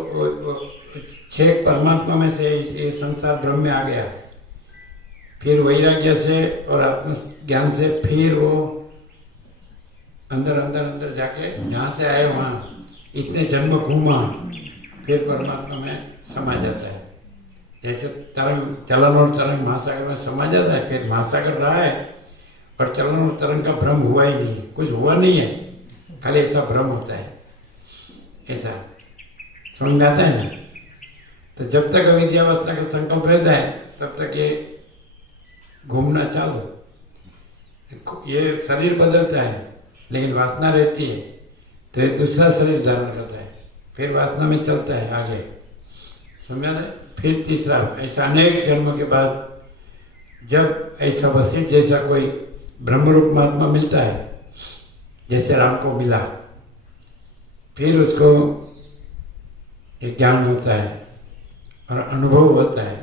6 परमात्मा में से ये संसार ब्रह्म में आ गया। फिर वैराग्य से और आत्मज्ञान से फिर वो अंदर अंदर अंदर जाके जहाँ से आए वहाँ इतने जन्म घूमा, फिर परमात्मा में समा जाता है। जैसे तरंग, चलन और तरंग महासागर में समा जाता है, फिर महासागर रहा है और चलन और तरंग का भ्रम हुआ ही नहीं है, कुछ हुआ नहीं है, खाली ऐसा भ्रम होता है। ऐसा समझ में आता है ना। तो जब तक अविद्यावस्था का संकल्प रहता है तब तक ये घूमना चालू। ये शरीर बदलता है लेकिन वासना रहती है, तो ये दूसरा शरीर धारण करता है, फिर वासना में चलता है आगे, समझा। फिर तीसरा, ऐसा अनेक जन्मों के बाद जब ऐसा वशिष्ठ जैसा कोई ब्रह्मरूप महात्मा मिलता है, जैसे राम को मिला, फिर उसको एक ज्ञान होता है और अनुभव होता है।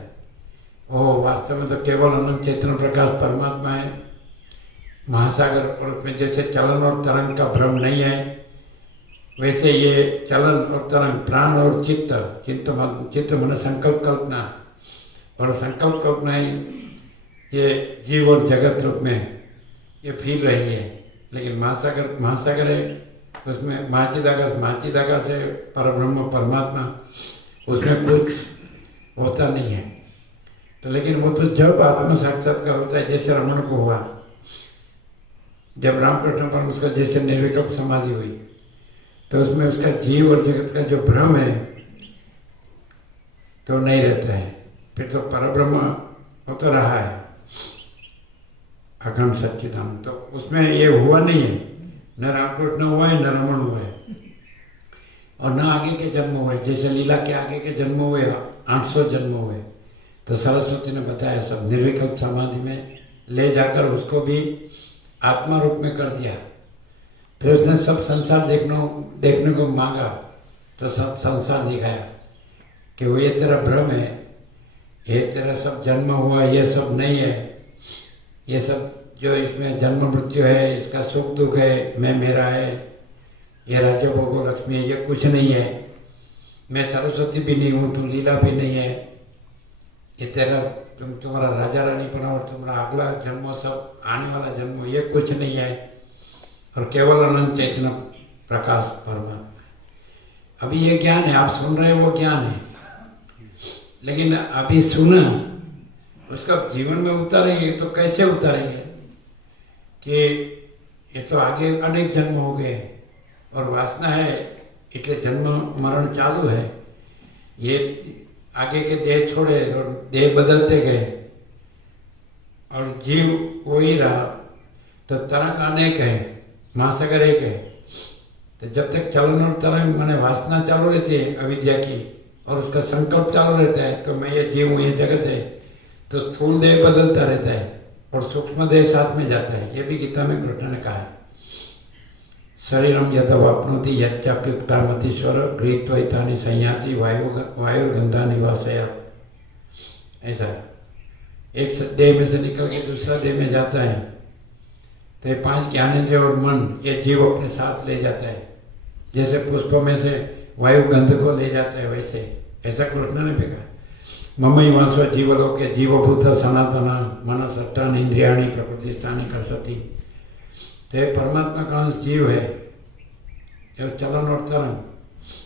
वो वास्तव में तो केवल अनंत चैतन्य प्रकाश परमात्मा है, महासागर, और उसमें जैसे चलन और तरंग का भ्रम नहीं है, वैसे ये चलन और तरंग, प्राण और चित्त, चित्त मन संकल्प कल्पना, और संकल्प कल्पना ये जीव और जगत रूप में ये फिर रही है। लेकिन महासागर है, उसमें महाचिदाकाश से परब्रह्म परमात्मा, उसमें कुछ होता नहीं है। तो लेकिन वो तो जब आत्म साक्षात्कार होता है, जैसे रमण को हुआ, जब रामकृष्ण परमहंस का जैसे निर्विकल्प समाधि हुई, तो उसमें उसका जीव और जगत का जो भ्रम है तो नहीं रहता है, फिर तो परब्रह्म वो तो रहा है, अखंड सच्चिदानंद। तो उसमें ये हुआ नहीं है, न रामकृष्ण हुआ है, न रमण हुआ है, और न आगे के जन्म हुए। जैसे लीला के आगे के जन्म हुए 800 जन्म हुए, तो सरस्वती ने बताया सब निर्विकल्प समाधि में ले जाकर उसको भी आत्मा रूप में कर दिया। फिर उसने सब संसार देखने को मांगा, तो सब संसार दिखाया कि वो ये तेरा भ्रम है, ये तेरा सब जन्म हुआ, ये सब नहीं है, ये सब जो इसमें जन्म मृत्यु है, इसका सुख दुख है, मैं मेरा है, ये राज्य भोगो लक्ष्मी है, ये कुछ नहीं है, मैं सरस्वती भी नहीं हूँ, तू लीला भी नहीं है, ये तेरा तुम्हारा राजा रानी पना और तुम्हारा अगला जन्म, सब आने वाला जन्म, ये कुछ नहीं है, और केवल अनंत चैतन्य प्रकाश परमात्मा। अभी ये ज्ञान है, आप सुन रहे हैं, वो ज्ञान है, लेकिन अभी सुना उसका जीवन में उतारेंगे तो कैसे उतारेंगे कि ये तो आगे अनेक जन्म हो गए और वासना है, इसलिए जन्म मरण चालू है। ये आगे के देह छोड़े और देह बदलते गए और जीव वही रहा, तो तरंग अनेक है, महासागर एक है। तो जब तक चलन और तरंग माने वासना चालू रहती है अविद्या की, और उसका संकल्प चालू रहता है, तो मैं ये जीव हूँ, ये जगत है, तो स्थूल देह बदलता रहता है और सूक्ष्म देह साथ में जाता है। ये भी गीता में कृष्ण ने कहा है, शरीरम यदवाप्नोति यच्चाप्युत्क्रामतीश्वर गृहीत्वैतानि संयाति वायुर्गंधा निवासया। ऐसा एक देह में से निकल के दूसरा देह में जाता है, तो ये 5 ज्ञानेंद्रिय और मन ये जीव अपने साथ ले जाता है। जैसे पुष्प में से वायु गंध को ले जाता है, वैसे ऐसा कृष्ण ने भी कहा, ममई वासो जीवलोके जीवभूत सनातना मन सट्टान इंद्रियाणी प्रकृति स्थानी कर्षति। तो ये परमात्मा का अंश जीव है, ये चलन और तरंग।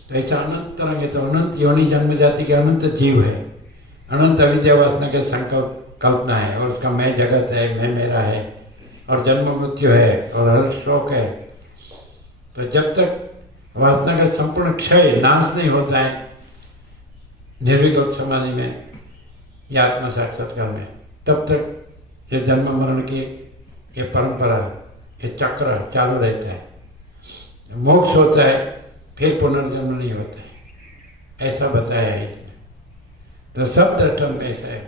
तो ऐसा अनंत तरंग है, तो अनंत योनि जन्म जाति के अनंत जीव है, अनंत अविद्या वासना के संकल्प कल्पना है, और उसका मैं जगत है, मैं मेरा है, और जन्म मृत्यु है और हर शोक है। तो जब तक वासना का संपूर्ण क्षय नाश नहीं होता है निर्विकल्प समाधि में या आत्म साक्षात्कार में, तब तक ये जन्म मरण की ये परंपरा, ये चक्र चालू रहता है। मोक्ष होता है, फिर पुनर्जन्म नहीं होता है, ऐसा बताया है इसमें। तो सब दृष्टांत ऐसा है,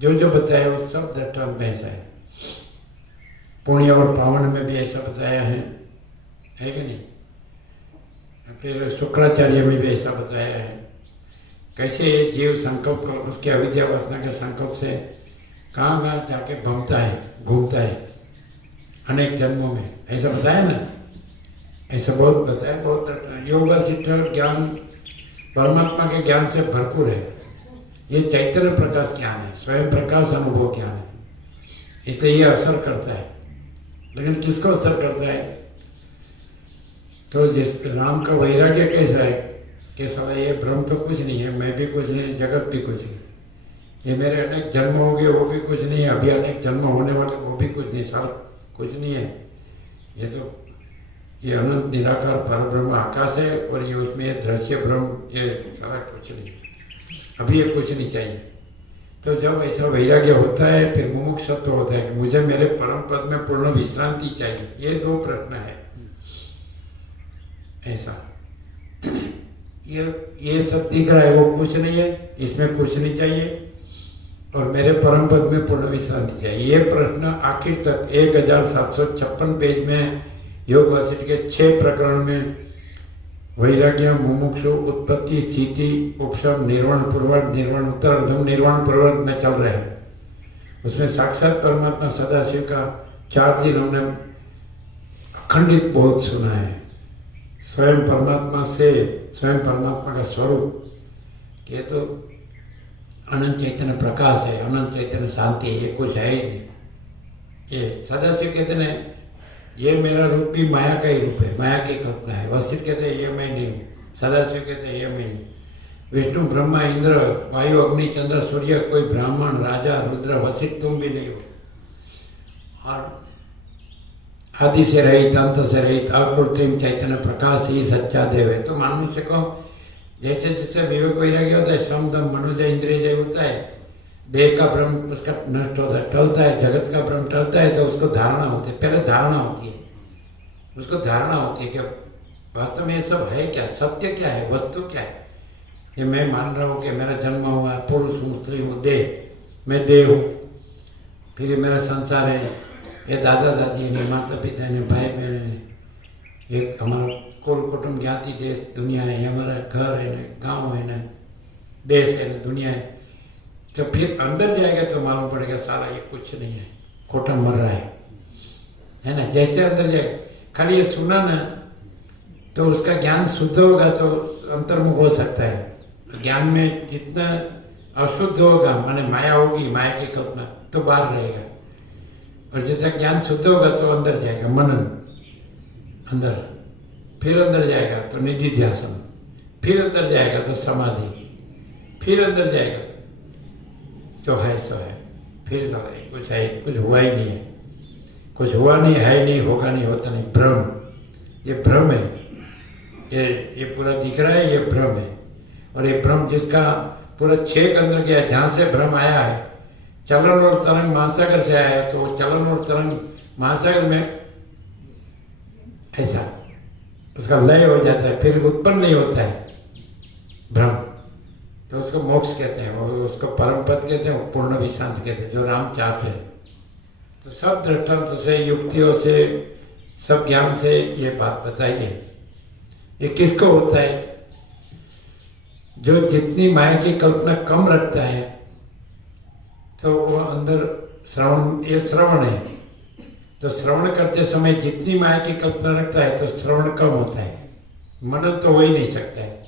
जो जो बताया वो सब दृष्टांत ऐसा है। पुण्य और पावन में भी ऐसा बताया है कि नहीं? फिर शुक्राचार्य में भी ऐसा बताया है, कैसे ये जीव संकल्प को, उसके अविद्या वासना के संकल्प से कहाँ कहाँ जाके घूमता है अनेक जन्मों में, ऐसा बताया ना। ऐसा बहुत बताया, बहुत योग सिद्ध ज्ञान परमात्मा के ज्ञान से भरपूर है। ये चैतन्य प्रकाश ज्ञान है, स्वयं प्रकाश अनुभव ज्ञान है। इसलिए ये असर करता है। लेकिन किसको असर करता है? तो जिस राम का वैराग्य कैसा है कि साला ये ब्रह्म तो कुछ नहीं है, मैं भी कुछ नहीं, जगत भी कुछ नहीं, ये मेरे अनेक जन्म हो गए वो भी कुछ नहीं है, अभी अनेक जन्म होने वाले वो भी कुछ नहीं, सारा कुछ नहीं है। ये तो ये अनंत निराकार परब्रह्म आकाश है और ये उसमें ये दृश्य ब्रह्म, ये सारा कुछ नहीं, अभी ये कुछ नहीं चाहिए। तो जब ऐसा वैराग्य होता है फिर मुमुक्षुत्व होता है कि मुझे मेरे परम पद में पूर्ण विश्रांति चाहिए। ये दो प्रश्न है ऐसा। ये सब दिख रहा है, वो कुछ नहीं है, इसमें कुछ नहीं चाहिए और मेरे परम पद में पूर्ण विश्रांति चाहिए। ये प्रश्न आखिर तक 1756 पेज में योग वासिष्ठ के 6 प्रकरण में वैराग्य, मुमुक्षु, उत्पत्ति, स्थिति, उपशम, निर्वाण पूर्वक, निर्वाण उत्तरार्धम, निर्वाण पूर्वक में चल रहे हैं। उसमें साक्षात परमात्मा सदाशिव का 4 दिन हमने अखंडित बोध सुना है। स्वयं परमात्मा से, स्वयं परमात्मा का स्वरूप, ये तो अनंत चैतन्य प्रकाश है, अनंत चैतन्य शांति है, ये कुछ है ही नहीं। ये सदाशिव कहते हैं ये मेरा रूप भी माया का ही रूप है, माया की कल्पना है। वशिष्ठ कहते हैं ये मैं नहीं हूँ, सदाशिव कहते हैं ये मैं नहीं। विष्णु, ब्रह्मा, इंद्र, वायु, अग्नि, चंद्र, सूर्य, कोई ब्राह्मण, राजा, रुद्र, वशिष्ठ तुम भी नहीं हो। और आदि से रहित, अंत से रहित, अकृत्रिम चैतन्य प्रकाश ही सच्चा देव है। तो मनुष्य को जैसे जैसे विवेक वैराग्य होता है, श्रम दम मनुज इंद्रिय जय होता है, देह का भ्रम उसका नष्ट होता है, टलता है, जगत का भ्रम टलता है, तो उसको धारणा होती है। पहले धारणा होती है, उसको धारणा होती है कि वास्तव में ये सब है क्या, सत्य क्या है, वस्तु क्या है। ये मैं मान रहा हूँ कि मेरा जन्म हुआ, पुरुष हूँ, स्त्री हूँ, देह, मैं देह हूँ, फिर ये मेरा संसार है, ये दादा दादी ने, माता पिता ने, भाई बहन ने, ये हमारा कुल कुटुंब, ज्ञाति, देश, दुनिया है, ये हमारा घर है ना, गाँव है ना, देश है ना, दुनिया है। तो फिर अंदर जाएगा तो मालूम पड़ेगा सारा ये कुछ नहीं है, खोटा मर रहा है ना। जैसे अंदर जाएगा, खाली ये सुना ना तो उसका ज्ञान शुद्ध होगा तो अंतर्मुख हो सकता है। ज्ञान में जितना अशुद्ध होगा, माने माया होगी, माया की कल्पना, तो बाहर रहेगा। और जैसा ज्ञान शुद्ध होगा तो अंदर जाएगा, मनन अंदर, फिर अंदर जाएगा तो निधि ध्यासन, फिर अंदर जाएगा तो समाधि, फिर अंदर जाएगा जो है सो है, फिर कुछ है, कुछ हुआ ही नहीं है, कुछ हुआ नहीं है, नहीं होगा, नहीं होता नहीं, भ्रम, ये भ्रम है। ये पूरा दिख रहा है, ये भ्रम है। और ये भ्रम जिसका पूरा छेक अंदर गया, जहाँ से भ्रम आया है, चलन और तरंग महासागर से आया है, तो चलन और तरंग महासागर में ऐसा उसका लय हो जाता है, फिर उत्पन्न नहीं होता है भ्रम, तो उसको मोक्ष कहते हैं, और उसको परम पद कहते हैं, पूर्ण विश्रांति कहते हैं, जो राम चाहते हैं। तो सब दृष्टांत से, युक्तियों से, सब ज्ञान से ये बात बताइए। ये किसको होता है? जो जितनी माया की कल्पना कम रखता है तो वो अंदर श्रवण, ये श्रवण है, तो श्रवण करते समय जितनी माया की कल्पना रखता है तो श्रवण कम होता है, मनन तो हो ही नहीं सकता है।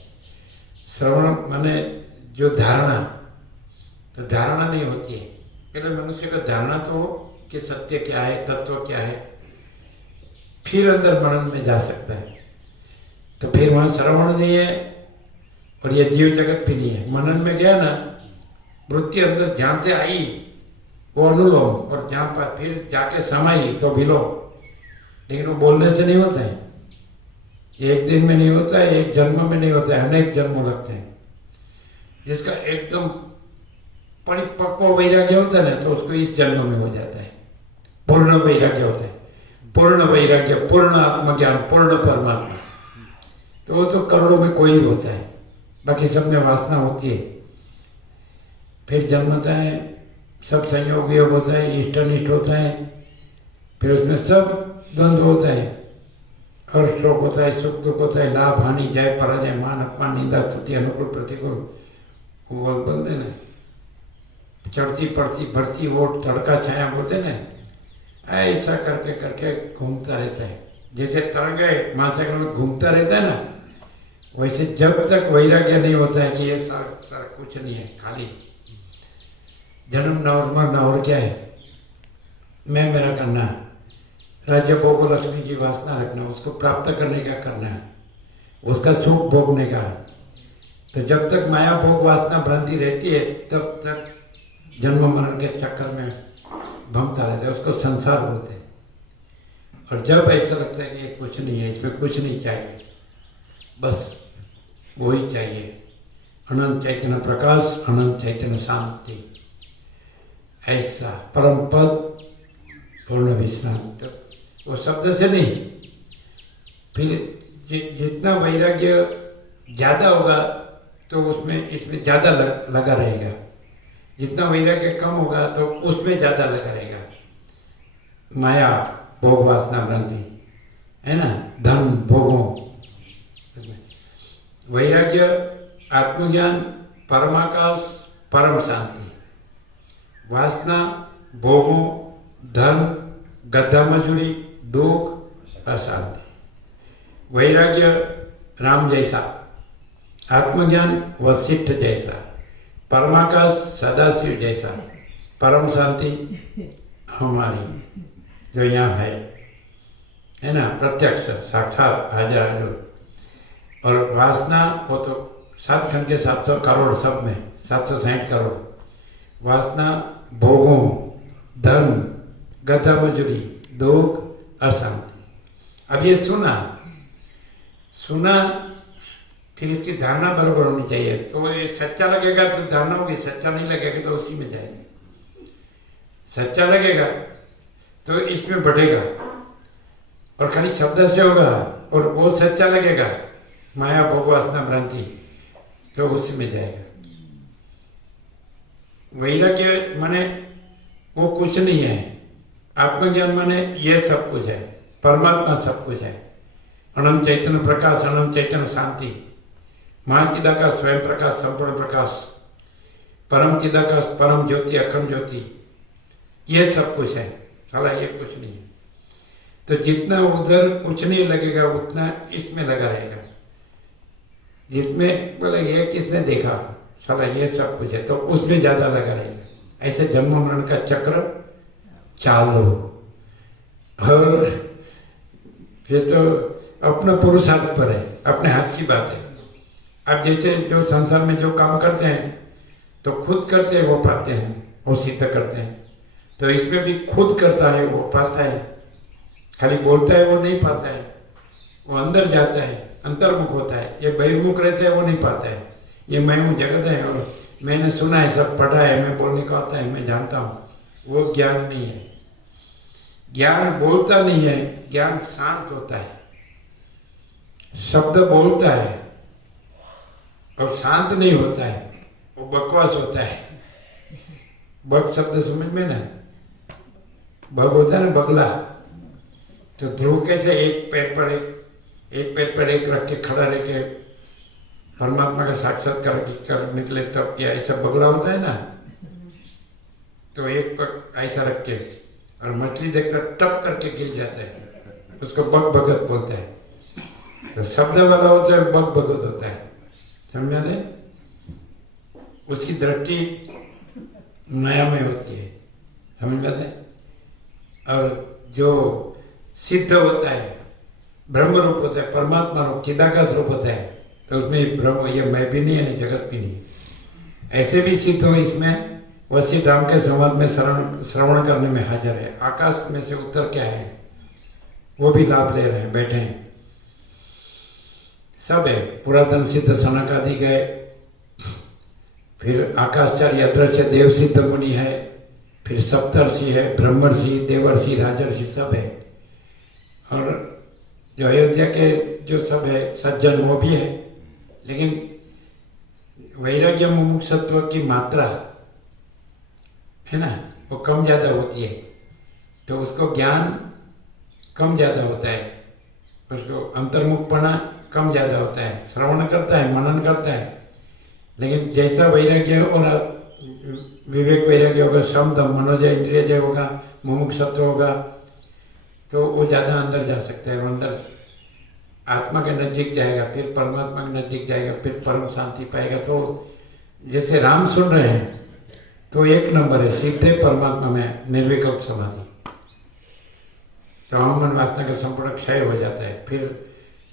श्रवण माने जो धारणा, तो धारणा नहीं होती है। पहले मनुष्य का धारणा तो हो कि सत्य क्या है, तत्व क्या है, फिर अंदर मनन में जा सकता है। तो फिर वहाँ श्रवण नहीं है और ये जीव जगत भी नहीं है। मनन में गया ना, वृत्ति अंदर ध्यान से आई, वो अनुलोम, और जहाँ पर फिर जाके समाई तो विलोम। लेकिन वो बोलने से नहीं होता है, एक दिन में नहीं होता है, एक जन्म में नहीं होता है, अनेक जन्म लगते हैं। जिसका एकदम परिपक्व वैराग्य होता है ना, तो उसको इस जन्म में हो जाता है। पूर्ण वैराग्य होता है, पूर्ण वैराग्य, पूर्ण आत्मज्ञान, पूर्ण परमात्मा। तो वो तो करोड़ों में कोई होता है, बाकी सब में वासना होती है। फिर जन्मता है, सब संयोग वियोग होता है, इष्ट अनिष्ट होता है, फिर उसमें सब द्वंद्व होता है, हर्ष शोक होता है, सुख दुख होता है, लाभ हानि, जय पराजय, मान अपमान, निंदा स्तुति, अनुकूल प्रतिकूल, वो बोलते ना, चढ़ती पड़ती बढ़ती वोट, तड़का छाया बोलते ना, ऐसा करके करके घूमता रहता है। जैसे तरंग है महासागर में घूमता रहता है ना, वैसे जब तक वैराग्य नहीं होता है कि ये सारा कुछ नहीं है, खाली जन्म न और मरना और क्या है, मैं मेरा करना है, राज्य भोग लक्ष्मी की वासना रखना, उसको प्राप्त करने का करना है, उसका सुख भोगने का है। तो जब तक माया भोग वासना भ्रांति रहती है तब तक जन्म मरण के चक्कर में भमता रहता है, उसको संसार बोलते हैं। और जब ऐसा लगता है कि ये कुछ नहीं है, इसमें कुछ नहीं चाहिए, बस वही चाहिए, अनंत चैतन्य प्रकाश, अनंत चैतन्य शांति, ऐसा परम पद पूर्ण विश्राम। तो वो शब्द से नहीं, फिर जितना वैराग्य ज़्यादा होगा तो उसमें इसमें ज़्यादा लगा रहेगा, जितना वैराग्य कम होगा तो उसमें ज़्यादा लगा रहेगा। माया भोग वासना भ्रांति है ना, धन भोगों, वैराग्य आत्मज्ञान, परमाकाश, परम शांति, वासना भोगों, धन, गद्दा मजूरी, दुख, अशांति। वैराग्य राम जैसा, आत्मज्ञान वशिष्ठ जैसा, परमाकाश सदाशिव जैसा, परम शांति हमारी जो यहाँ है ना, प्रत्यक्ष साक्षात हाजिर। और वासना वो तो 7 खंड के 700 करोड़ सब में 760 करोड़ वासना, भोगों, धन, गद्दा मजूरी, दुख, अशांति। अब ये सुना फिर इसकी धारणा बराबर होनी चाहिए। तो ये सच्चा लगेगा तो धारणा होगी, सच्चा नहीं लगेगा तो उसी में जाएगा। सच्चा लगेगा तो इसमें बढ़ेगा, और खाली शब्द से होगा, और वो सच्चा लगेगा माया भोग वासना भ्रांति, तो उसी में जाएगा। वैराग्य माने वो कुछ नहीं है, आत्मज्ञान माने ये सब कुछ है, परमात्मा सब कुछ है, अनंत चैतन्य प्रकाश, अनंत चैतन्य शांति, महाचिदाकाश, स्वयं प्रकाश, संपूर्ण प्रकाश, परम चिदाकाश, परम ज्योति, अखंड ज्योति, ये सब कुछ है, साला ये कुछ नहीं है। तो जितना उधर कुछ नहीं लगेगा उतना इसमें लगा रहेगा। जिसमें बोले ये किसने देखा, साला ये सब कुछ है, तो उसमें ज़्यादा लगा रहेगा। ऐसे जन्म मरण का चक्र चालू। और फिर तो अपना पुरुषार्थ पर है, अपने हाथ की बात है। अब जैसे जो संसार में जो काम करते हैं तो खुद करते हैं वो पाते हैं, वो सिद्ध करते हैं। तो इसमें भी खुद करता है वो पाता है, खाली बोलता है वो नहीं पाता है, वो अंदर जाता है, अंतर्मुख होता है। ये बहिर्मुख रहता है वो नहीं पाता है। ये मैं हूँ जगत है और मैंने सुना है, सब पढ़ा है, मैं बोलने को आता है, मैं जानता हूँ, वो ज्ञान नहीं है। ज्ञान बोलता नहीं है, ज्ञान शांत होता है, शब्द बोलता है और शांत नहीं होता है, वो बकवास होता है। बग शब्द समझ में ना, बग होता है ना, बगला। तो ध्रुव कैसे एक पैर पर एक रख के खड़ा रह के परमात्मा का साक्षात्कार कर निकले, तब क्या ऐसा बगला होता है ना। तो एक पग ऐसा रख के, और मछली देखकर टप करके गिर जाता है, उसको बग भगत बोलते हैं। तो शब्द वाला होता है, बग भगत होता है, समझा दे। उसकी दृष्टि माया में होती है, समझ में आते। और जो सिद्ध होता है, ब्रह्म रूप होता है, परमात्मा रूप, चिदाकाश रूप होता है, तो उसमें ब्रह्म, ये मैं भी नहीं है, जगत भी नहीं है। ऐसे भी सिद्ध हो इसमें, वह श्री राम के संवाद में श्रवण करने में हाजिर है। आकाश में से उत्तर क्या है वो भी लाभ ले रहे हैं, बैठे हैं, सब है। पुरातन सिद्ध सनक आदि गए, फिर आकाशचार्य अदृश्य देव सिद्ध मुनि है, फिर सप्तर्षि है, ब्रह्मर्षि, देवर्षि, राजर्षि, सब है। और जो अयोध्या के जो सब है सज्जन वो भी है, लेकिन वैराग्य मुमुक्षुत्व की मात्रा है ना, वो कम ज़्यादा होती है, तो उसको ज्ञान कम ज़्यादा होता है, उसको अंतर्मुखपना कम ज़्यादा होता है, श्रवण करता है, मनन करता है। लेकिन जैसा वैराग्य और विवेक वैराग्य होगा, शम दम मनोजय इंद्रिय जय होगा, मुमुक्षुत्व होगा, तो वो ज़्यादा अंदर जा सकता है। वो अंदर आत्मा के नज़दीक जाएगा, फिर परमात्मा के नज़दीक जाएगा, फिर परम शांति पाएगा। तो जैसे राम सुन रहे हैं तो एक नंबर है, सीधे परमात्मा में निर्विकल्प समाधि। तो मन वासना का संपूर्ण क्षय हो जाता है। फिर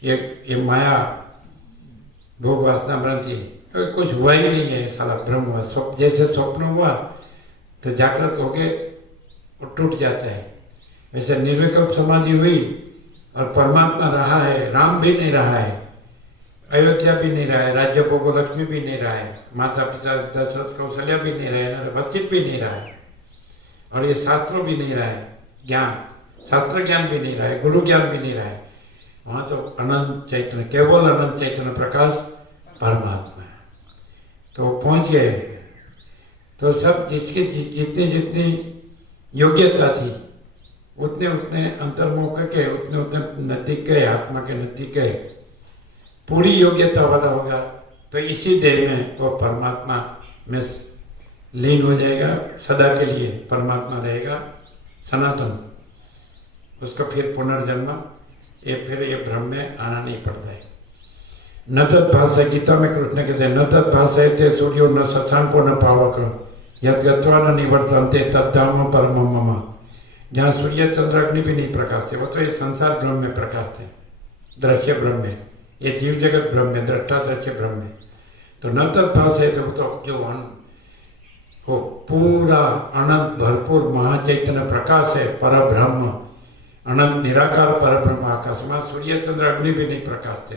ये माया भोग वासना भ्रांति कुछ हुआ ही नहीं है, साला भ्रम हुआ। जैसे स्वप्न हुआ तो जागृत हो गए और टूट जाता है, वैसे निर्विकल्प समाधि हुई और परमात्मा रहा है। राम भी नहीं रहा है, अयोध्या भी नहीं रहा है, राज्य भोग लक्ष्मी भी नहीं रहा है, माता पिता दशरथ कौशल्या भी नहीं रहा है, वशिष्ठ भी नहीं रहा है, और ये शास्त्रों भी नहीं रहा है, ज्ञान शास्त्र ज्ञान भी नहीं रहा है, गुरु ज्ञान भी नहीं रहा है। वहाँ तो अनंत चैतन्य, केवल अनंत चैतन्य प्रकाश परमात्मा है। तो पहुँच गए। तो सब जिसकी जितनी जितनी योग्यता थी उतने उतने अंतर्मुख के उतने उतने नजदीक गए, आत्मा के नजदीक गए। पूरी योग्यता वाला होगा तो इसी देह में वो परमात्मा में लीन हो जाएगा, सदा के लिए परमात्मा रहेगा सनातन। उसका फिर पुनर्जन्म फिर ये भ्रम में आना नहीं पड़ता है। न तद्भास है, गीता में कृष्ण कहते हैं न तद्भास है ते सूर्यो न शशांको न पावक यद गत्वा न निवर्तन्ते तद्धाम परम मम। जहाँ सूर्य चंद्र अग्नि भी नहीं प्रकाश है, वो तो ये संसार ब्रह्म में प्रकाश है, दृश्य ब्रह्म में, ये जीव जगत ब्रह्म में, दृष्टा दृश्य ब्रह्म में। तो न तद्भास है तो जो वो पूरा अनंत भरपूर महाचैतन्य प्रकाश है, पर ब्रह्म अनंत निराकार पर ब्रह्म आकाश में सूर्य चंद्र अग्नि भी नहीं प्रकाशते।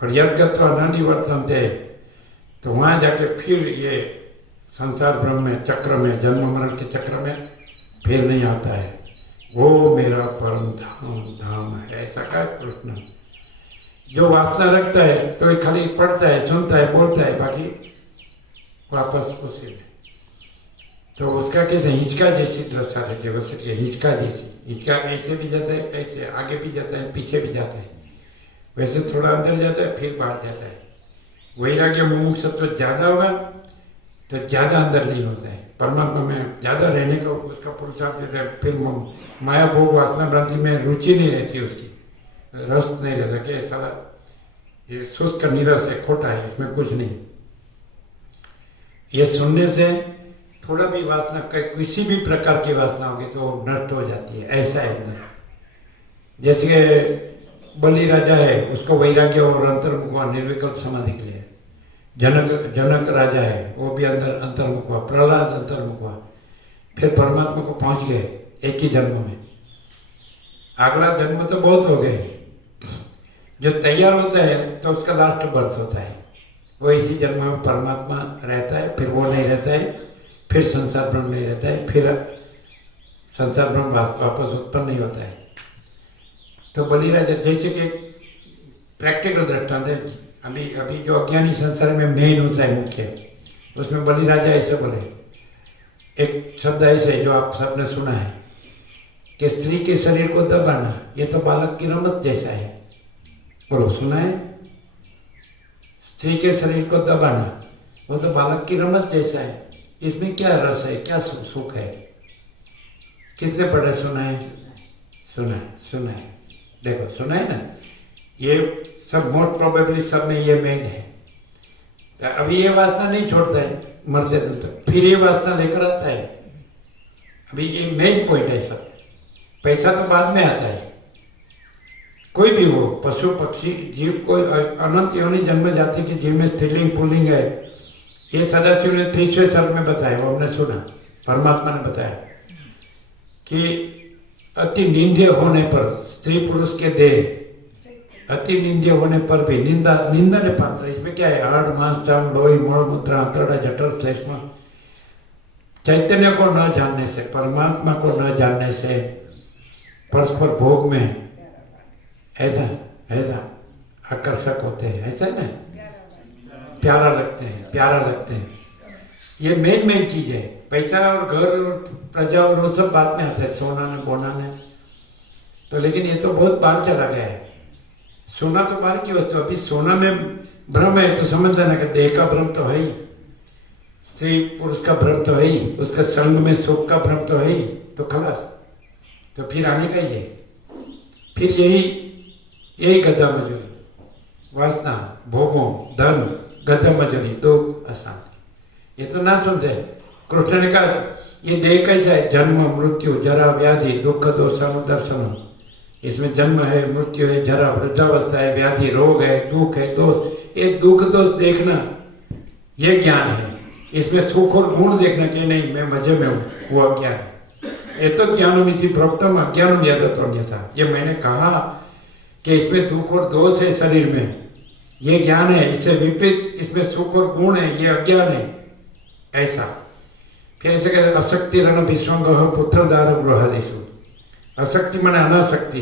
और यद गत्वा न निवर्तन्ते, तो वहाँ जाके फिर ये संसार ब्रह्म में चक्र में, जन्म मरण के चक्र में फिर नहीं आता है। वो मेरा परम धाम है, ऐसा कहा कृष्ण। जो वासना रखता है तो ये खाली पढ़ता है, सुनता है, बोलता है, बाकी वापस उसी में। तो उसका कैसे हिंचका जैसी दशा रहती है, वैसे कि हिंचका जैसी, हिंचका ऐसे भी जाता है, ऐसे आगे भी जाता है, पीछे भी जाता है, वैसे थोड़ा अंदर जाता है फिर बाहर जाता है। वैराग्य मुमुक्षुत्व ज़्यादा होगा तो ज़्यादा अंदर लीन होता है, परमात्मा में ज़्यादा रहने का उसका पुरुषार्थ देता है। फिर माया भोग वासना भ्रांति में रुचि नहीं रहती, उसकी रस नहीं रहता कि साला ये शुष्क नीरस है, खोटा है, इसमें कुछ नहीं। ये सुनने से थोड़ा भी वासना, किसी भी प्रकार की वासना होगी तो नष्ट हो जाती है, ऐसा है। जैसे बलि राजा है, उसको वैराग्य और अंतर्मुख हुआ निर्विकल्प समाधि के लिए। जनक राजा है, वो भी अंतर्मुख हुआ, प्रहलाद अंतर्मुख हुआ, फिर परमात्मा को पहुंच गए एक ही जन्म में। अगला जन्म तो बहुत हो गए, जो तैयार होता है तो उसका लास्ट बर्थ होता है, वो इसी जन्म में परमात्मा रहता है, फिर वो नहीं रहता है, फिर संसार ब्रह्म नहीं रहता है, फिर संसार ब्रह्म वापस उत्पन्न नहीं होता है। तो बलिराजा जैसे कि प्रैक्टिकल दृष्टांत है, अभी जो अज्ञानी संसार में मेन होता है मुख्य, उसमें बलिराजा ऐसे बोले, एक शब्द ऐसे जो आप सबने सुना है कि स्त्री के शरीर को दबाना ये तो बालक की रमत जैसा है। बोलो, सुना है? स्त्री के शरीर को दबाना वो तो बालक की रमत जैसा है, इसमें क्या रस है, क्या सुख है? किसने पढ़े? सुना है? सुना है, सुना है, देखो सुना है ना। ये सब मोस्ट प्रोबेबली सब में ये मेन है। अभी ये वासना नहीं छोड़ता है मरते दिन तक, फिर ये वासना लेकर आता है। अभी ये मेन पॉइंट है सब। पैसा तो बाद में आता है, कोई भी हो, पशु पक्षी जीव, कोई अनंत योनि जन्म जाति के जीव में स्त्रीलिंग पुल्लिंग है। ये सदाशिव ने 30वें सर्ग में बताया, वो हमने सुना, परमात्मा ने बताया कि अति निंदे होने पर स्त्री पुरुष के देह अति निंदे होने पर भी निंदा ने पात्र। इसमें क्या है? हाड़ मांस चाम लोही मोड़ मुद्रा अंतड़ा जठर श्लेष्मा। चैतन्य को न जानने से, परमात्मा को न जानने से परस्पर भोग में ऐसा आकर्षक होते हैं, ऐसा है ना, प्यारा लगते हैं। ये मेन चीज है। पैसा और घर और प्रजा और वो सब बाद में आता है, सोना ने बोना ने तो, लेकिन ये तो बहुत बाहर चला गया है। सोना तो बाहर की वस्तु, अभी सोना में भ्रम है तो समझ लेना कि देह का भ्रम तो है ही, स्त्री पुरुष का भ्रम तो है ही, उसका संग में सुख का भ्रम तो है ही, तो खलास। तो फिर आने का ही है, फिर यही गधा मजूरी, वासना, भोगों, धन, गधा मजूरी, दुख, अशांति। ये तो ना सुनते। कृष्ण ने कहा ये देह कैसा है? जन्म मृत्यु जरा व्याधि दुख दोष दर्शन। इसमें जन्म है, मृत्यु है, जरा वृद्धावस्था है, व्याधि रोग है, दुख है, दोष। ये दुख दोष देखना ये ज्ञान है। इसमें सुख और गुण देखना कि नहीं मैं मजे में हूँ, वो अज्ञान है। ये तो ज्ञानमिति प्रोक्तम अज्ञानम यदतोन्यथा। ये मैंने कहा कि इसमें दुख और दोष है शरीर में, ये ज्ञान है। इससे विपरीत इसमें सुख और गुण है, ये अज्ञान है। ऐसा फिर ऐसे कहते अशक्ति रण विश्वंग पुत्र दार गृहादिशु। अशक्ति माने अनाशक्ति,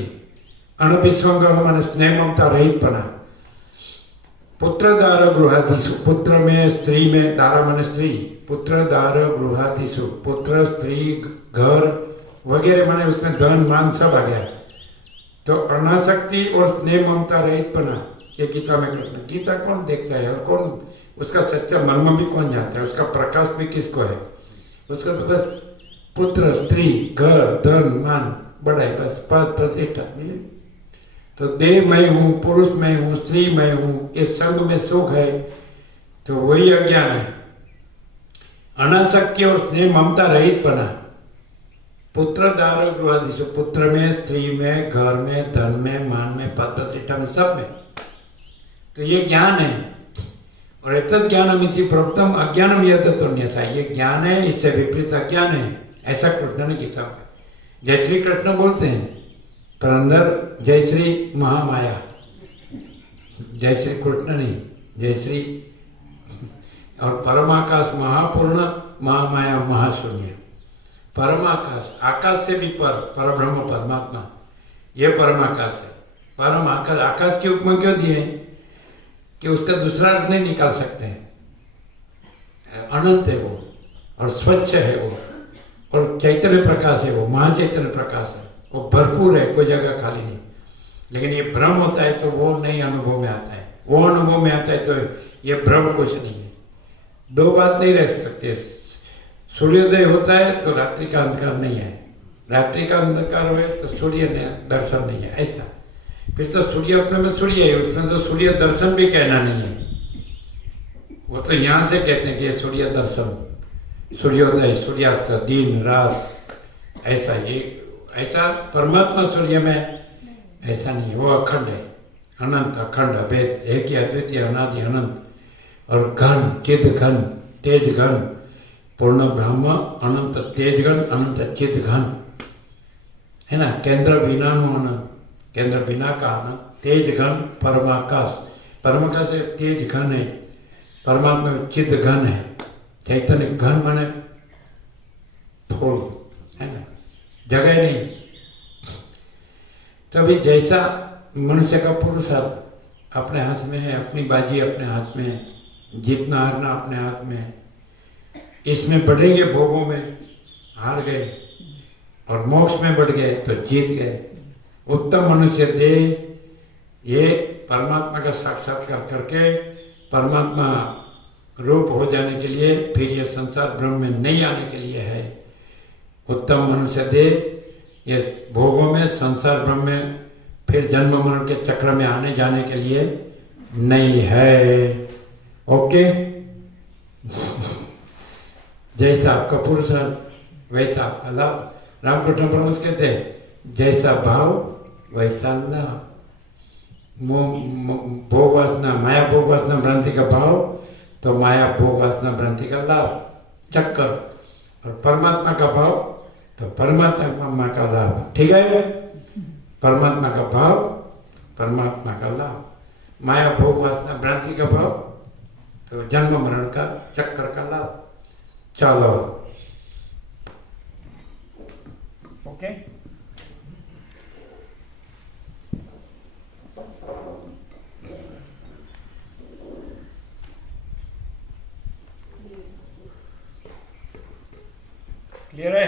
अनभिस्वंग माने स्नेह ममता रहितपना। पुत्र दार गृहादिशु, पुत्र में स्त्री में, दारा माने स्त्री, पुत्र दार गृहादिशु, पुत्र स्त्री घर वगैरह माने उसमें धन मान सब आ गया। तो अनाशक्ति और स्नेह ममता रहितपना ये गीता में कृष्ण। गीता कौन देखता है और कौन उसका सच्चा मर्म भी कौन जानता है? उसका प्रकाश भी किसको है? उसका तो बस पुत्र स्त्री घर धन मान बड़ा है, बस पद प्रतिष्ठा। तो देह मैं हूँ, पुरुष मैं हूँ, स्त्री मैं हूँ, इस संग में सुख है, तो वही अज्ञान है। अनासक्ति और स्नेह ममता रहित बना। पुत्र दार गृहादिशु, पुत्र में, स्त्री में, घर में, धन में, मान में, पद प्रतिष्ठा में, सब में। तो ये ज्ञान है। और एतत् ज्ञानमिति प्रोक्तम अज्ञानम यदतोन्यथा। ये ज्ञान है, इससे विपरीत अज्ञान है। ऐसा कृष्ण ने गीता में जय श्री कृष्ण बोलते हैं, पर अंदर जय श्री महामाया, जय श्री कृष्ण नहीं, जय श्री। और परमाकाश महापूर्ण महामाया महाशून्य। परमाकाश, आकाश से भी परब्रह्म परमात्मा, ये परमाकाश है। परम आकाश, आकाश के उपमा क्यों दिए कि उसका दूसरा अर्थ नहीं निकाल सकते हैं। अनंत है वो, और स्वच्छ है वो, और चैतन्य प्रकाश है वो, महाचैतन्य प्रकाश है वो, भरपूर है, कोई जगह खाली नहीं। लेकिन ये भ्रम होता है तो वो नहीं अनुभव में आता है, वो अनुभव में आता है तो ये भ्रम कुछ नहीं है। दो बात नहीं रह सकते। सूर्योदय होता है तो रात्रि का अंधकार नहीं है, रात्रि का अंधकार हो तो सूर्य दर्शन नहीं है। ऐसा फिर तो सूर्य अपने में सूर्य है, उसमें तो सूर्य दर्शन भी कहना नहीं है। वो तो यहाँ से कहते हैं कि ये सूर्य दर्शन, सूर्योदय, सूर्यास्त, दिन रात, ऐसा। ये ऐसा परमात्मा सूर्य में ऐसा नहीं है, वो अखंड है, अनंत अखंड अभेद, एक ही अद्वितीय अनादि अनंत। और घन, चिद घन, तेज घन, पूर्ण ब्रह्म, अनंत तेज घन, अनंत चिद घन, है ना। केंद्र बिना नो अनंत, केंद्र बिना का अनंत, तेज घन, परमाकाश, परमाकाश से तेज घन है, परमात्मा में चिद घन है, चैतन्य घन माने फूल, है ना, जगह नहीं। तभी जैसा मनुष्य का पुरुषार्थ अपने हाथ में है, अपनी बाजी अपने हाथ में है, जीतना हारना अपने हाथ में है। इसमें बढ़ेंगे भोगों में हार गए, और मोक्ष में बढ़ गए तो जीत गए। उत्तम मनुष्य देह ये परमात्मा का साक्षात्कार करके परमात्मा रूप हो जाने के लिए, फिर ये संसार ब्रह्म में नहीं आने के लिए है। उत्तम मनुष्य देह ये भोगों में, संसार ब्रह्म में, फिर जन्म मरण के चक्र में आने जाने के लिए नहीं है। ओके जैसा आपका पुरुषार्थ वैसा आपका लाभ। रामकृष्ण परमहंस कहते हैं जैसा भाव वैसा लाभ। भोग वासना, माया भोग वासना भ्रांति का भाव, तो माया भोग वासना भ्रांति का लाभ चक्कर। और परमात्मा का भाव तो परमात्मा का लाभ। ठीक है, परमात्मा का भाव परमात्मा का लाभ, माया भोग वासना भ्रांति का भाव तो जन्म मरण का चक्कर का लाभ। चलो ओके। क्लियर है?